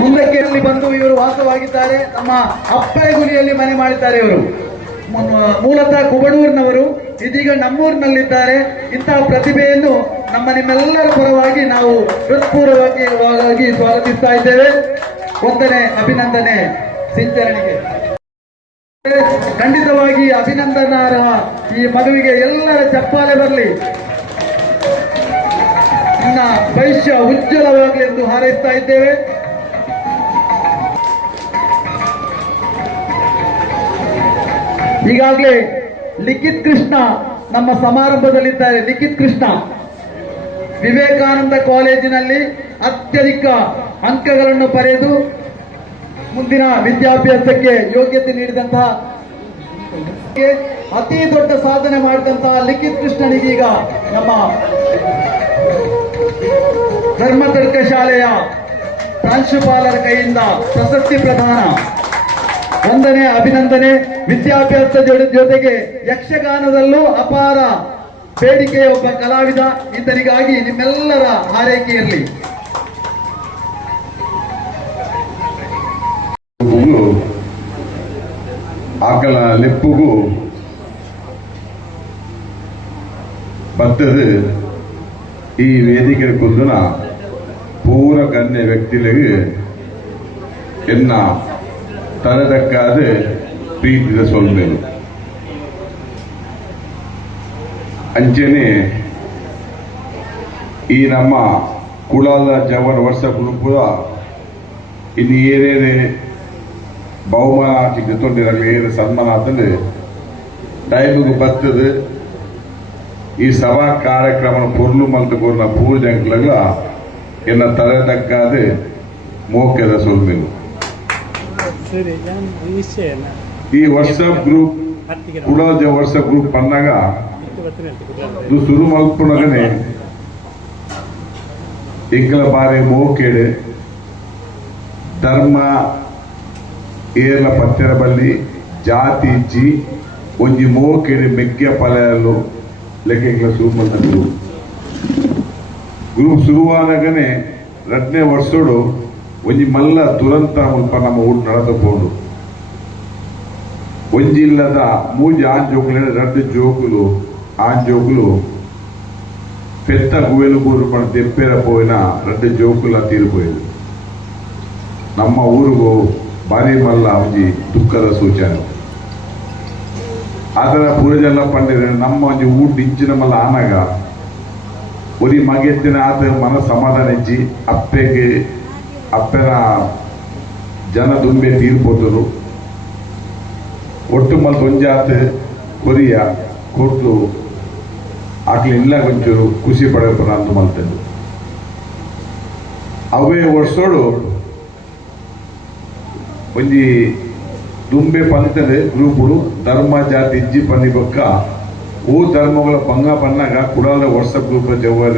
ಮುಂದಕ್ಕೆ ಬಂದು ಇವರು ವಾಸವಾಗಿದ್ದಾರೆ. ನಮ್ಮ ಅಪ್ಪೆಗುಲಿಯಲ್ಲಿ ಮನೆ ಮಾಡಿದ್ದಾರೆ. ಇವರು ಮೂಲತಃ ಕುಬಡೂರಿನವರು, ಇದೀಗ ನಮ್ಮೂರಿನಲ್ಲಿದ್ದಾರೆ. ಇಂತಹ ಪ್ರತಿಭೆಯನ್ನು ನಿಮ್ಮೆಲ್ಲರ ಪರವಾಗಿ ನಾವು ಹೃತ್ಪೂರ್ವಕವಾಗಿ ಸ್ವಾಗತಿಸ್ತಾ ಇದ್ದೇವೆ. ಒಂದನೇ ಅಭಿನಂದನೆ ಸಿಂಚರಣಿಗೆ. ಖಂಡಿತವಾಗಿ ಅಭಿನಂದನಾರ್ಹ ಈ ಮಗುವಿಗೆ ಎಲ್ಲರ ಚಪ್ಪಾಳೆ ಬರಲಿ. ಇನ್ನ ಭವಿಷ್ಯ ಉಜ್ವಲವಾಗಲಿ ಎಂದು ಹಾರೈಸ್ತಾ ಇದ್ದೇವೆ. ಈಗಾಗಲೇ ಲಿಖಿತ್ ಕೃಷ್ಣ ನಮ್ಮ ಸಮಾರಂಭದಲ್ಲಿದ್ದಾರೆ. ಲಿಖಿತ್ ಕೃಷ್ಣ ವಿವೇಕಾನಂದ ಕಾಲೇಜಿನಲ್ಲಿ ಅತ್ಯಧಿಕ ಅಂಕಗಳನ್ನು ಪಡೆದು ಮುಂದಿನ ವಿದ್ಯಾಭ್ಯಾಸಕ್ಕೆ ಯೋಗ್ಯತೆ ನೀಡಿದಂತಹ ಅತಿ ದೊಡ್ಡ ಸಾಧನೆ ಮಾಡಿದಂತಹ ಲಿಖಿತ್ ಕೃಷ್ಣನಿಗೀಗ ನಮ್ಮ ಧರ್ಮತರ್ಕ ಶಾಲೆಯ ಪ್ರಾಂಶುಪಾಲರ ಕೈಯಿಂದ ಪ್ರಶಸ್ತಿ ಪ್ರದಾನ. ಒಂದನೇ ಅಭಿನಂದನೆ. ವಿದ್ಯಾಭ್ಯಾಸದ ಜೊತೆಗೆ ಯಕ್ಷಗಾನದಲ್ಲೂ ಅಪಾರ ಬೇಡಿಕೆಯ ಒಬ್ಬ ಕಲಾವಿದ. ಈತನಿಗಾಗಿ ನಿಮ್ಮೆಲ್ಲರ ಹಾರೈಕೆ ಇರಲಿ. ಆಕಳ ಲೆಪ್ಪುಗೂ ಬತ್ತದು ಈ ವೇದಿಕೆ ಕುಂದನ ಪೂರ ಗಣ್ಯ ವ್ಯಕ್ತಿಗಳಿಗೆ ಎನ್ನ ತರದಕ್ಕಾದ ಪ್ರೀತಿದ ಸೊಲ್ಮೆನು ಅಂಚೆನೆ ಈ ನಮ್ಮ ಕುಳಾಲ ಜವನ ವರ್ಷ ಗ್ರೂಪುದ ಇನ್ನು ಏನೇನೆ ಬಹುಮಾನ ಸಿಗ್ತೊಂದಿರಲಿ ಏನು ಸನ್ಮಾನ ಆತಂದು ಟೈಮಿಗೆ ಬರ್ತದೆ. ಈ ಸಭಾ ಕಾರ್ಯಕ್ರಮ ಪೊರ್ಲು ಮಲ್ತಕೋರ್ನ ಪೂರ್ ಜನಗಳ ಎನ್ನ ತರದಕ್ಕಾದ ಮೋಕ್ಯದ ಸೊಲ್ಮೆನು ಈ ವಾಟ್ಸಪ್ ಗ್ರೂಪ್ ಕುಳಾಲ ವಾಟ್ಸಪ್ ಗ್ರೂಪ್ ಬಂದಾಗ ಇದು ಶುರು ಮಾಡ್ಕೊಂಡಾಗನೆ ಎಂಕಲ ಬಾರಿ ಮೋಕೆಡು ಧರ್ಮ ಏರ್ಲ ಪತ್ತೆರ ಬಲ್ಲಿ ಜಾತಿ ಇಜ್ಜಿ ಒಂಜಿ ಮೋಕೆಡು ಮೆಗ್ಗೆ ಪಲೆಯಲು ಲೆಕ್ಕ ಶುರು ಮಾಡಿದ ಗ್ರೂಪ್ ಶುರುವಾದಾಗನೆ 2ನೇ ವರ್ಷೋಡು ಒಂಜಿ ಮಲ್ಲ ದುರಂತ ಮುಲ್ಪ ನಮ್ಮ ಊಟ ನಡೆದಬಹುದು. ಒಂಜಿಲ್ಲದ ಮೂಜಿ ಆಂಜೋಕುಲು 2 ಜೋಕುಲು ಆಂಜೋಕುಲು పెద్ద గువేలు కూరు పని తెప్పేరపోయిన 2 జోకుల తీరిపోయేది. ನಮ್ಮ ಊರಿಗೂ ಭಾರಿ ಮಲ್ಲ ಒಂಜಿ ದುಃಖದ ಸೂಚನೆ. ಆತರ ಪೂರಜಲ್ಲ ಪಂಡಿತ ನಮ್ಮ ಒಂಜಿ ಊಟ ಇಂಚಿನ ಮಲ್ಲ ಆನಾಗ ಒರಿ ಮಗೆತ್ತಿನ ಆತ ಮನ ಸಮಾಧಾನ ಇಜ್ಜಿ ಅಪ್ಪೆನ ಜನ ದುಂಬೆ ತೀರ್ಪೋತರು ಒಟ್ಟು ಮಲ್ ಒಂಜಾತ ಕೊರಿಯ ಕೊಟ್ಟು ಆಕಲಿ ಇಲ್ಲ ಕೊಂಚೂರು ಖುಷಿ ಪಡೆಯಪ್ಪ ಅಂತ ಮಲ್ತದ್ದು. ಅವೇ ವರ್ಷೋಡು ಒಂಜಿ ದುಂಬೆ ಪಂತದ ಗ್ರೂಪುಡು ಧರ್ಮ ಜಾತಿ ಇಜ್ಜಿ ಪನ್ನಿ ಬೊಕ್ಕ ಓ ಧರ್ಮಗಳ ಪಂಗ ಪನ್ನಾಗ ಕುಡಾಲ ವಾಟ್ಸಪ್ ಗ್ರೂಪ್ ಜವಾನ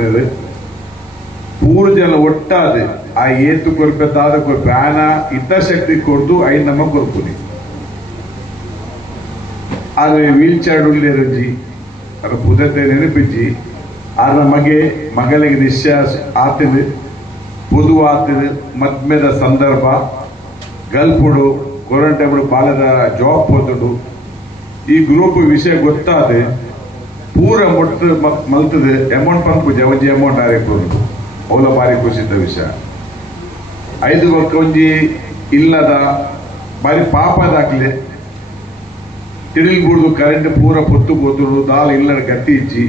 ಪೂರ ಜನ ಒಟ್ಟಾದ ಆ ಏತು ಕೊರ್ಪೆತ್ತಾದ ಪ್ಯಾನ ಹಿತಾಶಕ್ತಿ ಕೊಡ್ದು ಐದು ನಮ್ಮ ಕೊರ್ಪುನಿ ಆದ್ರೆ ವೀಲ್ ಚೇರ್ ಉಳ್ಳೇರಜ್ಜಿ ಅದ್ರ ಪುದತೆ ನೆನಪಿಜ್ಜಿ ಆದ್ರ ಮಗಳಿಗೆ ನಿಶ್ವಾಸ ಆತದು ಪೊದು ಆತದು ಮದ್ಮೆದ ಸಂದರ್ಭ ಗಲ್ಪುಡು ಕ್ವಾರಂಟೈನ್ ಬಾಲದ ಜಾಬ್ ಹೋದಡು ಈ ಗ್ರೂಪ್ ವಿಷಯ ಗೊತ್ತಾದ ಪೂರ ಮೊಟ್ಟ ಮಲ್ತದೆ ಅಮೌಂಟ್ ಪಂಪು ಒಂಜಿ ಅಮೌಂಟ್ ಆರಿಪುದು ಅವಲ ಬಾರಿ ಖುಷಿದ ವಿಷಯ. 5 ವರ್ಷ ಒಂಜಿ ಇಲ್ಲದ ಬಾರಿ ಪಾಪದಾಗ್ಲಿ ತಿಳಿಲ್ಬುಡ್ದು ಕರೆಂಟ್ ಪೂರ ಪೊತ್ತು ಪೋತುಡು ದಾಲ ಇಲ್ಲ ಗಟ್ಟಿ ಇಚ್ಚಿ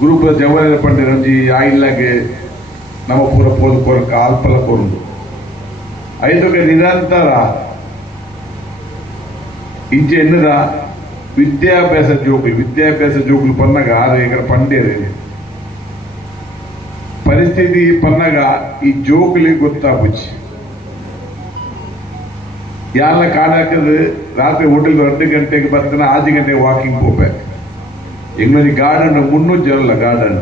ಗ್ರೂಪ್ ಜವಾರಿ ಪಂಡ ರಂಜಿ ಆ ಇಲ್ಲಗೆ ನಮ್ಮ ಪೂರ ಪೋದು ಕೊರಕ ಅಲ್ಪಲ ಕೊರುಂಡು ಐದಕ್ಕೆ ನಿರಂತರ ಇಂಚೆ ಎನ್ನದ ವಿದ್ಯಾಭ್ಯಾಸ ಜೋಗುಲು ಪನ್ನಗ ಆರು ಎಕರ ಪಂಡೇರಿ ಪರಿಸ್ಥಿತಿ ಪನ್ನಗ ಈ ಜೋಗುಲಿ ಗೊತ್ತಾಪುಚ್ಚಿ ಯಾರ ಕಾಡಾಕದು ರಾತ್ರಿ ಹೋಟೆಲ್ 2 ಗಂಟೆಗೆ ಬರ್ತಾನೆ 5 ಗಂಟೆಗೆ ವಾಕಿಂಗ್ ಹೋಗ್ಬೇ ಎಂಗ್ಳೂರಿ ಗಾರ್ಡನ್ 300 ಜನಲ್ಲ ಗಾರ್ಡನ್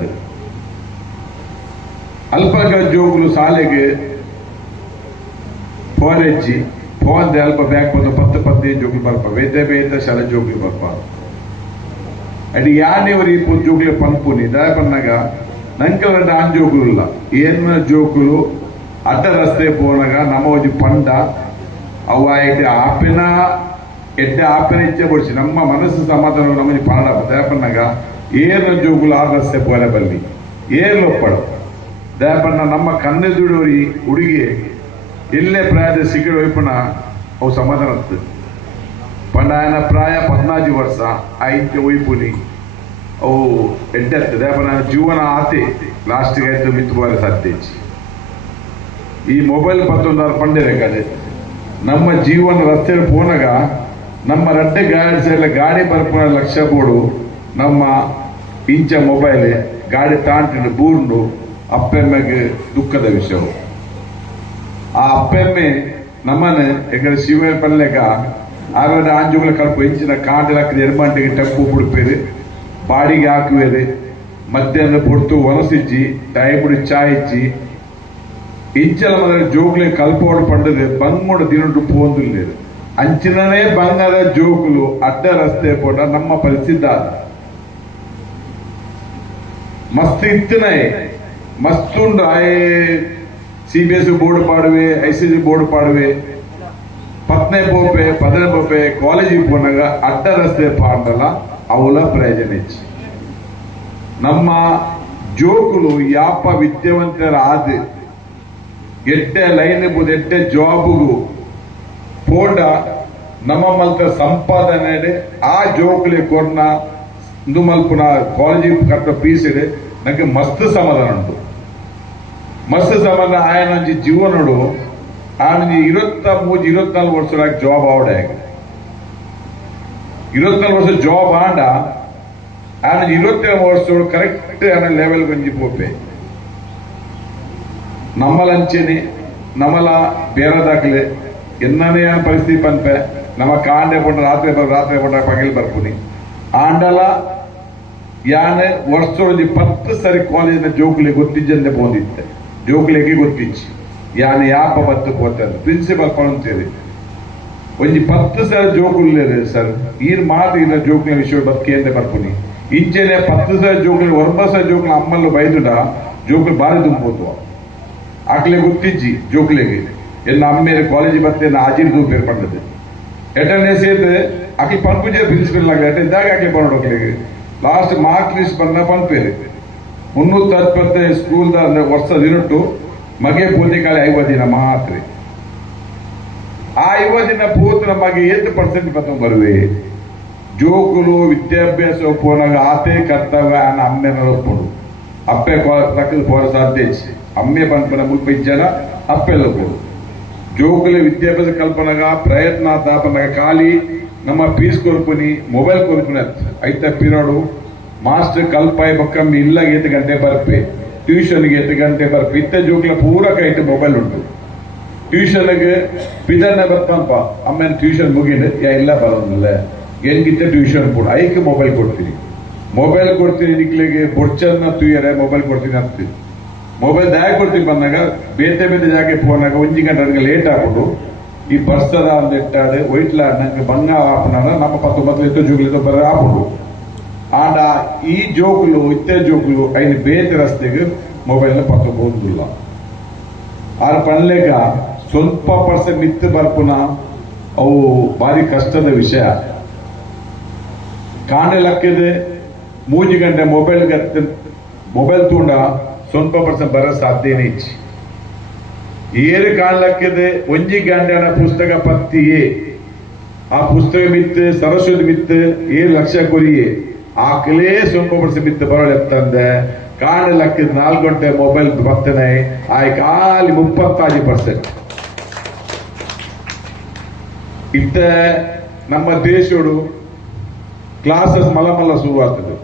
ಅಲ್ಪ ಜೋಗುಲು ಶಾಲೆಗೆ ಫೋನ್ ಹೆಚ್ಚಿ ಫೋನ್ ಅಲ್ಪ ಬ್ಯಾಗ್ ಬಂದು 10-15 ಜೋಗುಲು ಬರ್ಪ ಬೇತೆ ಶಾಲೆ ಜೋಗುಲು ಬರ್ಪ ಅಡಿ ಯಾನೇವರಿ ಜೋಗುಲೆ ಪನ್ಪುನಿ ದಯ ಪನ್ನಾಗ ನಂಕಲ್ ಗಂಡ ಆನ್ ಜೋಗುಲು ಇಲ್ಲ ಏನ ಜೋಗುಲು ಅಡ್ಡ ರಸ್ತೆ ಪೋನಾಗ ನಮ್ಮ ಒಂಜಿ ಪಂಡ ಅವ ಆಪಿನ ಎಡ್ಡೆ ಆಪಿನ ಇಚ್ಛೆ ಪಡಿಸಿ ನಮ್ಮ ಮನಸ್ಸು ಸಮಾಧಾನ ನಮಗೆ ಪಾಡ ದಯಪನ್ನಾಗ ಏನು ಜೋಗುಲು ಆ ರಸ್ತೆ ಪೋಲೆ ಬಲ್ಲಿ ಏನು ಒಪ್ಪಡ ದಯಪನ್ನ ನಮ್ಮ ಕಣ್ಣೆದುಡೋರಿ ಹುಡುಗಿ ಎಲ್ಲೇ ಪ್ರಾಯದ ಸಿಗಡ ವೈಪುನ ಅವು ಸಮಾಧಾನ ಆಗ್ತದೆ ಪಂಡ ఆయన ಪ್ರಾಯ 14 ವರ್ಷ ಆಯ್ತು ವೈಪುನಿ ಅವು ಎಡ್ಡೆ ದಯಪನ್ನ ಜೀವನ ಆತೆ ಲಾಸ್ಟ್ಗೆ ಆಯ್ತು ಮಿತ್ತು ಬೋಲೆ ಸಾಧ್ಯ ಈ ಮೊಬೈಲ್ 11 ಪಂಡೆ ಕಡೆ ನಮ್ಮ ಜೀವನ ರಸ್ತೆ ಪೋನಾಗ ನಮ್ಮ ರಡ್ಡೆ ಗಾಡಿ ಬರ್ಪುನ ಲಕ್ಷ ಬೋಡು ನಮ್ಮ ಇಂಚ ಮೊಬೈಲ್ ಗಾಡಿ ತಾಂಟು ಬೂರ್ನು ಅಪ್ಪೆಮ್ಮೆಗೆ ದುಃಖದ ವಿಷಯ ಆ ಅಪ್ಪೆಮ್ಮೆ ನಮ್ಮನೆ ಎಕಡೆ ಶಿವ ಪಲ್ಲೆಗ ಆರೋಗ್ಯ ಆಂಜುಗಳ ಕಲ್ಪು ಇಂಚಿನ ಕಾಂಡಲ ಎರ್ಮಂಟಿಗೆ ಟೆಂಪು ಬಿಡ್ಪೇರು ಬಾಡಿಗೆ ಹಾಕುವೇರು ಮಧ್ಯಾಹ್ನ ಪೊಡ್ತು ಒನಸಿಜ್ಜಿ ಟೈಮ್ ಚಾಯ್ ಇಚ್ಚಿ ಇಂಚಲ ಮೊದಲ ಜೋಗುಲೆ ಕಲ್ಪೋಡು ಪಂಡದೆ ಬಂಗೋಡು ದಿನಟ್ಟು ಪೋಂದಿಲ್ಲ ಅಂಚಿನನೇ ಬಂಗದ ಜೋಗುಲು ಅಡ್ಡ ರಸ್ತೆ ಪೋಟ ನಮ್ಮ ಪರಿಸ್ಥಿತಿ ಮಸ್ತ್ ಇತ್ತನೇ ಮಸ್ತುಂಡು ಆಯೇ CBSE ಬೋರ್ಡ್ ಪಾಡುವೆ ICC ಬೋರ್ಡ್ ಪಾಡುವೆ 10ನೇ ಬೋಪೆ 10ನೇ ಬೋಪೆ ಕಾಲೇಜಿಗೆ ಪೋನಾಗ ಅಡ್ಡ ರಸ್ತೆ ಪಾಡಲ್ಲ ಅವಳ ಪ್ರಯೋಜನ ಹೆಚ್ಚು ನಮ್ಮ ಜೋಗುಲು ಯಾಪ ವಿದ್ಯಾವಂತರ ಆದ ಎಡ್ಡೆ ಲೈನ್ ಇರ್ಬೋದು ಎಡ್ಡೆ ಜಾಬ್ಗೂ ಪೋಂಡ ನಮ್ಮ ಮಲ್ತ ಸಂಪಾದನೆ ಆ ಜೋಗುಲಿ ಕೊರ್ನ ಇಂದು ಮಲ್ಪುನ ಕಾಲೇಜಿಗೆ ಕಟ್ಟ ಫೀಸ್ ಇದೆ ನನಗೆ ಮಸ್ತ್ ಸಮಾಧಾನ ಉಂಟು ಮಸ್ತ್ ಸಮಾಧಾನ ಆಯನ ಜೀವನಡು ಆಯನ 23-24 ವರ್ಷದಾಗ ಜಾಬ್ ಆವಡೆ 24 ವರ್ಷ ಜಾಬ್ ಆಂಡ ಆಯನ 22 ವರ್ಷಗಳು ಕರೆಕ್ಟ್ ಆಯನ ಲೆವೆಲ್ ಗಂಜಿ ಪೋಪೆ ನಮ್ಮಲಂಚೆನೆ ನಮ್ಮಲ ಬೇರೆ ದಾಖಲೆ ಎನ್ನನೇ ಪರಿಸ್ಥಿತಿ ಪಂಪೆ ನಮ್ಮ ಕಾಂಡೆ ಪಂಡ ರಾತ್ರಿ ಪಂಡ ಪಗಲ್ ಬರ್ಪುನಿ ಆಂಡಲ ಯಾನೆ ವರ್ಷದೊಳಗೆ 10 ಸರಿ ಕಾಲೇಜಿನ ಜೋಗುಲಿ ಗೊತ್ತಿಜ್ಜಂದೆ ಪೋಂದಿತ್ತೆ ಜೋಗುಲಿಗೆ ಗೊತ್ತಿಚ್ಚಿ ಯಾನೆ ಯಾಪ ಬತ್ತು ಪೋತಾರೆ ಪ್ರಿನ್ಸಿಪಲ್ ಪಂತೇರಿ ಒಂಜಿ 10 ಸರಿ ಜೋಗುಲ್ಲೇರಿ ಸರ್ ಈರ್ ಮಾತ್ರ ಇನ್ನ ಜೋಗುಲಿನ ವಿಷಯ ಬದುಕೇಂದೆ ಬರ್ಪುನಿ ಇಂಚೆನೆ 10 ಸರಿ ಜೋಗುಲಿ 9 ಸರಿ ಜೋಗುಲಿ ಅಮ್ಮಲ್ಲು ಬೈದುಡ ಜೋಗುಲಿ ಬಾರಿ ತುಂಬೋದು ಆಕಲೆ ಗೊತ್ತಿಜ್ಜಿ ಜೋಗುಲಿಗೆ ಎಲ್ಲ ಅಮ್ಮೇರೆ ಕಾಲೇಜ್ ಬರ್ತೇನೆ ಆಜಿರ್ ದೂಪೇರು ಪಂಡದು ಅಟೆಂಡೆನ್ಸ್ ಏತೆ ಆಕಿ ಪಂಪುಜೆ ಪ್ರಿನ್ಸಿಪಲ್ ಆಗಿ ಅಟೆಂಡ್ ಆಗಿ ಆಕಿ ಪಂಡೋಕ್ಲಿಗೆ ಲಾಸ್ಟ್ ಮಾರ್ಕ್ ಲಿಸ್ಟ್ ಬಂದ ಪಂಪೇರಿ 370 ಸ್ಕೂಲ್ ವರ್ಷ ದಿನಟ್ಟು ಮಗೆ ಪೂತಿಕಾಲಿ 50 ದಿನ ಮಾತ್ರ ಆ 50 ದಿನ ಪೂತ್ ನಮಗೆ 8% ಪತ್ತ ಬರುವೆ ಜೋಗುಲು ವಿದ್ಯಾಭ್ಯಾಸ ಪೋನಾಗ ಆತೆ ಕರ್ತವ್ಯ ಅಮ್ಮೆನ ಒಪ್ಪುಡು ಅಪ್ಪೆ ತಕ್ಕದ ಪೋರ ಸಾಧ್ಯ ಅಮ್ಮೆ ಪಂಪನ 35 ಜನ ಅಪ್ಪೆಲ್ಲ ಕೊಡು ಜೋಗುಲೆ ವಿದ್ಯಾಭ್ಯಾಸ ಕಲ್ಪನಾಗ ಪ್ರಯತ್ನ ತಾಪನಾಗ ಖಾಲಿ ನಮ್ಮ ಫೀಸ್ ಕೊರ್ಪುನಿ ಮೊಬೈಲ್ ಕೊರ್ಪುನಿ ಐತ ಪಿರೋಡು ಮಾಸ್ಟರ್ ಕಲ್ಪಾಯಿ ಬಕ್ಕಮ್ಮಿ ಇಲ್ಲ 8 ಗಂಟೆ ಬರ್ಪೆ ಟ್ಯೂಷನ್ಗೆ 8 ಗಂಟೆ ಬರ್ಪೆ ಇತ್ತ ಜೋಗ್ಲ ಪೂರಕ ಐತೆ ಮೊಬೈಲ್ ಉಂಟು ಟ್ಯೂಷನ್ಗೆ ಪಿದನ್ನ ಬರ್ತಂಪ ಅಮ್ಮನ ಟ್ಯೂಷನ್ ಮುಗಿದ ಇಲ್ಲ ಬರೋದಿಲ್ಲ ಹೆಂಗಿತ್ತ ಟ್ಯೂಷನ್ ಕೂಡ ಐಕೆ ಮೊಬೈಲ್ ಕೊಡ್ತೀನಿ ನಿಕ್ಲಿಗೆ ಬೊಡ್ಚನ್ನ ತುಯ್ಯರೆ ಮೊಬೈಲ್ ಕೊಡ್ತೀನಿ ಅಂತೀವಿ ಮೊಬೈಲ್ ದಾಯ ಕೊಡ್ತೀನಿ ಬಂದಾಗ ಬೇತೆ ಜಾಗೆ ಫೋನಾಗ 1 ಗಂಟೆ ಲೇಟ್ ಆಗ್ಬಿಟ್ಟು ಈ ಬರ್ಸದ ಅಂದಿಟ್ಟಾಡು ವೈಟ್ಲ ನಂಗೆ ಬಂಗ ಆಪನ ನಮ್ಮ 19 ಜೋಗುಲಿದ ಬರ ಆಪುಡು ಆಂಡ ಈ ಜೋಗುಲು ಇತ್ತೆ ಜೋಗುಲು ಐದು ಬೇತೆ ರಸ್ತೆಗೆ ಮೊಬೈಲ್ ಪತ್ತಬಹುದಿಲ್ಲ ಆರ ಪಣ್ಲೆಗ ಸ್ವಲ್ಪ ಪರ್ಸೆಂಟ್ ಮಿತ್ತು ಬರ್ಪುನ ಅವು ಭಾರಿ ಕಷ್ಟದ ವಿಷಯ ಕಾಂಡೆ ಲಕ್ಕಿದೆ 3 ಗಂಟೆ ಮೊಬೈಲ್ ತೂಂಡ ಸ್ವಲ್ಪ ಪರ್ಸೆಂಟ್ ಬರ ಸಾಧ್ಯನೇ ಇಚ್ಚಿ ಏರು ಕಾಣ್ಲಕ್ಕಿದೆ 1 ಗಂಟೆ ಪುಸ್ತಕ ಪತ್ತಿಯೇ ಆ ಪುಸ್ತಕ ಮಿತ್ತು ಸರಸ್ವತಿ ಮಿತ್ತು 7 ಲಕ್ಷ ಕೊರಿಯೆ ಆ ಕಲೇ ಸೊಂಪಡಿಸಿ ಮಿತ್ತು ಬರಳು ಎತ್ತಂದೆ ಕಾಣೆ ಲಕ್ಕದ 4 ಗಂಟೆ ಮೊಬೈಲ್ ಬರ್ತನೆ ಆಯ್ ಖಾಲಿ 35%. ಇತ್ತ ನಮ್ಮ ದೇಶೋಡು ಕ್ಲಾಸಸ್ ಮಲ್ಲ ಶುರುವಾಗ್ತದೆ.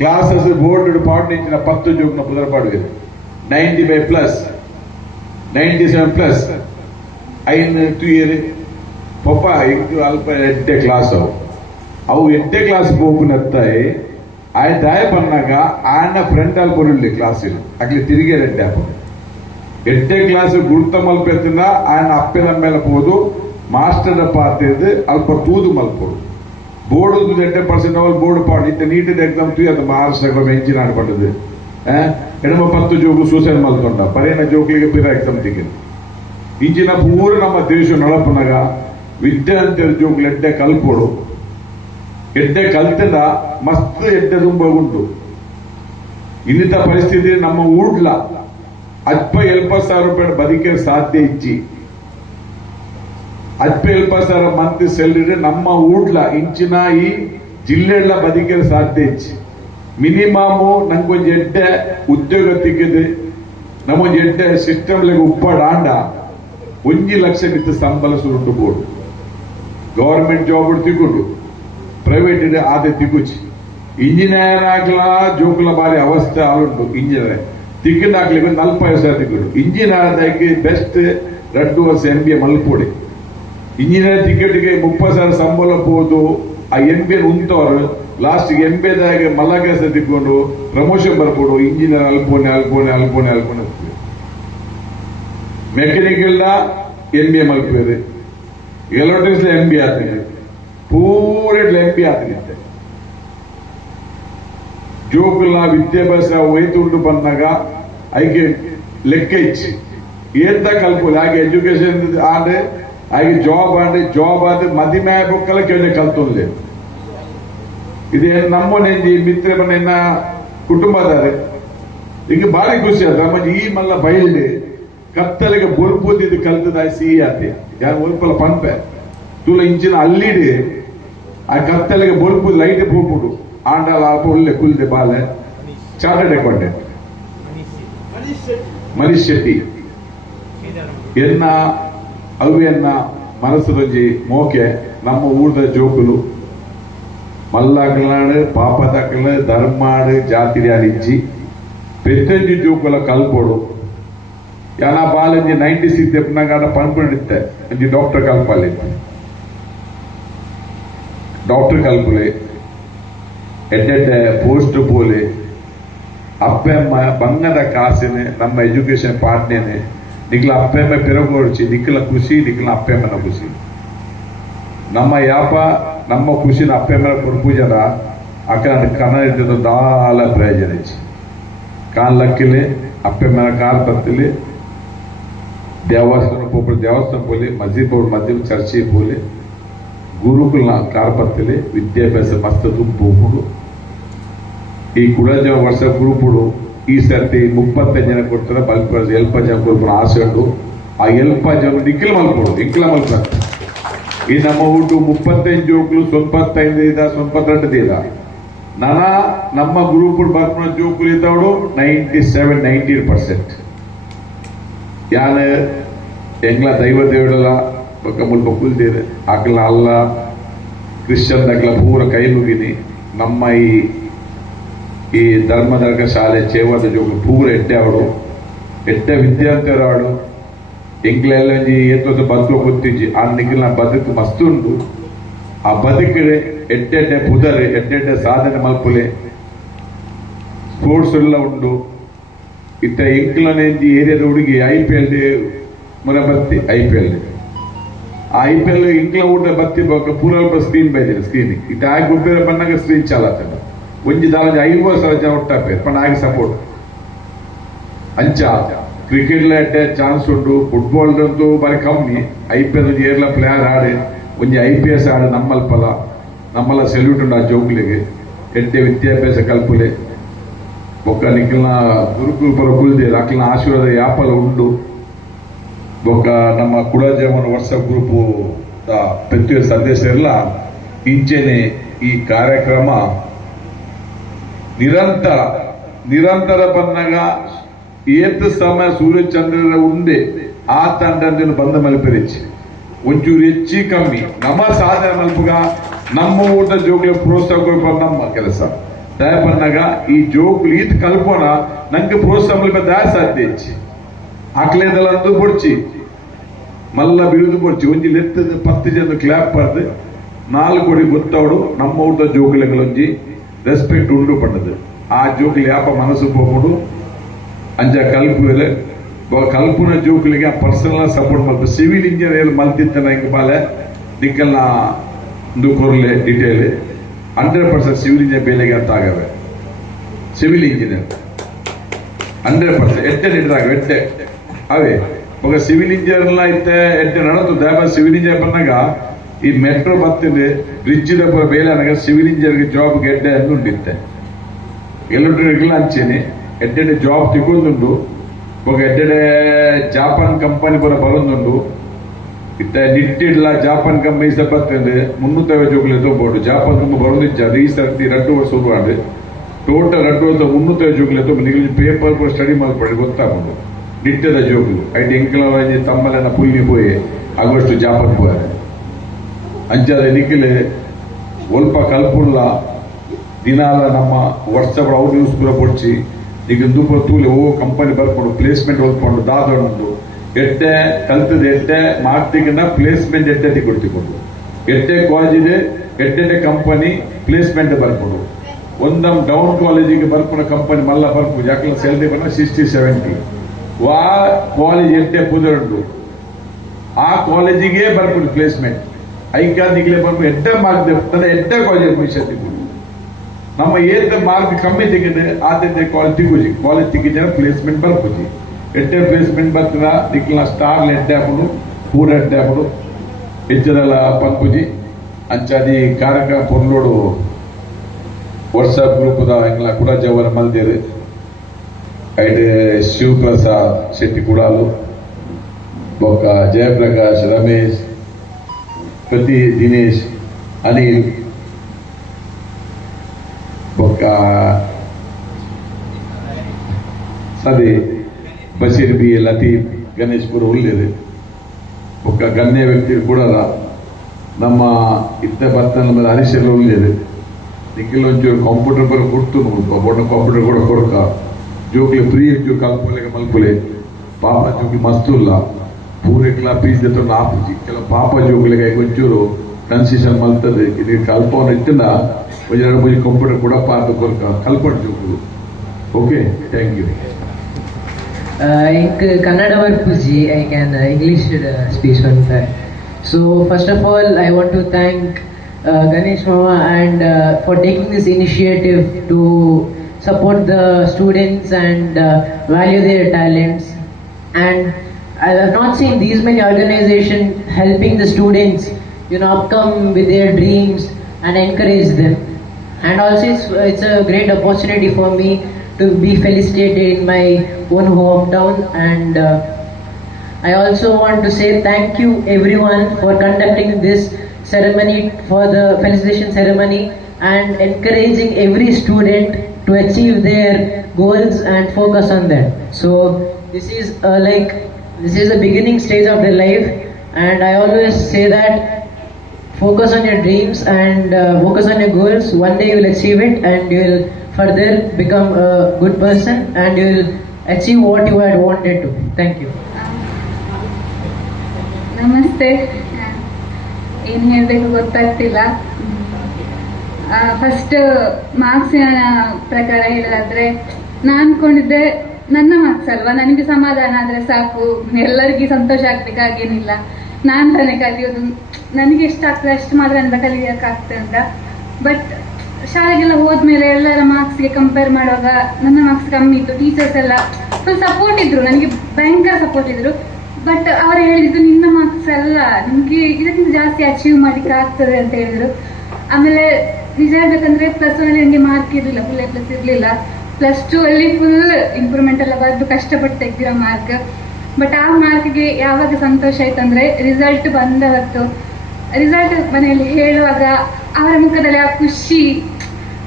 ಕ್ಲಾಸಸ್ ಬೋರ್ಡ್ ಪಾಡ್ನಿಂಚಿನ 10 ಜೋಗ್ನ ಪುದರ್ ಪಾಡುವುದು 95+, 97+. ಐನ್ ತುಯರು ಪಪ್ಪ ಇದು ಅಲ್ಪ 8ನೇ ಕ್ಲಾಸ್ ಅವು 8ನೇ ಕ್ಲಾಸ್ ಹೋಗ್ನತ್ತಾಯಿ ಆಯ್ ದಾಯ ಬಂದಾಗ ಆಯನ ಫ್ರೆಂಡ್ ಅಲ್ಲಿ ಬರಲಿ ಕ್ಲಾಸಿಲ್ ಆಗ್ಲಿ ತಿರುಗಿ 8ನೇ ಕ್ಲಾಸ್ ಗುರುತ ಮಲ್ಪೆತ್ತಿನ ಆಯನ ಅಪ್ಪೆನ ಮೇಲೆ ಹೋದು ಮಾಸ್ಟರ್ ಪಾತಿದ್ದು ಅಲ್ಪ ತೂದು ಮಲ್ಪೋಡು ಬೋರ್ಡ್ 80% ಅವಲ್ ಬೋರ್ಡ್ ಪಾಡು ಇತ್ತ ನೀಟಿದ ಎಕ್ಸಾಮ್ ತೂ ಅದು ಮಹಾರಾಷ್ಟ್ರ ಎಂಜಿನ್ ಆಡ್ಪಟ್ಟದು ಎಡಮ 10 ಜೋಗು ಸೂಸೈಡ್ ಮಲ್ಕೊಂಡ ಪರೇನ ಜೋಕ್ಲಿಗೆ ಪಿರ ಎಕ್ಸಾಮ್ ತೆಗೆದು ಇಂಚಿನ ಪೂರ ನಮ್ಮ ದೇಶ ನಳಪನಾಗ ವಿದ್ಯೆ ಅಂತ ಜೋಗ್ಲು ಎಡ್ಡೆ ಕಲ್ಪೋಡು ಎಡ್ಡೆ ಕಲ್ತಿದ ಮಸ್ತ್ ಎಡ್ಡೆ ತುಂಬ ಉಂಟು. ಇನ್ನಿತ ಪರಿಸ್ಥಿತಿ ನಮ್ಮ ಊಡ್ಲ 70,000 ರೂಪಾಯಿ ಬದುಕೆ ಸಾಧ್ಯ ಇಚ್ಚಿ 70,000 ಮಂತ್ ಸ್ಯಾಲರಿ ನಮ್ಮ ಊಡ್ಲ ಇಂಚಿನ ಈ ಜಿಲ್ಲೆಡ್ಲ ಬದುಕೆ ಸಾಧ್ಯ ಇಚ್ಚಿ ಮಿನಿಮಮ್ ನಂಗೊಂದು ಎಡ್ಡೆ ಉದ್ಯೋಗ ತೆಗೆದು ನಮ್ಮೊಂದು ಎಡ್ಡೆ ಸಿಸ್ಟಮ್ಲೆಗೆ ಉಪ್ಪಡಾಂಡ 1 ಲಕ್ಷ ನಿಂತು ಸಂಬಳ ಸುರುಟು ಬೋರ್ಡು ಗವರ್ಮೆಂಟ್ ಜಾಬ್ ತಿಕ್ಕೊಂಡು ಪ್ರೈವೇಟ್ ಆದ ತಿಗುಚಿ ಇಂಜಿನಿಯರ್ ಆಗ್ಲ ಜೋಕ್ಲ ಬಾರಿ ಅವಸ್ಥೆ ಆಲುಂಟು ಇಂಜಿನಿಯರ್ ತಿಕ್ಕಿನ ಆಗ್ಲಿಕ್ಕೆ 40,000 ತಿಕ್ಕೊಂಡು ಇಂಜಿನಿಯರ್ ಬೆಸ್ಟ್ 2 ವರ್ಷ MBA ಮಲ್ಪೋಡಿ ಇಂಜಿನಿಯರ್ ಟಿಕೆಟ್ಗೆ 30,000 ಸಂಬಳ ಹೋದು ಆ MBA ಉಂಟವರು ಲಾಸ್ಟ್ MBAದಾಗ ಮಲ್ಲ ಕೆಲಸ ತಿಕ್ಕೊಂಡು ಪ್ರಮೋಷನ್ ಬರ್ಕೊಡು ಇಂಜಿನಿಯರ್ ಅಲ್ಪೋನೆ ಮೆಕ್ಯಾನಿಕಲ್ MBA ಮಲ್ಪೇರು ಎಲೆಕ್ಟ್ರಿಕ್ಸ್ MBA ಆತನಿದೆ ಪೂರ MBA ಆತನಿದ್ದೆ ಜೋಕುಲ ವಿದ್ಯಾಭ್ಯಾಸ ಒಯ್ತುಂಡು ಬಂದಾಗ ಐಗೆ ಲೆಕ್ಕ ಇಚ್ಚಿ ಏಂತ ಕಲ್ಪೋದು ಹಾಗೆ ಎಜುಕೇಶನ್ ಆದ್ರೆ ಹಾಗೆ ಜಾಬ್ ಆದ್ರೆ ಮದಿಮೆ ಬೊಕ್ಕಲ ಕೆಳಗೆ ಕಲ್ತೊಂದು ಇದೇನು ನಮ್ಮನೆಂಜಿ ಮಿತ್ರ ಬನ್ನ ಕುಟುಂಬದಾರೆ ಈಗ ಬಾರಿ ಖುಷಿ ಆದ ನಮ್ಮ ಈ ಮಲ್ಲ ಬಯಲ್ಡೆ ಕತ್ತಲೆಗೆ ಬೊಲ್ಪೋದಿದ್ದು ಕಲ್ತದ ಸಿಹಿ ಆತೆ ಯಾರು ಒಲ್ಪಲ ಪಂಪೆ ತುಲ ಇಂಚಿನ ಅಲ್ಲಿಡಿ ಆ ಕತ್ತಲೆಗೆ ಬೊಲ್ಪು ಲೈಟ್ ಹೋಗ್ಬಿಡು ಆಂಡಾಲ ಅಲ್ಪ ಒಳ್ಳೆ ಕುಲ್ದೆ ಬಾಲೆ ಚಾರ್ಟರ್ಡ್ ಅಕೌಂಟೆಂಟ್ ಮನೀಶ್ ಶೆಟ್ಟಿ ಎನ್ನ ಅವೆನ್ನ ಮನಸ್ಸು ಮೋಕೆ ನಮ್ಮ ಊರದ ಜೋಕುಲು ಮಲ್ಲಾಕಲಾಡು ಪಾಪದಾಕಲ ಧರ್ಮಾಡು ಜಾತಿ ಅಲಿಂಚಿ ಪೆತ್ತಂಜಿ ಜೋಕುಲ ಕಲ್ಪೋಡು ಯಾನ ಬಾಲಂಜಿ 96 ಎಪ್ಪನಾಗ ಪಂಪಿಡುತ್ತೆ ಅಂಜಿ ಡಾಕ್ಟರ್ ಕಲ್ಪಲ್ಲಿ ಡಾಕ್ಟರ್ ಕಲ್ಪುಲೆ ಎಡ್ಡೆಡ್ಡೆ ಪೋಸ್ಟ್ ಪೋಲೆ ಅಪ್ಪೆಮ್ಮ ಬಂಗದ ಕಾಸಿನ ನಮ್ಮ ಎಜುಕೇಶನ್ ಪಾಟ್ನೇನೆ ನಿಕ್ಲ ಅಪ್ಪೆಮ್ಮ ಪೆರಗೋಡ್ಚಿ ನಿಕ್ಲ ಖುಷಿ ನಿಕ್ಲ ಅಪ್ಪೆಮ್ಮನ ಖುಷಿ ನಮ್ಮ ಯಾಪ ನಮ್ಮ ಖುಷಿನ ಅಪ್ಪೆಮ್ಮನ ಕೊಡ್ಪೂಜನ ಅಕ್ಕ ಕಣ ಇದ್ದ ದಾಲ ಪ್ರಯೋಜನ ಇಚ್ಚಿ ಕಾಲ್ ಲಕ್ಕಿಲೆ ಅಪ್ಪೆಮ್ಮನ ಕಾಲ್ ಬರ್ತಲಿ ದೇವಸ್ಥಾನ ಪೋಲಿ ಮಸ್ಜಿದ್ ಮಧ್ಯಮ ಚರ್ಚೆ ಪೋಲಿ ಗುರುಕುಲ ಕಾರ್ಪತ್ತಲೆ ವಿದ್ಯಾಭ್ಯಾಸ ಮಸ್ತ್ ತುಂಬುಡು ಈ ಕುಡಜ ವರ್ಷ ಗ್ರೂಪುಡು ಈ ಸರ್ತಿ 35 ಜನ ಕೊಡ್ತಾರೆ ಬಲ್ಪ 20 ಜನ ಕೊಡ್ಬೋದು ಆಸೆ ಉಂಟು ಆ 20 ಜನ ನಿಖಿಲ ಮಲ್ಪ ಈ ನಮ್ಮ ಊಟು 35 ಜೋಕ್ಲು 95 ನಾನಾ ನಮ್ಮ ಗ್ರೂಪ್ ಬರ್ಕೊಂಡ ಜೋಕ್ಲು ಇದ್ದವಳು 97-98%. ಯಾನ ಎಂಗ್ಲ ದೈವ ದೇವಡಲ್ಲ ಬಕ್ಕ ಮುಲ್ಪ ಕುಲ್ದೇವೆ ಆಕಲ ಅಲ್ಲ ಕ್ರಿಶ್ಚಿಯನ್ ದಕ್ಲ ಪೂರ ಕೈ ನುಗಿನಿ ನಮ್ಮ ಈ ಧರ್ಮದರ್ಗ ಶಾಲೆ ಚೇವದ ಜೋಗು ಪೂರ ಎಡ್ಡೆ ವಿದ್ಯಾರ್ಥಿಯರಾಡು ಎಂಗ್ಲೆಲ್ಲ ಏತೋದು ಬದುಕು ಗೊತ್ತಿಜ್ಜಿ ಆ ನಿಖಿಲ್ನ ಬದುಕು ಮಸ್ತ್ ಉಂಟು ಆ ಬದುಕಿಗೆ ಎಡ್ಡೆಡ್ಡೆ ಪುದರೆ ಎಡ್ಡೆಡ್ಡೆ ಸಾಧನೆ ಮಲ್ಪುಲೆ ಸ್ಪೋರ್ಟ್ಸ್ ಎಲ್ಲ ಉಂಟು ಇತ್ತ ಎಂಕ್ಲನೇಂಜಿ ಏರಿಯಾದ ಹುಡುಗಿ IPL ಮೊರ ಬತ್ತಿ IPL ಇಂಕ್ಲ ಊಟ ಬತ್ತಿ ಪೂರಲ್ಪ ಸ್ಕ್ರೀನ್ ಬೈದಿಲ್ಲ ಸ್ಕ್ರೀನಿಂಗ್ ಇತ್ತ ಆಗಿ ಗುಡ್ಬೇರೆ ಬಣ್ಣಾಗ ಸ್ಕ್ರೀನ್ ಚಾಲತ್ತಲ್ಲ ಒಂಜಿ ದಾಲಂಜಿ 50,000 ಜನ ಒಟ್ಟಾಪೇರು ಪಣ ಆಗಿ ಸಪೋರ್ಟ್ ಅಂಚ ಕ್ರಿಕೆಟ್ ಎಡ್ಡೆ ಚಾನ್ಸ್ ಉಂಟು ಫುಟ್ಬಾಲ್ ಅಂತೂ ಬಾರಿ ಕಮ್ಮಿ IPL ಏರ್ಲ ಪ್ಲೇಯರ್ ಆಡಿ ಒಂಜಿ IPS ಆಡಿ ನಮ್ಮಲ್ಲ ಸೆಲ್ಯೂಟ್ ಉಂಟು ಆ ಜೋಗ್ಲಿಗೆ ಎಡ್ಡೆ ವಿದ್ಯಾಭ್ಯಾಸ ಕಲ್ಪುಲೆ ಬೊಕ್ಕ ನಿಖಿಲ್ನ ಗುರುಕುಲ್ ಪರ ಕುಲ್ದೇರು ಅಕ್ಲಿನ ಆಶೀರ್ವಾದ ಯಾಪಲ ಉಂಡು ಬೊಕ್ಕ ನಮ್ಮ ಕುಡಜಮನ ವಾಟ್ಸಪ್ ಗ್ರೂಪು ಪ್ರತಿ ಸದಸ್ಯರೆಲ್ಲ ಇಂಚೆನೆ ಈ ಕಾರ್ಯಕ್ರಮ ನಿರಂತರ ಬಂದಾಗ ಏತ್ ಸಮಯ ಸೂರ್ಯಚಂದ್ರರ ಉಂಡೆ ಆ ತಂಡ ಬಂದ ಮಲ್ಪರಿಚಿ ಒಂಚೂರು ಹೆಚ್ಚಿ ಕಮ್ಮಿ ನಮ್ಮ ಸಾಧನೆ ಮಲ್ಪಗ ನಮ್ಮ ಊಟ ಜೋಗ್ಲಿ ಪ್ರೋತ್ಸಾಹ ಕೊಡ್ಬಾರ್ದು ನಮ್ಮ ಕೆಲಸ ದಯ ಬಂದಾಗ ಈ ಜೋಗ್ಲಿ ಈತ್ ಕಲ್ಪನ ನಂಗೆ ಪ್ರೋತ್ಸಾಹ ಮಲ್ಪ ದಯ ಸಾಧ್ಯ ಹೆಚ್ಚಿ ಆಕ್ಲೇದಲ್ಲಂತೂ ಬೊಡ್ಚಿ ಮಲ್ಲ ಬಿರುದು ಬೊಡ್ಚಿ ಒಂಜಿ ಲೆತ್ತದ 10 ಜನ ಕ್ಲಾಪ್ ಬರ್ದು 4 ಕೋಟಿ ಗೊತ್ತವಡು ನಮ್ಮ ಊಟ ಜೋಗ್ಲಿಗಳೊಂಜಿ ರೆಸ್ಪೆಕ್ಟ್ ಉಂಡು ಪಂಡದು ಆ ಜೋಗ್ಲಿ ಯಾಪ ಮನಸ್ಸು ಹೋಗ್ಬಿಡು ಅಂಜ ಕಲ್ಪುವೆ ಕಲ್ಪನ ಜೋಕ್ಲಿಗೆ ಪರ್ಸನಲ್ ಸಪೋರ್ಟ್ ಮಾಡ್ತಾರೆ ಸಿವಿಲ್ ಇಂಜಿನಿಯರ್ ಮಲ್ತಿತ್ತಾನೆ ಹಿಂಗೆ ಬಾಲೆ ದಿಕ್ಕಲ್ಲ ಕೊರ್ಲೆ ಡಿಟೇಲ್ 100% ಸಿವಿಲ್ ಇಂಜಿನಿಯರ್ ಬೇಲೆಗೆ ಅಂತ ಆಗವೆ ಸಿವಿಲ್ ಇಂಜಿನಿಯರ್ 100% ಎಟ್ಟೆ ನಿಡ್ದಾಗ ಎಟ್ಟೆ ಅವೇ ಇವಾಗ ಸಿವಿಲ್ ಇಂಜಿನಿಯರ್ ಎಲ್ಲ ಐತೆ ಎಟ್ಟೆ ನಡತು ದಯವ ಸಿವಿಲ್ ಇಂಜಿನಿಯರ್ ಬಂದಾಗ ಈ ಮೆಟ್ರೋ ಬರ್ತಿದೆ ಬ್ರಿಡ್ಜ್ ಬೇಲೆ ನನಗೆ ಸಿವಿಲ್ ಇಂಜಿನಿಯರ್ಗೆ ಜಾಬ್ಗೆ ಎಡ್ಡೆ ಉಂಡಿತ್ತೆ ಎಲ್ಲರಿಗೆಲ್ಲ ಹಂಚೇನೆ ಎಡ್ಡೆ ಜಾಬ್ ತಿಗೊಂಡುಂಡು ಇವಾಗ ಎಡ್ಡೆ ಜಾಪಾನ್ ಕಂಪನಿ ಬರೋದುಂಡು ಇತ್ತ ನಿಟ್ಟಿಡ್ಲ ಜಾಪಾನ್ ಕಂಪನಿ ಬರ್ತದೆ 350 ಜೋಗ್ಲಿ ತಗೋಬಹುದು ಜಾಪಾನ್ ಕಂಪನಿ ಬರೋದಿಜ್ಜಾದು ಈ ಸರ್ತಿ 2 ವರ್ಷ ಶುರುವಾಡು ಟೋಟಲ್ 2 ವರ್ಷ 350 ಜೋಗ್ಲಿ ತಗೊಂಡು ಪೇಪರ್ ಕೂಡ ಸ್ಟಡಿ ಮಾಡ್ಕೊಳ್ಳಿ ಗೊತ್ತಾಗೋದು ನಿಟ್ಟದ ಜೋಗ್ಲು ಐಟಿ ಎಂಕಲ ತಮ್ಮಲೆನ ಪುಲ್ನಿ ಪೋಯಿ ಆಗೋಷ್ಟು ಜಾಪಾನ್ ಪೋಯಾರೆ ಅಂಚಾದ ನಿಖಿಲೆ ಒಲ್ಪ ಕಲ್ಪುಲ್ಲ ದಿನಾಲ ನಮ್ಮ ವಾಟ್ಸಪ್ ಅವ್ರು ನ್ಯೂಸ್ ಕೂಡ ಕೊಡ್ಸಿ ಈಗ ದೂಪ ತೂಲೆ ಕಂಪನಿ ಬರ್ಕೊಂಡು ಪ್ಲೇಸ್ಮೆಂಟ್ ಓದ್ಕೊಂಡು ದಾದೊಂದು ಎಟ್ಟೆ ಕಲ್ತದ ಎಟ್ಟೆ ಮಾರ್ತಿಗಿನ ಪ್ಲೇಸ್ಮೆಂಟ್ ಎಟ್ಟೆ ಕೊಡ್ತಿಕೊಂಡು ಎಟ್ಟೆ ಕಾಲೇಜಿದೆ ಎಟ್ಟೆ ಕಂಪನಿ ಪ್ಲೇಸ್ಮೆಂಟ್ ಬರ್ಕೊಂಡು ಒಂದಮ್ ಡೌನ್ ಕಾಲೇಜಿಗೆ ಬರ್ಕೊಂಡು ಕಂಪನಿ ಮಲ್ಲ ಬರ್ಕೊಂಡು ಯಾಕಂದ್ರೆ ಸ್ಯಾಲರಿ ಬಂದ 60-70 ವಾ ಕಾಲೇಜ್ ಎಟ್ಟೆ ಪುದರುಂಡು ಆ ಕಾಲೇಜಿಗೆ ಬರ್ಕೊಂಡು ಪ್ಲೇಸ್ಮೆಂಟ್ ಐಕಾದಿಗೆ ಬರ್ಕೊಂಡು ಎಟ್ಟೆ ಮಾರ್ಕ್ ಎಟ್ಟೆ ಕಾಲೇಜ್ ಅಡ್ಮಿಷನ್ ತಿಳ್ಕೊಂಡು ನಮ್ಮ ಏತ ಮಾರ್ಕ್ ಕಮ್ಮಿ ತೆಗೆದು ಆದ್ಯತೆ ಕಾಲೇಜ್ ತೆಗಿದ ಪ್ಲೇಸ್ಮೆಂಟ್ ಬರ್ಬೋದು ಎಟ್ಟೆ ಪ್ಲೇಸ್ಮೆಂಟ್ ಬರ್ತದ ದಿಕ್ಕಿನ ಸ್ಟಾರ್ ಎಡ್ಡೆ ಹಾಕೊಂಡು ಪೂರ ಎಡ್ಡೆ ಹಾಕೊಂಡು ಹೆಚ್ಚದೆಲ್ಲ ಪಂಪುಜಿ ಅಂಚಾದಿ ಕಾರ್ಯಕ್ರಮ ಪೊರ್ಲೋಡು ವಾಟ್ಸಪ್ ಗ್ರೂಪದ ಎಂಗ್ಲ ಕೂಡ ಜವರ ಮಲ್ದೇರು ಐಟ್ ಶಿವಪ್ರಸಾದ್ ಶೆಟ್ಟಿ ಕುಡಾಲು ಬೊಕ್ಕ ಜಯಪ್ರಕಾಶ್ ರಮೇಶ್ ಪ್ರತಿ ದಿನೇಶ್ ಅನಿಲ್ ಬೊಕ್ಕ ಸದೇ ಬಶೀರ್ ಬಿ ಲತೀಫ್ ಗಣೇಶ್ ಪುರ ಉಳ್ಳೇದು ಬೊಕ್ಕ ಗಣ್ಯ ವ್ಯಕ್ತಿ ಕೂಡ ನಮ್ಮ ಇತ್ತ ಬರ್ತನ ಹರೀಶ್ ಉಳ್ಳೇದು ನಿಖಿಲ್ ಒಂಚೂರು ಕಂಪ್ಯೂಟರ್ ಬರೋ ಕೊಡ್ತು ಬೊಡ್ಡ ಕಂಪ್ಯೂಟರ್ ಕೂಡ ಕೊಡ್ಕ ಜೋಕ್ಲಿ ಫ್ರೀ ಒಂಚೂರು ಕಲ್ಪಲೆಗೆ ಮಲ್ಪಲೆ ಪಾಪ ಜೋಕ್ಲಿ ಮಸ್ತುಲ್ಲ ಪೂರೆಕ್ಲ ಪೀಸ್ ಜೊತೆ ಆಪುಜಿ ಕೆಲ ಪಾಪ ಜೋಕ್ಲಿಗೆ ಒಂಚೂರು ಕನ್ಸೆಷನ್ ಮಲ್ತದೆ ಇದು ಕಲ್ಪವನ್ನು ಇತ್ತಿನ ಒಂದೆರಡು ಮೂಜಿ ಕಂಪ್ಯೂಟರ್ ಕೂಡ ಪಾಪ ಕೊಡ್ಕ ಕಲ್ಪನೆ ಜೋಕ್ಲು okay thank you Ik Kannada Varpuji, I can English speech one time. So first of all, I want to thank Ganesh Mama and for taking this initiative to support the students and value their talents. And I have not seen these many organizations helping the students, upcome with their dreams and encourage them. And also it's a great opportunity for me to be felicitated in my own hometown, and I also want to say thank you everyone for conducting this ceremony, for the felicitation ceremony, and encouraging every student to achieve their goals and focus on them. So this is the beginning stage of their life, and I always say that focus on your dreams and focus on your goals. One day you will achieve it, and you will further become a good person, and you will achieve what you had wanted to. Thank you. ನಮಸ್ತೆ. ಏನು ಹೇಳಬೇಕು ಗೊತ್ತಾಗ್ತಿಲ್ಲ. First ಮಾರ್ಕ್ಸಿನ ಪ್ರಕಾರ ಹೇಳೋದಾದ್ರೆ ನಾನು ಅನ್ಕೊಂಡಿದ್ದೆ ನನ್ನ marks ಅಲ್ವಾ, ನನಗೆ ಸಮಾಧಾನ ಆದರೆ ಸಾಕು, ಎಲ್ಲರಿಗೂ ಸಂತೋಷ ಆಗ್ಬೇಕಾಗೇನಿಲ್ಲ, ನಾನು ತಾನೇ ಕಲಿಯೋದು, ನನಗೆ ಎಷ್ಟು ಆಗ್ತದೆ ಅಷ್ಟು ಮಾತ್ರ ಅಂತ ಕಲಿಯೋಕ್ಕಾಗ್ತದೆ ಅಂತ. ಬಟ್ ಶಾಲೆಗೆಲ್ಲ ಹೋದ್ಮೇಲೆ ಎಲ್ಲರ ಮಾರ್ಕ್ಸ್ಗೆ ಕಂಪೇರ್ ಮಾಡುವಾಗ ನನ್ನ ಮಾರ್ಕ್ಸ್ ಕಮ್ಮಿ ಇತ್ತು. ಟೀಚರ್ಸ್ ಎಲ್ಲ ಫುಲ್ ಸಪೋರ್ಟ್ ಇದ್ರು, ನನಗೆ ಭಯಂಕರ ಸಪೋರ್ಟ್ ಇದ್ರು. ಬಟ್ ಅವರು ಹೇಳಿದ್ದು ನಿನ್ನ ಮಾರ್ಕ್ಸ್ ಅಲ್ಲ, ನಿಮಗೆ ಇದಕ್ಕಿಂತ ಜಾಸ್ತಿ ಅಚೀವ್ ಮಾಡ್ಲಿಕ್ಕೆ ಆಗ್ತದೆ ಅಂತ ಹೇಳಿದ್ರು. ಆಮೇಲೆ ನಿಜ ಹೇಳ್ಬೇಕಂದ್ರೆ +1 ಅಲ್ಲಿ ನನಗೆ ಮಾರ್ಕ್ ಇರಲಿಲ್ಲ, ಫುಲ್ A+ ಇರಲಿಲ್ಲ. +2 ಅಲ್ಲಿ ಫುಲ್ ಇಂಪ್ರೂವ್ಮೆಂಟ್ ಎಲ್ಲ ಬರೆದು ಕಷ್ಟಪಟ್ಟು ತೆಗ್ದಿರೋ ಮಾರ್ಕ್. ಬಟ್ ಆ ಮಾರ್ಕ್ಗೆ ಯಾವಾಗ ಸಂತೋಷ ಆಯ್ತಂದ್ರೆ ರಿಸಲ್ಟ್ ಬಂದ ಹೊತ್ತು ರಿಸಲ್ಟ್ ಮನೆಯಲ್ಲಿ ಹೇಳುವಾಗ ಅವರ ಮುಖದಲ್ಲಿ ಆ ಖುಷಿ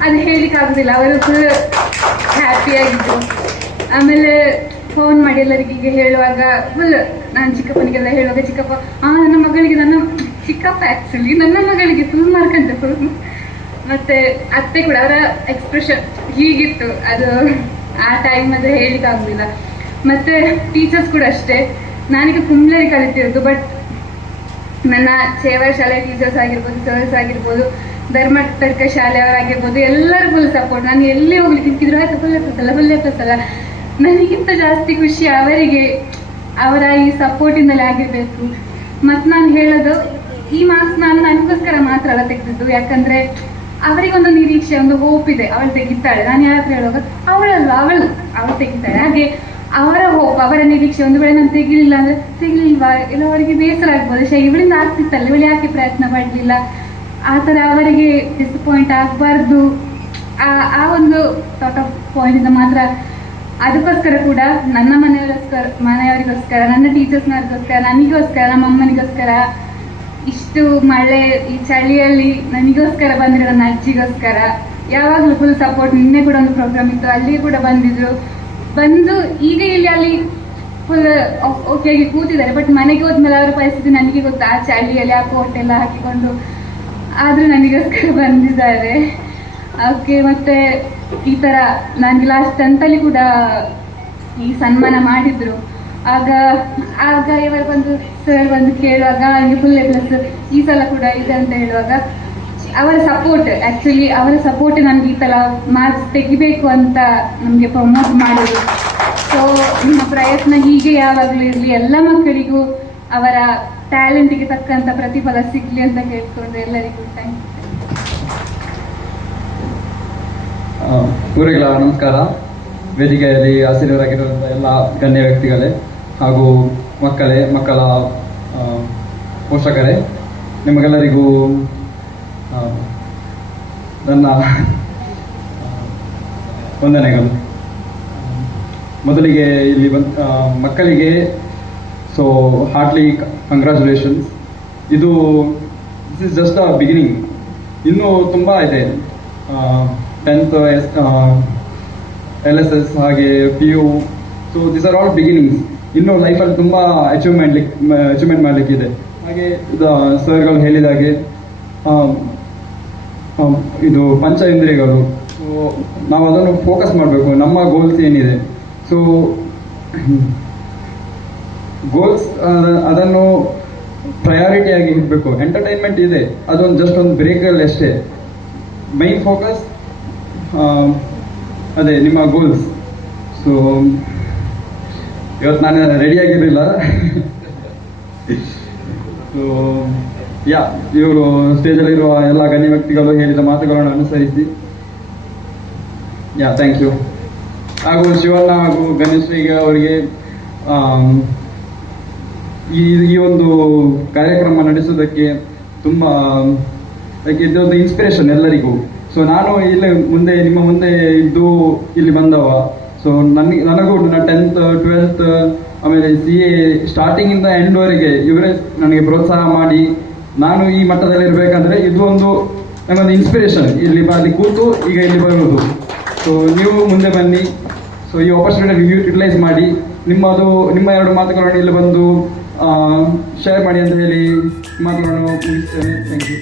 ಅದು ಹೇಳಿಕ್ಕಾಗುದಿಲ್ಲ. ಅವರು ಫುಲ್ ಹ್ಯಾಪಿಯಾಗಿದ್ದರು. ಆಮೇಲೆ ಫೋನ್ ಮಾಡಿ ಎಲ್ಲರಿಗೆ ಹೇಳುವಾಗ ಫುಲ್, ನಾನು ಚಿಕ್ಕಪ್ಪನಿಗೆಲ್ಲ ಹೇಳುವಾಗ ಚಿಕ್ಕಪ್ಪ ನನ್ನ ಮಗಳಿಗೆ, ನನ್ನ ಚಿಕ್ಕಪ್ಪ ಆ್ಯಕ್ಚುಲಿ ನನ್ನ ಮಗಳಿಗೆ ಫುಲ್ ಮಾರ್ಕ್ ಅಂತ ಫುಲ್. ಮತ್ತೆ ಅತ್ತೆ ಕೂಡ ಅವರ ಎಕ್ಸ್ಪ್ರೆಷನ್ ಹೀಗಿತ್ತು, ಅದು ಆ ಟೈಮ್ ಆದರೆ ಹೇಳಿಕ್ಕಾಗುದಿಲ್ಲ. ಮತ್ತೆ ಟೀಚರ್ಸ್ ಕೂಡ ಅಷ್ಟೇ. ನಾನೀಗ ಕುಂಬ್ಳಲ್ಲಿ ಕಲಿತಿರೋದು, ಬಟ್ ನನ್ನ ಚೇವರ ಶಾಲೆ ಟೀಚರ್ಸ್ ಆಗಿರ್ಬೋದು, ಸರ್ಸ್ ಆಗಿರ್ಬೋದು, ಧರ್ಮತರ್ಕ ಶಾಲೆಯವರಾಗಿರ್ಬೋದು, ಎಲ್ಲರೂ ಫುಲ್ ಸಪೋರ್ಟ್. ನಾನು ಎಲ್ಲಿ ಹೋಗ್ಲಿಕ್ಕೆ ಸಿಕ್ಕಿದ್ರು ಆಯ್ತು ಫುಲ್ ಪ್ಲಸ್ ನನಗಿಂತ ಜಾಸ್ತಿ ಖುಷಿ ಅವರಿಗೆ, ಅವರ ಈ ಸಪೋರ್ಟಿಂದಲೇ ಆಗಿರ್ಬೇಕು. ಮತ್ತು ನಾನು ಹೇಳೋದು, ಈ ಮಾರ್ಕ್ಸ್ ನಾನು ನನಗೋಸ್ಕರ ಮಾತ್ರ ಅಲ್ಲ ತೆಗೆದಿದ್ದು, ಯಾಕಂದ್ರೆ ಅವರಿಗೊಂದು ನಿರೀಕ್ಷೆ, ಒಂದು ಹೋಪ್ ಇದೆ, ಅವಳು ತೆಗಿತಾಳೆ. ನಾನು ಯಾರ ಹತ್ರ ಹೇಳುವಾಗ ಅವಳು ತೆಗಿತಾಳೆ. ಹಾಗೆ ಅವರ ಹೋಪ್, ಅವರ ನಿರೀಕ್ಷೆ, ಒಂದು ವೇಳೆ ನಾನು ತೆಗಿಲಿಲ್ಲ ಅಂದ್ರೆ ತೆಗಿಲಿಲ್ವಾ, ಇಲ್ಲ ಅವರಿಗೆ ಬೇಸರ ಆಗ್ಬೋದು, ಇವಳಿಂದ ಆಗ್ತಿತ್ತಲ್ಲ, ಇವಳು ಯಾಕೆ ಪ್ರಯತ್ನ ಪಡಲಿಲ್ಲ, ಆ ಥರ ಅವರಿಗೆ ಡಿಸಪಾಯಿಂಟ್ ಆಗಬಾರ್ದು. ಆ ಒಂದು ಸಾರ್ಟ್ ಆಫ್ ಪಾಯಿಂಟಿಂದ ಮಾತ್ರ. ಅದಕ್ಕೋಸ್ಕರ ಕೂಡ ನನ್ನ ಮನೆಯವರಿಗೋಸ್ಕರ, ನನ್ನ ಟೀಚರ್ಸ್ನವ್ರಿಗೋಸ್ಕರ, ನನಗೋಸ್ಕರ, ನಮ್ಮ ಅಮ್ಮನಿಗೋಸ್ಕರ, ಇಷ್ಟು ಮಳೆ ಈ ಚಳಿಯಲ್ಲಿ ನನಗೋಸ್ಕರ ಬಂದರೆ ನನ್ನ ಅಜ್ಜಿಗೋಸ್ಕರ ಯಾವಾಗಲೂ ಫುಲ್ ಸಪೋರ್ಟ್. ನಿನ್ನೆ ಕೂಡ ಒಂದು ಪ್ರೋಗ್ರಾಮ್ ಇತ್ತು, ಅಲ್ಲಿ ಕೂಡ ಬಂದು ಈಗ ಇಲ್ಲಿ ಅಲ್ಲಿ ಫುಲ್ ಓಕೆ ಆಗಿ ಕೂತಿದ್ದಾರೆ. ಬಟ್ ಮನೆಗೆ ಹೋದ್ಮೇಲೆ ಅವರ ಪರಿಸ್ಥಿತಿ ನನಗೆ ಗೊತ್ತು, ಆ ಚಳಿಯಲ್ಲಿ ಆ ಕೋಟ್ ಎಲ್ಲ ಹಾಕಿಕೊಂಡು ಆದರೂ ನನಗೋಸ್ಕರ ಬಂದಿದ್ದಾರೆ. ಓಕೆ. ಮತ್ತೆ ಈ ಥರ ನನಗೆ ಲಾಸ್ಟ್ 10th ಅಲ್ಲಿ ಕೂಡ ಈ ಸನ್ಮಾನ ಮಾಡಿದ್ರು. ಆಗ ಇವರು ಬಂದು ಸರ್ ಬಂದು ಕೇಳುವಾಗ ನನಗೆ ಫುಲ್ ಪ್ಲಸ್ ಈ ಸಲ ಕೂಡ ಇದೆ ಅಂತ ಹೇಳುವಾಗ ಅವರ ಸಪೋರ್ಟ್, ಆ್ಯಕ್ಚುಲಿ ಅವರ ಸಪೋರ್ಟ್ ನನಗೆ ಈ ಸಲ ಮಾರ್ಕ್ಸ್ ತೆಗಿಬೇಕು ಅಂತ ನಮಗೆ ಪ್ರಮೋಟ್ ಮಾಡೋದು. ಸೊ ನಿಮ್ಮ ಪ್ರಯತ್ನ ಹೀಗೆ ಯಾವಾಗಲೂ ಇರಲಿ, ಎಲ್ಲ ಮಕ್ಕಳಿಗೂ ಅವರ ಟ್ಯಾಲೆಂಟಿಗೆ ತಕ್ಕಂಥ ಪ್ರತಿಫಲ ಸಿಗಲಿ ಅಂತ ಕೇಳ್ಕೊಂಡು ಎಲ್ಲರಿಗೂ ಥ್ಯಾಂಕ್ ಯು. ಊರಿಗಳ ನಮಸ್ಕಾರ. ವೇದಿಕೆಯಲ್ಲಿ ಆಸೀನರಾಗಿರುವಂಥ ಎಲ್ಲ ಗಣ್ಯ ವ್ಯಕ್ತಿಗಳೇ ಹಾಗೂ ಮಕ್ಕಳ ಪೋಷಕರೇ, ನಿಮಗೆಲ್ಲರಿಗೂ ನನ್ನ ವಂದನೆಗಳು. ಮೊದಲಿಗೆ ಇಲ್ಲಿ ಮಕ್ಕಳಿಗೆ so heartly congratulations. This is just a beginning. ಇನ್ನೂ ತುಂಬ ಇದೆ. 10th LSS ಹಾಗೆ PU. So this are all beginnings. ಇನ್ನೂ ಲೈಫಲ್ಲಿ ತುಂಬ ಅಚೀವ್ಮೆಂಟ್ ಮಾಡಲಿಕ್ಕಿದೆ. ಹಾಗೆ ಸರ್ಗಳು ಹೇಳಿದಾಗೆ ಇದು ಪಂಚ ಇಂದ್ರಿಯಗಳು, ಸೊ ನಾವು ಅದನ್ನು ಫೋಕಸ್ ಮಾಡಬೇಕು. ನಮ್ಮ ಗೋಲ್ಸ್ ಏನಿದೆ, ಸೊ ಗೋಲ್ಸ್ ಅದನ್ನು ಪ್ರಯಾರಿಟಿಯಾಗಿ ಇಡಬೇಕು. ಎಂಟರ್ಟೈನ್ಮೆಂಟ್ ಇದೆ, ಅದೊಂದು ಜಸ್ಟ್ ಒಂದು ಬ್ರೇಕಲ್ಲಿ ಅಷ್ಟೇ. ಮೈನ್ ಫೋಕಸ್ ಅದೇ ನಿಮ್ಮ ಗೋಲ್ಸ್. ಸೊ ಇವತ್ತು ನಾನು ರೆಡಿಯಾಗಿರಲಿಲ್ಲ. ಸೊ ಇವರು ಸ್ಟೇಜಲ್ಲಿರುವ ಎಲ್ಲ ಗಣ್ಯ ವ್ಯಕ್ತಿಗಳು ಹೇಳಿದ ಮಾತುಗಳನ್ನು ಅನುಸರಿಸಿ ಥ್ಯಾಂಕ್ ಯು. ಹಾಗೂ ಶಿವಣ್ಣ ಹಾಗೂ ಗಣೇಶ್ರೀಗೆ ಅವರಿಗೆ ಈ ಒಂದು ಕಾರ್ಯಕ್ರಮ ನಡೆಸೋದಕ್ಕೆ ತುಂಬ ಇದೊಂದು ಇನ್ಸ್ಪಿರೇಷನ್ ಎಲ್ಲರಿಗೂ. ಸೊ ನಾನು ನಿಮ್ಮ ಮುಂದೆ ಇದ್ದು ಇಲ್ಲಿ ಬಂದವ. ಸೊ ನನಗೂ 10th 12th ಆಮೇಲೆ CA ಸ್ಟಾರ್ಟಿಂಗಿಂದ ಎಂಡ್ವರೆಗೆ ಇವರೇ ನನಗೆ ಪ್ರೋತ್ಸಾಹ ಮಾಡಿ ನಾನು ಈ ಮಟ್ಟದಲ್ಲಿ ಇರಬೇಕಂದ್ರೆ ಇದು ನನಗೊಂದು ಇನ್ಸ್ಪಿರೇಷನ್. ಅಲ್ಲಿ ಕೂತು ಈಗ ಇಲ್ಲಿ ಬರುವುದು. ಸೊ ನೀವು ಮುಂದೆ ಬನ್ನಿ. ಸೊ ಈ ಆಪರ್ಚುನಿಟಿ ಯುಟಿಲೈಸ್ ಮಾಡಿ, ನಿಮ್ಮ 2 ಮಾತುಗಳನ್ನು ಇಲ್ಲಿ ಬಂದು ಶೇರ್ ಮಾಡಿ ಅಂತ ಹೇಳಿ ಮಾತುಗಳನ್ನು ಮುಗಿಸ್ತೇನೆ. Thank you.